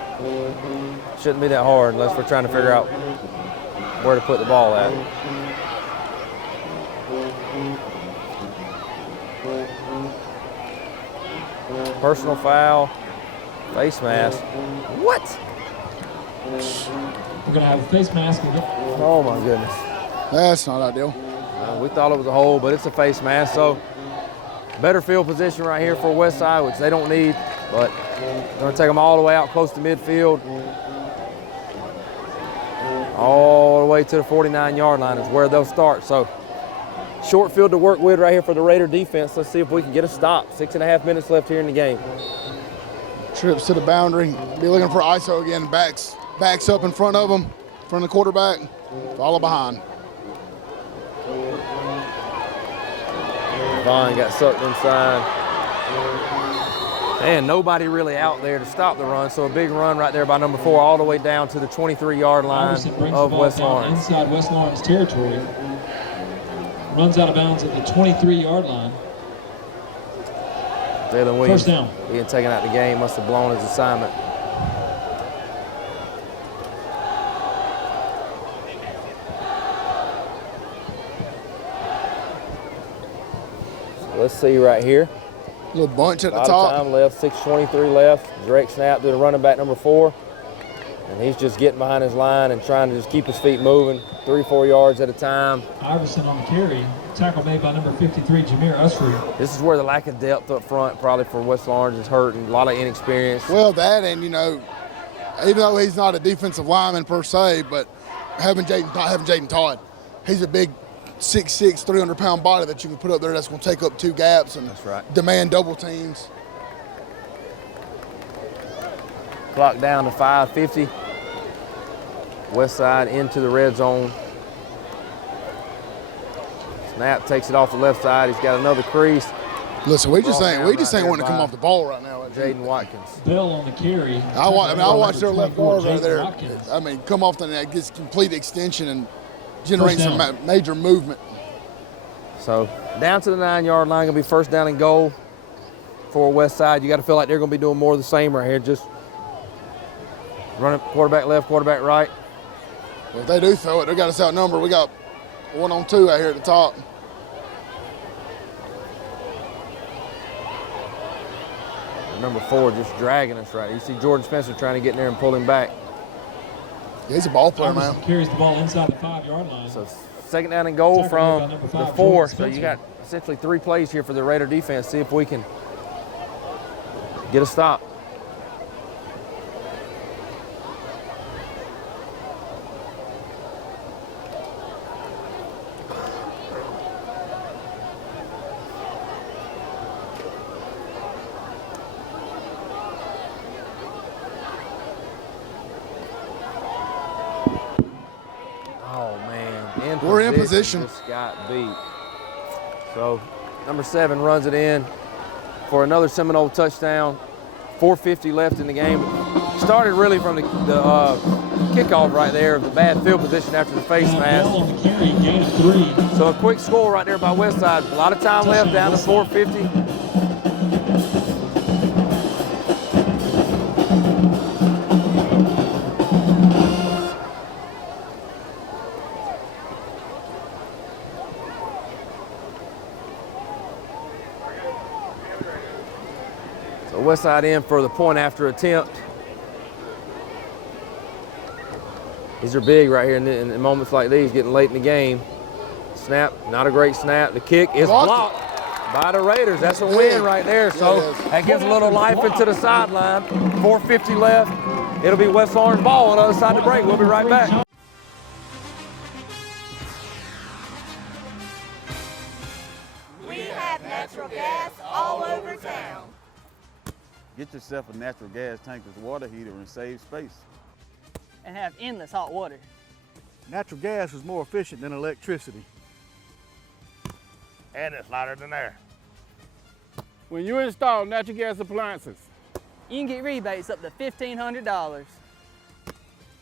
Shouldn't be that hard unless we're trying to figure out where to put the ball at. Personal foul. Face mask. What? We're going to have a face mask again. Oh, my goodness. That's not ideal. We thought it was a hole, but it's a face mask. So, better field position right here for Westside, which they don't need, but going to take them all the way out close to midfield. All the way to the 49-yard line is where they'll start. So, short field to work with right here for the Raider defense. Let's see if we can get a stop. 6.5 minutes left here in the game. Trips to the boundary. Be looking for ISO again. Backs up in front of them, in front of the quarterback. Follow behind. Vaughn got sucked inside. And nobody really out there to stop the run, so a big run right there by number 4 all the way down to the 23-yard line of West Lawrence. Inside West Lawrence territory. Runs out of bounds at the 23-yard line. Jalen Williams, first down. Being taken out of the game, must have blown his assignment. So let's see right here. A little bunch at the top. A lot of time left, 6:23 left. Direct snap to the running back, number 4. And he's just getting behind his line and trying to just keep his feet moving, 3-4 yards at a time. Iverson on the carry. Tackle made by number 53, Jameer Usry. This is where the lack of depth up front probably for West Lawrence is hurting. A lot of inexperience. Well, that and, you know, even though he's not a defensive lineman per se, but not having Jaden Todd, he's a big 6'6", 300-pound body that you can put up there that's going to take up 2 gaps and demand double teams. Clock down to 5:50. Westside into the red zone. Snap takes it off the left side. He's got another crease. Listen, we just ain't wanting to come off the ball right now. Jaden Watkins. Bell on the carry. I watched their left guard right there. I mean, come off and that gets complete extension and generate some major movement. So down to the 9-yard line, gonna be first down and goal for Westside. You got to feel like they're gonna be doing more of the same right here. Just running quarterback left, quarterback right. Well, if they do throw it, they got us outnumbered. We got 1-on-2 out here at the top. Number 4 just dragging us right. You see Jordan Spencer trying to get in there and pull him back. Yeah, he's a ball player, man. Carries the ball inside the 5-yard line. So second down and goal from the 4. So you got essentially 3 plays here for the Raider defense. See if we can get a stop. We're in position. Just got beat. So number 7 runs it in for another Seminole touchdown. 4:50 left in the game. Started really from the kickoff right there, the bad field position after the face mask. So a quick score right there by Westside. A lot of time left, down to 4:50. So Westside in for the point after attempt. These are big right here in moments like these, getting late in the game. Snap, not a great snap. The kick is blocked by the Raiders. That's a win right there. So that gives a little life into the sideline. 4:50 left. It'll be West Orange ball on the other side of the break. We'll be right back. We have natural gas all over town. Get yourself a natural gas tankless water heater and save space. And have endless hot water. Natural gas is more efficient than electricity. And it's lighter than air. When you install natural gas appliances, You can get rebates up to $1,500.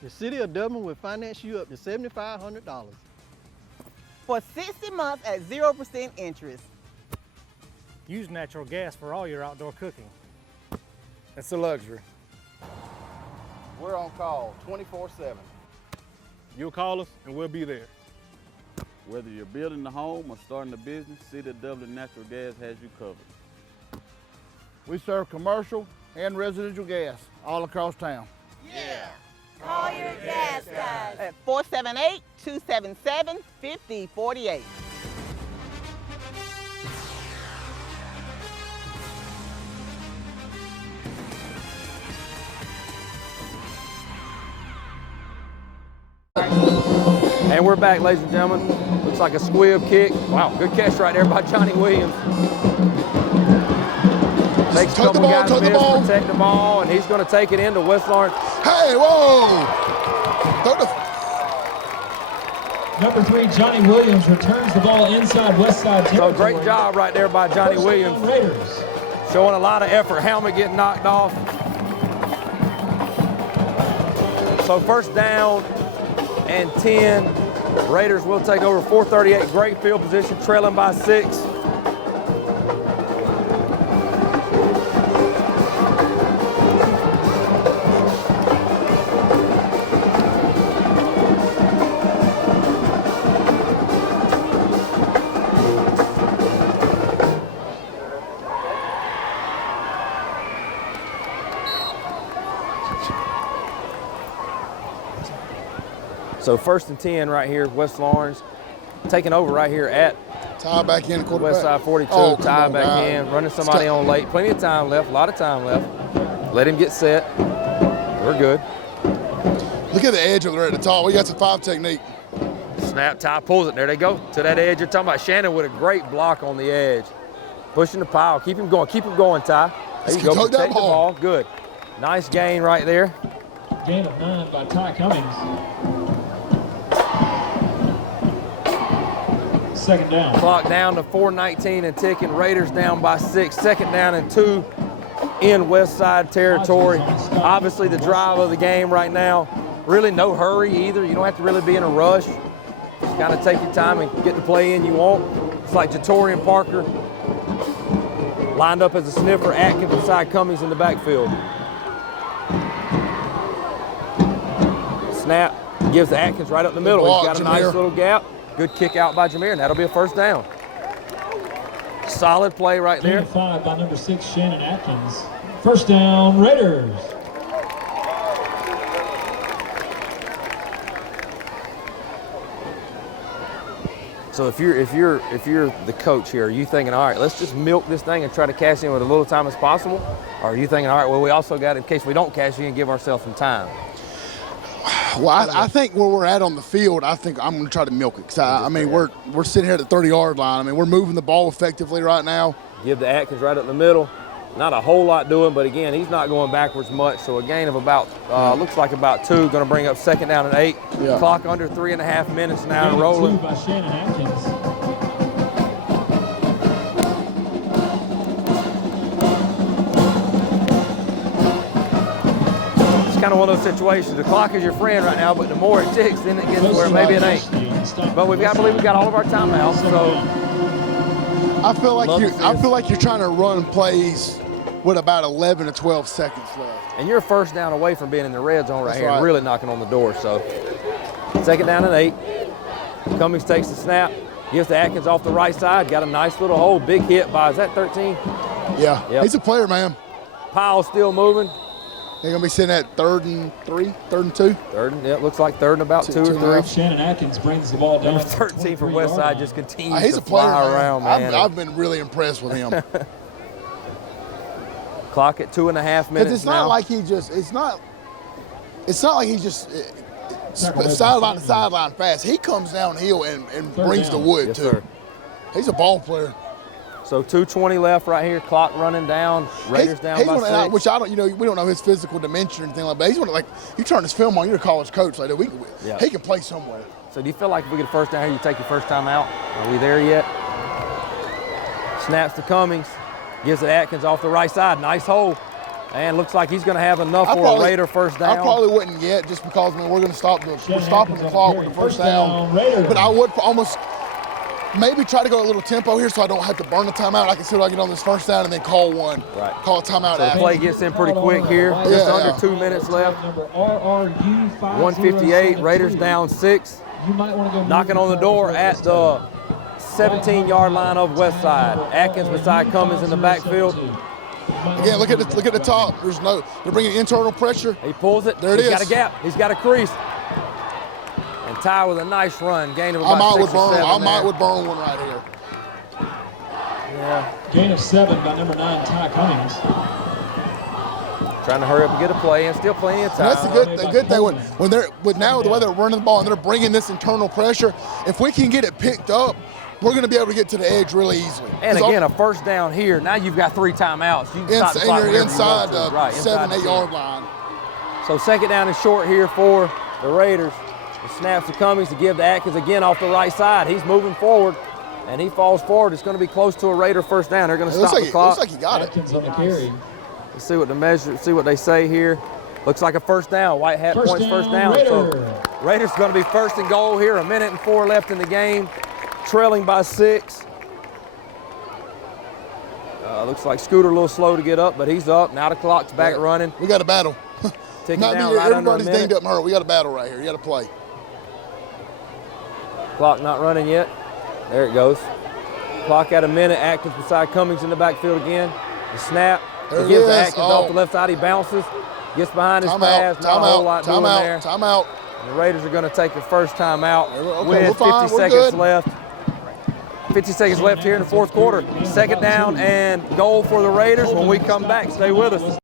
The City of Dublin will finance you up to $7,500. For 60 months at 0% interest. Use natural gas for all your outdoor cooking. it's a luxury. We're on call 24/7. You'll call us and we'll be there. Whether you're building a home or starting a business, City of Dublin Natural Gas has you covered. We serve commercial and residential gas all across town. Yeah. Call your gas guys. At 478-277-5048. And we're back, ladies and gentlemen. Looks like a squib kick. Wow, good catch right there by Johnny Williams. Takes a couple guys miss, protect the ball, and he's going to take it into West Lawrence. Hey, whoa! Number 3, Johnny Williams returns the ball inside Westside territory. So great job right there by Johnny Williams. Raiders. Showing a lot of effort. Helmet getting knocked off. So first down and 10. Raiders will take over. 4:38, great field position, trailing by 6. So first and 10 right here, West Lawrence taking over right here at tie back in quarterback. West Side 42, tie back in, running somebody on late. Plenty of time left, a lot of time left. Let him get set. We're good. Look at the edge over there at the top. We got some 5 technique. Snap, Ty pulls it. There they go to that edge. You're talking about Shannon with a great block on the edge. Pushing the pile. Keep him going, Ty. There you go, protect the ball. Good. Nice gain right there. Gain of 9 by Ty Cummings. Second down. Clock down to 4:19 and ticking. Raiders down by 6. Second down and 2 in Westside territory. Obviously the drive of the game right now. Really no hurry either. You don't have to really be in a rush. Just kind of take your time and get the play in you want. It's like Jatorian Parker lined up as a sniffer. Atkins beside Cummings in the backfield. Snap gives to Atkins right up the middle. He's got a nice little gap. Good kick out by Jameer, and that'll be a first down. Solid play right there. 5 by number 6, Shannon Atkins. First down, Raiders. So if you're the coach here, are you thinking, all right, let's just milk this thing and try to cash in with as little time as possible? Or are you thinking, all right, well, we also got, in case we don't cash in, give ourselves some time? Well, I think where we're at on the field, I think I'm going to try to milk it. Because, I mean, we're sitting here at the 30-yard line. I mean, we're moving the ball effectively right now. Give the Atkins right up the middle. Not a whole lot doing, but again, he's not going backwards much. So a gain of about, looks like about 2, going to bring up 2nd down and 8. Yeah. Clock under 3.5 minutes now and rolling. 2 by Shannon Atkins. It's kind of one of those situations. The clock is your friend right now, but the more it ticks, then it gets where it may be an 8. But we've got to believe we've got all of our timeouts. So I feel like you're trying to run plays with about 11 to 12 seconds left. And you're 1st down away from being in the red zone right That's here right. and really knocking on the door. So 2nd down and 8. Cummings takes the snap, gives to Atkins off the right side. Got a nice little hole. Big hit by, is that 13? Yeah, Yep. he's a player, man. Powell still moving. They're going to be sitting at 3rd and 3, 3rd and 2. 3rd and, yeah, it looks like 3rd and about 2 or 3. Shannon Atkins brings the ball down. Number 13 from Westside just continues He's to a player, fly man. around, man. I've been really impressed with him. Clock at 2.5 minutes It's now. not like he just, it's not like he just sideline to sideline fast. He comes downhill and brings the wood, Yes, too. sir. He's a ball player. So 2:20 left right here. Clock running down. Raiders down by 6. Which I don't, we don't know his physical dimension or anything like that. He's one of, like, you turn his film on, you're a college coach. Like, he can play somewhere. So do you feel like if we get a 1st down here, you take your 1st time out? Are we there yet? Snaps to Cummings. Gives it Atkins off the right side. Nice hole. And looks like he's going to have enough for a Raider 1st down. I probably wouldn't yet, just because we're going to stop we're stopping the clock with the 1st down. But I would almost maybe try to go a little tempo here so I don't have to burn the timeout. I can see what I get on this 1st down and then call one. Right. Call a timeout. So the play gets in pretty quick here. Just under 2 minutes left. 1:58. Raiders down 6. Knocking on the door at the 17-yard line of Westside. Atkins beside Cummings in the backfield. Again, look at the top. They're bringing internal pressure. He pulls it. There it is. He's got a gap. He's got a crease. And Ty with a nice run. Gain of about 6 or 7 I might would burn one right here. Yeah. Gain of 7 by number 9, Ty Cummings. Trying to hurry up and get a play and still plenty of time. And that's the good thing when they're now the way they're running the ball and they're bringing this internal pressure. If we can get it picked up, we're going to be able to get to the edge really easily. And again, a 1st down here. Now you've got 3 timeouts. You can stop the clock you're inside the right, 7-8 yard line. So 2nd down and short here for the Raiders. The snaps to Cummings to give to Atkins again off the right side. He's moving forward, and he falls forward. It's going to be close to a Raider 1st down. They're going to stop the clock. Looks like he got Atkins on the carry. Let's see what see what they say here. Looks like a 1st down. White hat points 1st down. So Raiders going to be 1st and goal here. 1:04 left in the game. Trailing by 6. Looks like Scooter a little slow to get up, but he's up. Now the clock's back running. We got a battle. Ticking down right under a minute. Everybody's dinged up and hurt. We got a battle right here. You got to play. Clock not running yet. There it goes. Clock at a minute. Atkins beside Cummings in the backfield again. The snap. There He gives it is. Atkins off the left side. He bounces. Gets behind his pass. Not a whole lot doing there. Timeout. And the Raiders are going to take their 1st timeout Okay, with 50 seconds left. 50 seconds left here in the 4th quarter. 2nd down and goal for the Raiders. When we come back, stay with us.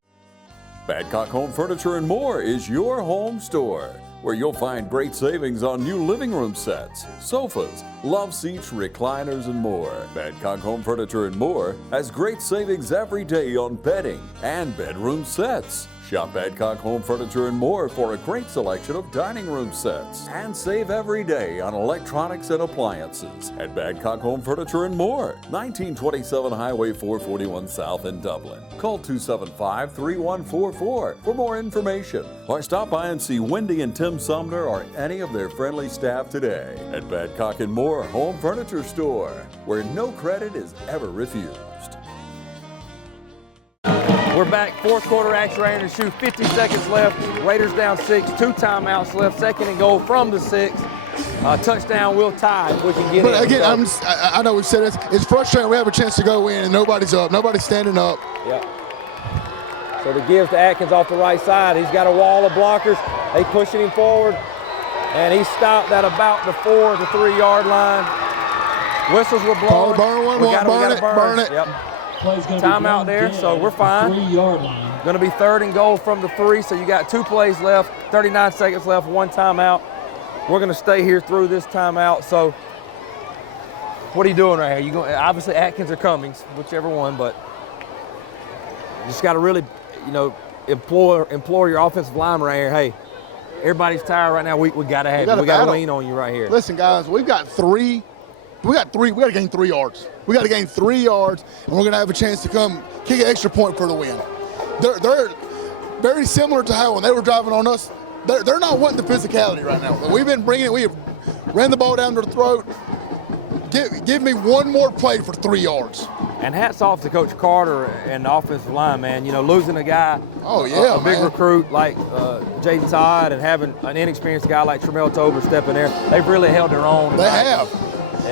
Badcock Home Furniture and More is your home store, where you'll find great savings on new living room sets, sofas, love seats, recliners, and more. Badcock Home Furniture and More has great savings every day on bedding and bedroom sets. Shop Badcock Home Furniture and More for a great selection of dining room sets. And save every day on electronics and appliances at Badcock Home Furniture and More, 1927 Highway 441 South in Dublin. Call 275-3144 for more information, or stop by and see Wendy and Tim Sumner or any of their friendly staff today at Badcock and More Home Furniture Store, where no credit is ever refused. We're back, 4th quarter action, ready to shoot. 50 seconds left. Raiders down 6, 2 timeouts left. 2nd and goal from the 6. Touchdown will tie if we can get it. But again, I know we've said this. It's frustrating. We have a chance to go in and nobody's up. Nobody's standing up. Yep. So the gives to Atkins off the right side. He's got a wall of blockers. They pushing him forward, and he stopped at about the 4 to 3 yard line. Whistles were blowing. Burn it. Yep. Timeout there, so we're fine. 3 yard line. Going to be 3rd and goal from the 3, so you got 2 plays left, 39 seconds left, 1 timeout. We're going to stay here through this timeout. So what are you doing right here? You going obviously Atkins or Cummings, whichever one, but just got to really, implore your offensive lineman right here. Hey, everybody's tired right now. We got to have you. We got to lean on you right here. Listen, guys, we got to gain 3 yards. We got to gain 3 yards, and we're going to have a chance to come kick an extra point for the win. They're very similar to how when they were driving on us, they're not wanting the physicality right now. We've been bringing it. We have ran the ball down their throat. Give me one more play for 3 yards. And hats off to Coach Carter and the offensive line, man. Losing a guy, a big recruit like Jaden Todd, and having an inexperienced guy like Tremel Tober step in there, they've really held their own. They have.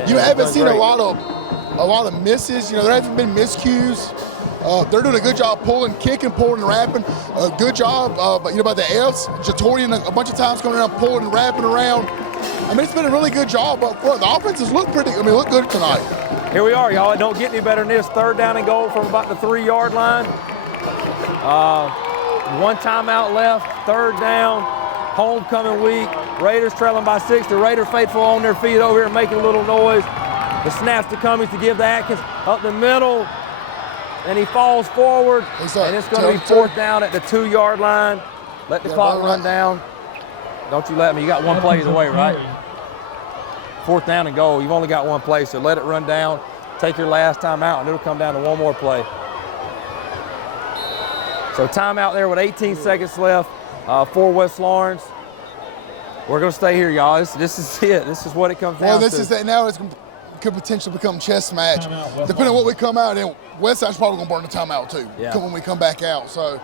You haven't seen a lot of misses. There haven't been miscues. They're doing a good job kicking, pulling, and wrapping. A good job, by the Fs. Jatorian a bunch of times coming around, pulling and wrapping around. It's been a really good job up front. The offenses look good tonight. Here we are, y'all. It don't get any better than this. 3rd down and goal from about the 3-yard line. 1 timeout left. 3rd down. Homecoming week. Raiders trailing by 6. The Raider faithful on their feet over here making a little noise. The snaps to Cummings to give to Atkins up the middle. And he falls forward. And it's going to be 4th down at the 2-yard line. Let the clock run down. Don't you let me. You got one play either way, right? 4th down and goal. You've only got one play, so let it run down. Take your last time out, and it'll come down to one more play. So timeout there with 18 seconds left for West Lawrence. We're going to stay here, y'all. This is it. This is what it comes down to. Now it could potentially become chess match. Depending on what we come out in, Westside's probably going to burn the timeout too when we come back out. So.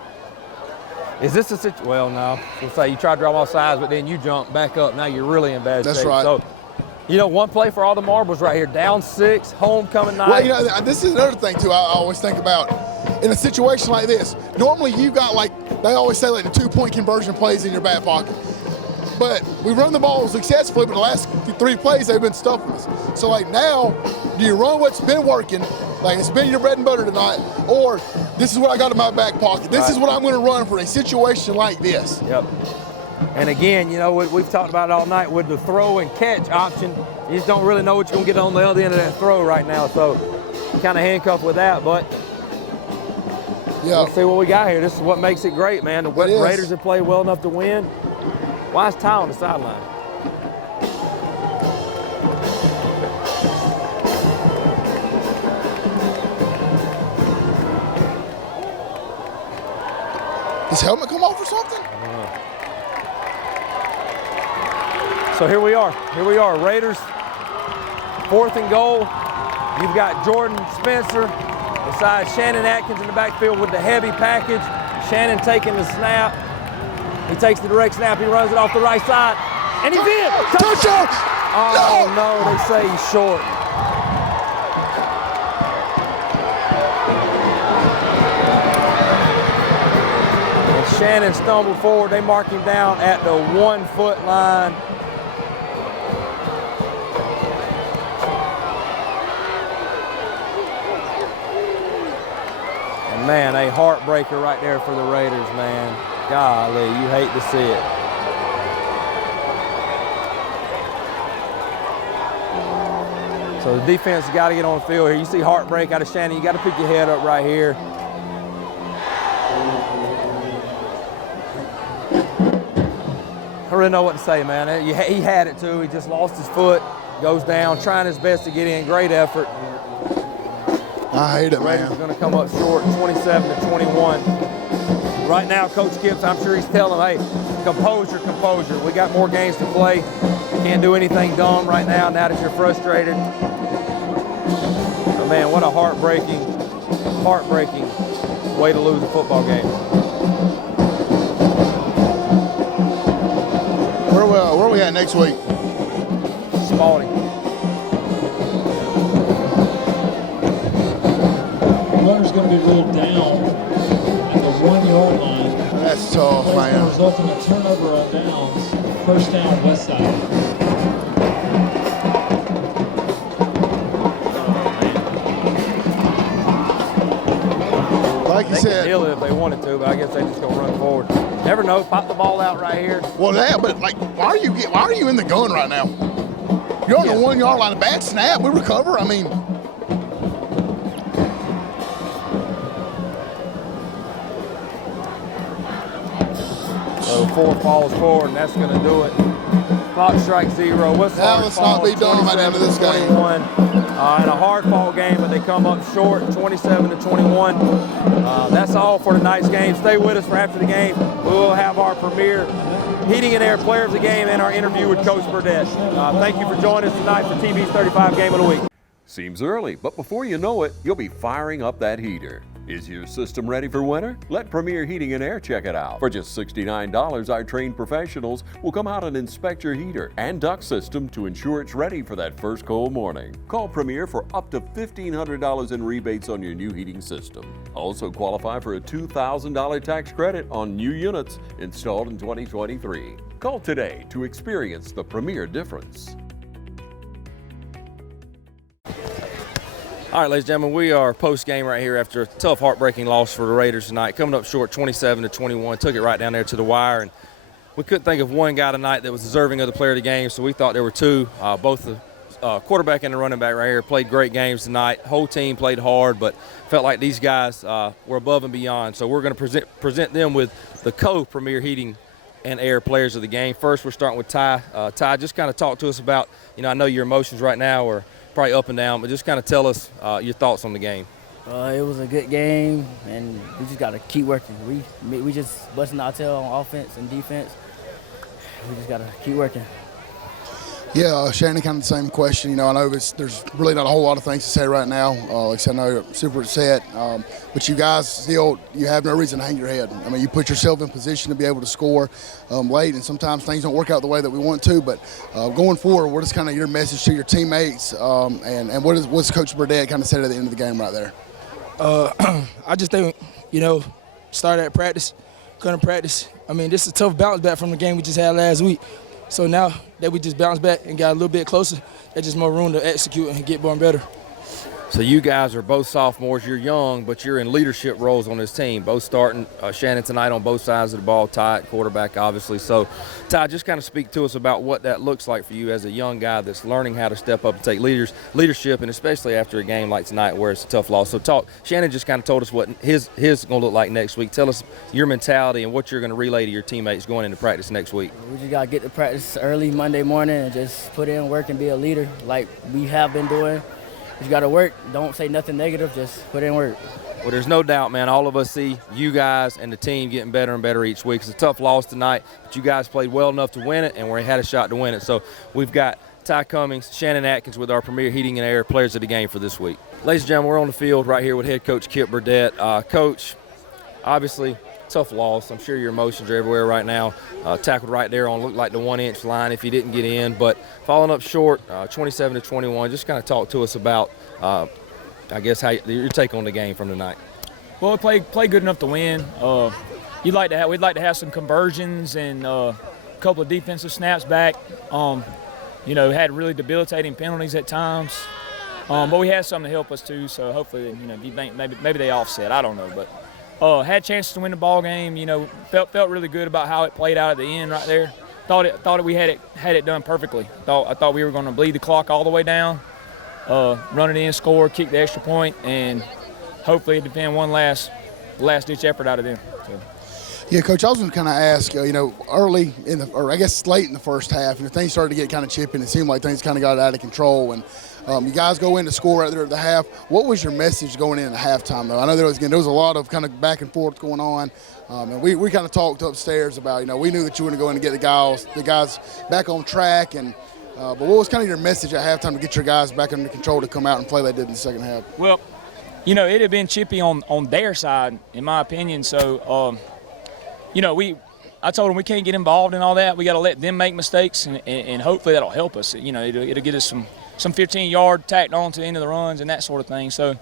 Is this a situation? Well, no. We'll say you try to draw off sides, but then you jump back up. Now you're really in bad shape. That's right. So, one play for all the marbles right here. Down 6, homecoming night. Well, this is another thing, too, I always think about. In a situation like this, normally you've got, they always say, the 2-point conversion plays in your back pocket. But we run the ball successfully, but the last 3 plays, they've been stuffing us. So, now, do you run what's been working, it's been your bread and butter tonight, or this is what I got in my back pocket. This is what I'm going to run for a situation like this. Yep. And again, we've talked about it all night with the throw and catch option. You just don't really know what you're going to get on the other end of that throw right now. So kind of handcuffed with that, but let's see what we got here. This is what makes it great, man. The Raiders have played well enough to win. Why is Ty on the sideline? His helmet come off or something? So here we are. Raiders, 4th and goal. You've got Jordan Spencer beside Shannon Atkins in the backfield with the heavy package. Shannon taking the snap. He takes the direct snap. He runs it off the right side. And he's in. Touchdown! Oh, no, they say he's short. Shannon stumbled forward. They mark him down at the 1-foot line. And man, a heartbreaker right there for the Raiders, man. Golly, you hate to see it. So the defense has got to get on the field here. You see heartbreak out of Shannon. You got to pick your head up right here. I don't really know what to say, man. He had it too. He just lost his foot, goes down, trying his best to get in. Great effort. I hate it, man. Raiders are going to come up short, 27-21. Right now, Coach Kipps, I'm sure he's telling them, hey, composure. We got more games to play. Can't do anything dumb right now that you're frustrated. But man, what a heartbreaking way to lose a football game. Where are we at next week? Spalding. The runner's going to be ruled down at the 1-yard line. That's tough, man. Resulting in a turnover on downs. 1st down, Westside. Like you said, they could deal it if they wanted to, but I guess they just gonna run forward. Never know. Pop the ball out right here. Well, yeah, but why are you in the gun right now? You're on the 1-yard line. A bad snap. We recover. So 4 falls forward, and that's going to do it. Clock strikes 0. What's Now let's not be dumb at the end of this game. 21. In a hard-fought game, but they come up short, 27-21. That's all for tonight's game. Stay with us for after the game. We will have our premier heating and air player of the game and our interview with Coach Burdett. Thank you for joining us tonight for TV's 35 Game of the Week. Seems early, but before you know it, you'll be firing up that heater. Is your system ready for winter? Let Premier Heating and Air check it out. For just $69, our trained professionals will come out and inspect your heater and duct system to ensure it's ready for that first cold morning. Call Premier for up to $1,500 in rebates on your new heating system. Also qualify for a $2,000 tax credit on new units installed in 2023. Call today to experience the Premier difference. All right, ladies and gentlemen, we are post-game right here after a tough, heartbreaking loss for the Raiders tonight. Coming up short, 27-21, took it right down there to the wire. And we couldn't think of one guy tonight that was deserving of the player of the game, so we thought there were two. Both the quarterback and the running back right here played great games tonight. Whole team played hard, but felt like these guys were above and beyond. So we're going to present them with the co-premier heating and air players of the game. First, we're starting with Ty. Ty, just kind of talk to us about, I know your emotions right now are probably up and down, but just kind of tell us your thoughts on the game. It was a good game, and we just got to keep working. We just busting our tail on offense and defense. We just got to keep working. Yeah, Shannon, kind of the same question. I know there's really not a whole lot of things to say right now. Like I said, I know you're super upset, but you guys still, you have no reason to hang your head. I mean, you put yourself in position to be able to score late, and sometimes things don't work out the way that we want to. But going forward, what is kind of your message to your teammates, and what's Coach Burdett kind of said at the end of the game right there? I just think, started at practice, couldn't practice. I mean, this is a tough bounce back from the game we just had last week. So now that we just bounced back and got a little bit closer, there's just more room to execute and get more and better. So you guys are both sophomores. You're young, but you're in leadership roles on this team, both starting Shannon tonight on both sides of the ball, Ty at quarterback, obviously. So, Ty, just kind of speak to us about what that looks like for you as a young guy that's learning how to step up and take leadership, and especially after a game like tonight where it's a tough loss. So Shannon just kind of told us what his is going to look like next week. Tell us your mentality and what you're going to relay to your teammates going into practice next week. We just got to get to practice early Monday morning and just put in work and be a leader like we have been doing. You got to work. Don't say nothing negative. Just put in work. Well, there's no doubt, man. All of us see you guys and the team getting better and better each week. It's a tough loss tonight, but you guys played well enough to win it, and we had a shot to win it. So we've got Ty Cummings, Shannon Atkins with our Premier Heating and Air players of the game for this week. Ladies and gentlemen, we're on the field right here with head coach Kip Burdett. Coach, obviously, tough loss. I'm sure your emotions are everywhere right now. Tackled right there on looked like the 1-inch line if you didn't get in, but falling up short, 27-21. Just kind of talk to us about, I guess, how your take on the game from tonight. Well, we played good enough to win. We'd like to have some conversions and a couple of defensive snaps back. Had really debilitating penalties at times, but we had something to help us too. So hopefully, you think maybe they offset. I don't know, but. Had chances to win the ball game. Felt really good about how it played out at the end right there. Thought we had it done perfectly. I thought we were going to bleed the clock all the way down, run it in, score, kick the extra point, and hopefully defend one last ditch effort out of them. So. Yeah, Coach, I was going to kind of ask, early or I guess late in the first half, things started to get kind of chippy, and it seemed like things kind of got out of control. And you guys go in to score right there at the half. What was your message going in at halftime, though? I know there was a lot of kind of back and forth going on, and we kind of talked upstairs about, we knew that you were going to go in and get the guys back on track. And but what was kind of your message at halftime to get your guys back under control to come out and play like they did in the second half? Well, it had been chippy on their side, in my opinion. So. I told them we can't get involved in all that. We got to let them make mistakes, and hopefully that'll help us. It'll get us some 15-yard tacked on to the end of the runs and that sort of thing. So,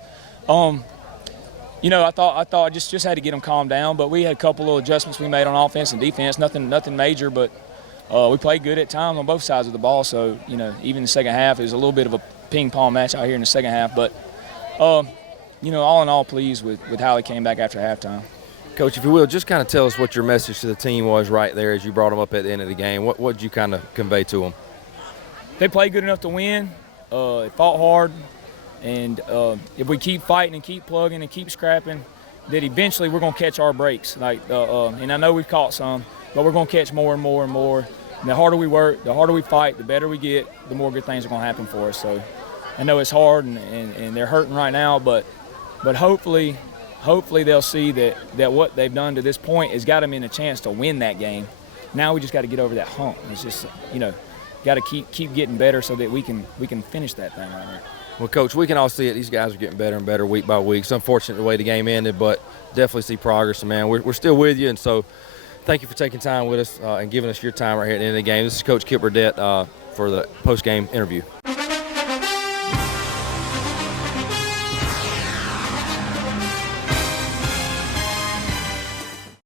I thought I just had to get them calmed down. But we had a couple of adjustments we made on offense and defense. Nothing major, but we played good at times on both sides of the ball. So, even the second half, it was a little bit of a ping-pong match out here in the second half. But, all in all, pleased with how they came back after halftime. Coach, if you will, just kind of tell us what your message to the team was right there as you brought them up at the end of the game. What did you kind of convey to them? They played good enough to win. They fought hard. And if we keep fighting and keep plugging and keep scrapping, that eventually we're going to catch our breaks. And I know we've caught some, but we're going to catch more and more and more. And the harder we work, the harder we fight, the better we get, the more good things are going to happen for us. So I know it's hard and they're hurting right now, but hopefully they'll see that what they've done to this point has got them in a chance to win that game. Now we just got to get over that hump. It's just, got to keep getting better so that we can finish that thing right there. Well, Coach, we can all see it. These guys are getting better and better week by week. It's unfortunate the way the game ended, but definitely see progress. And, man, we're still with you, and so thank you for taking time with us and giving us your time right here at the end of the game. This is Coach Kip Burdett for the post-game interview.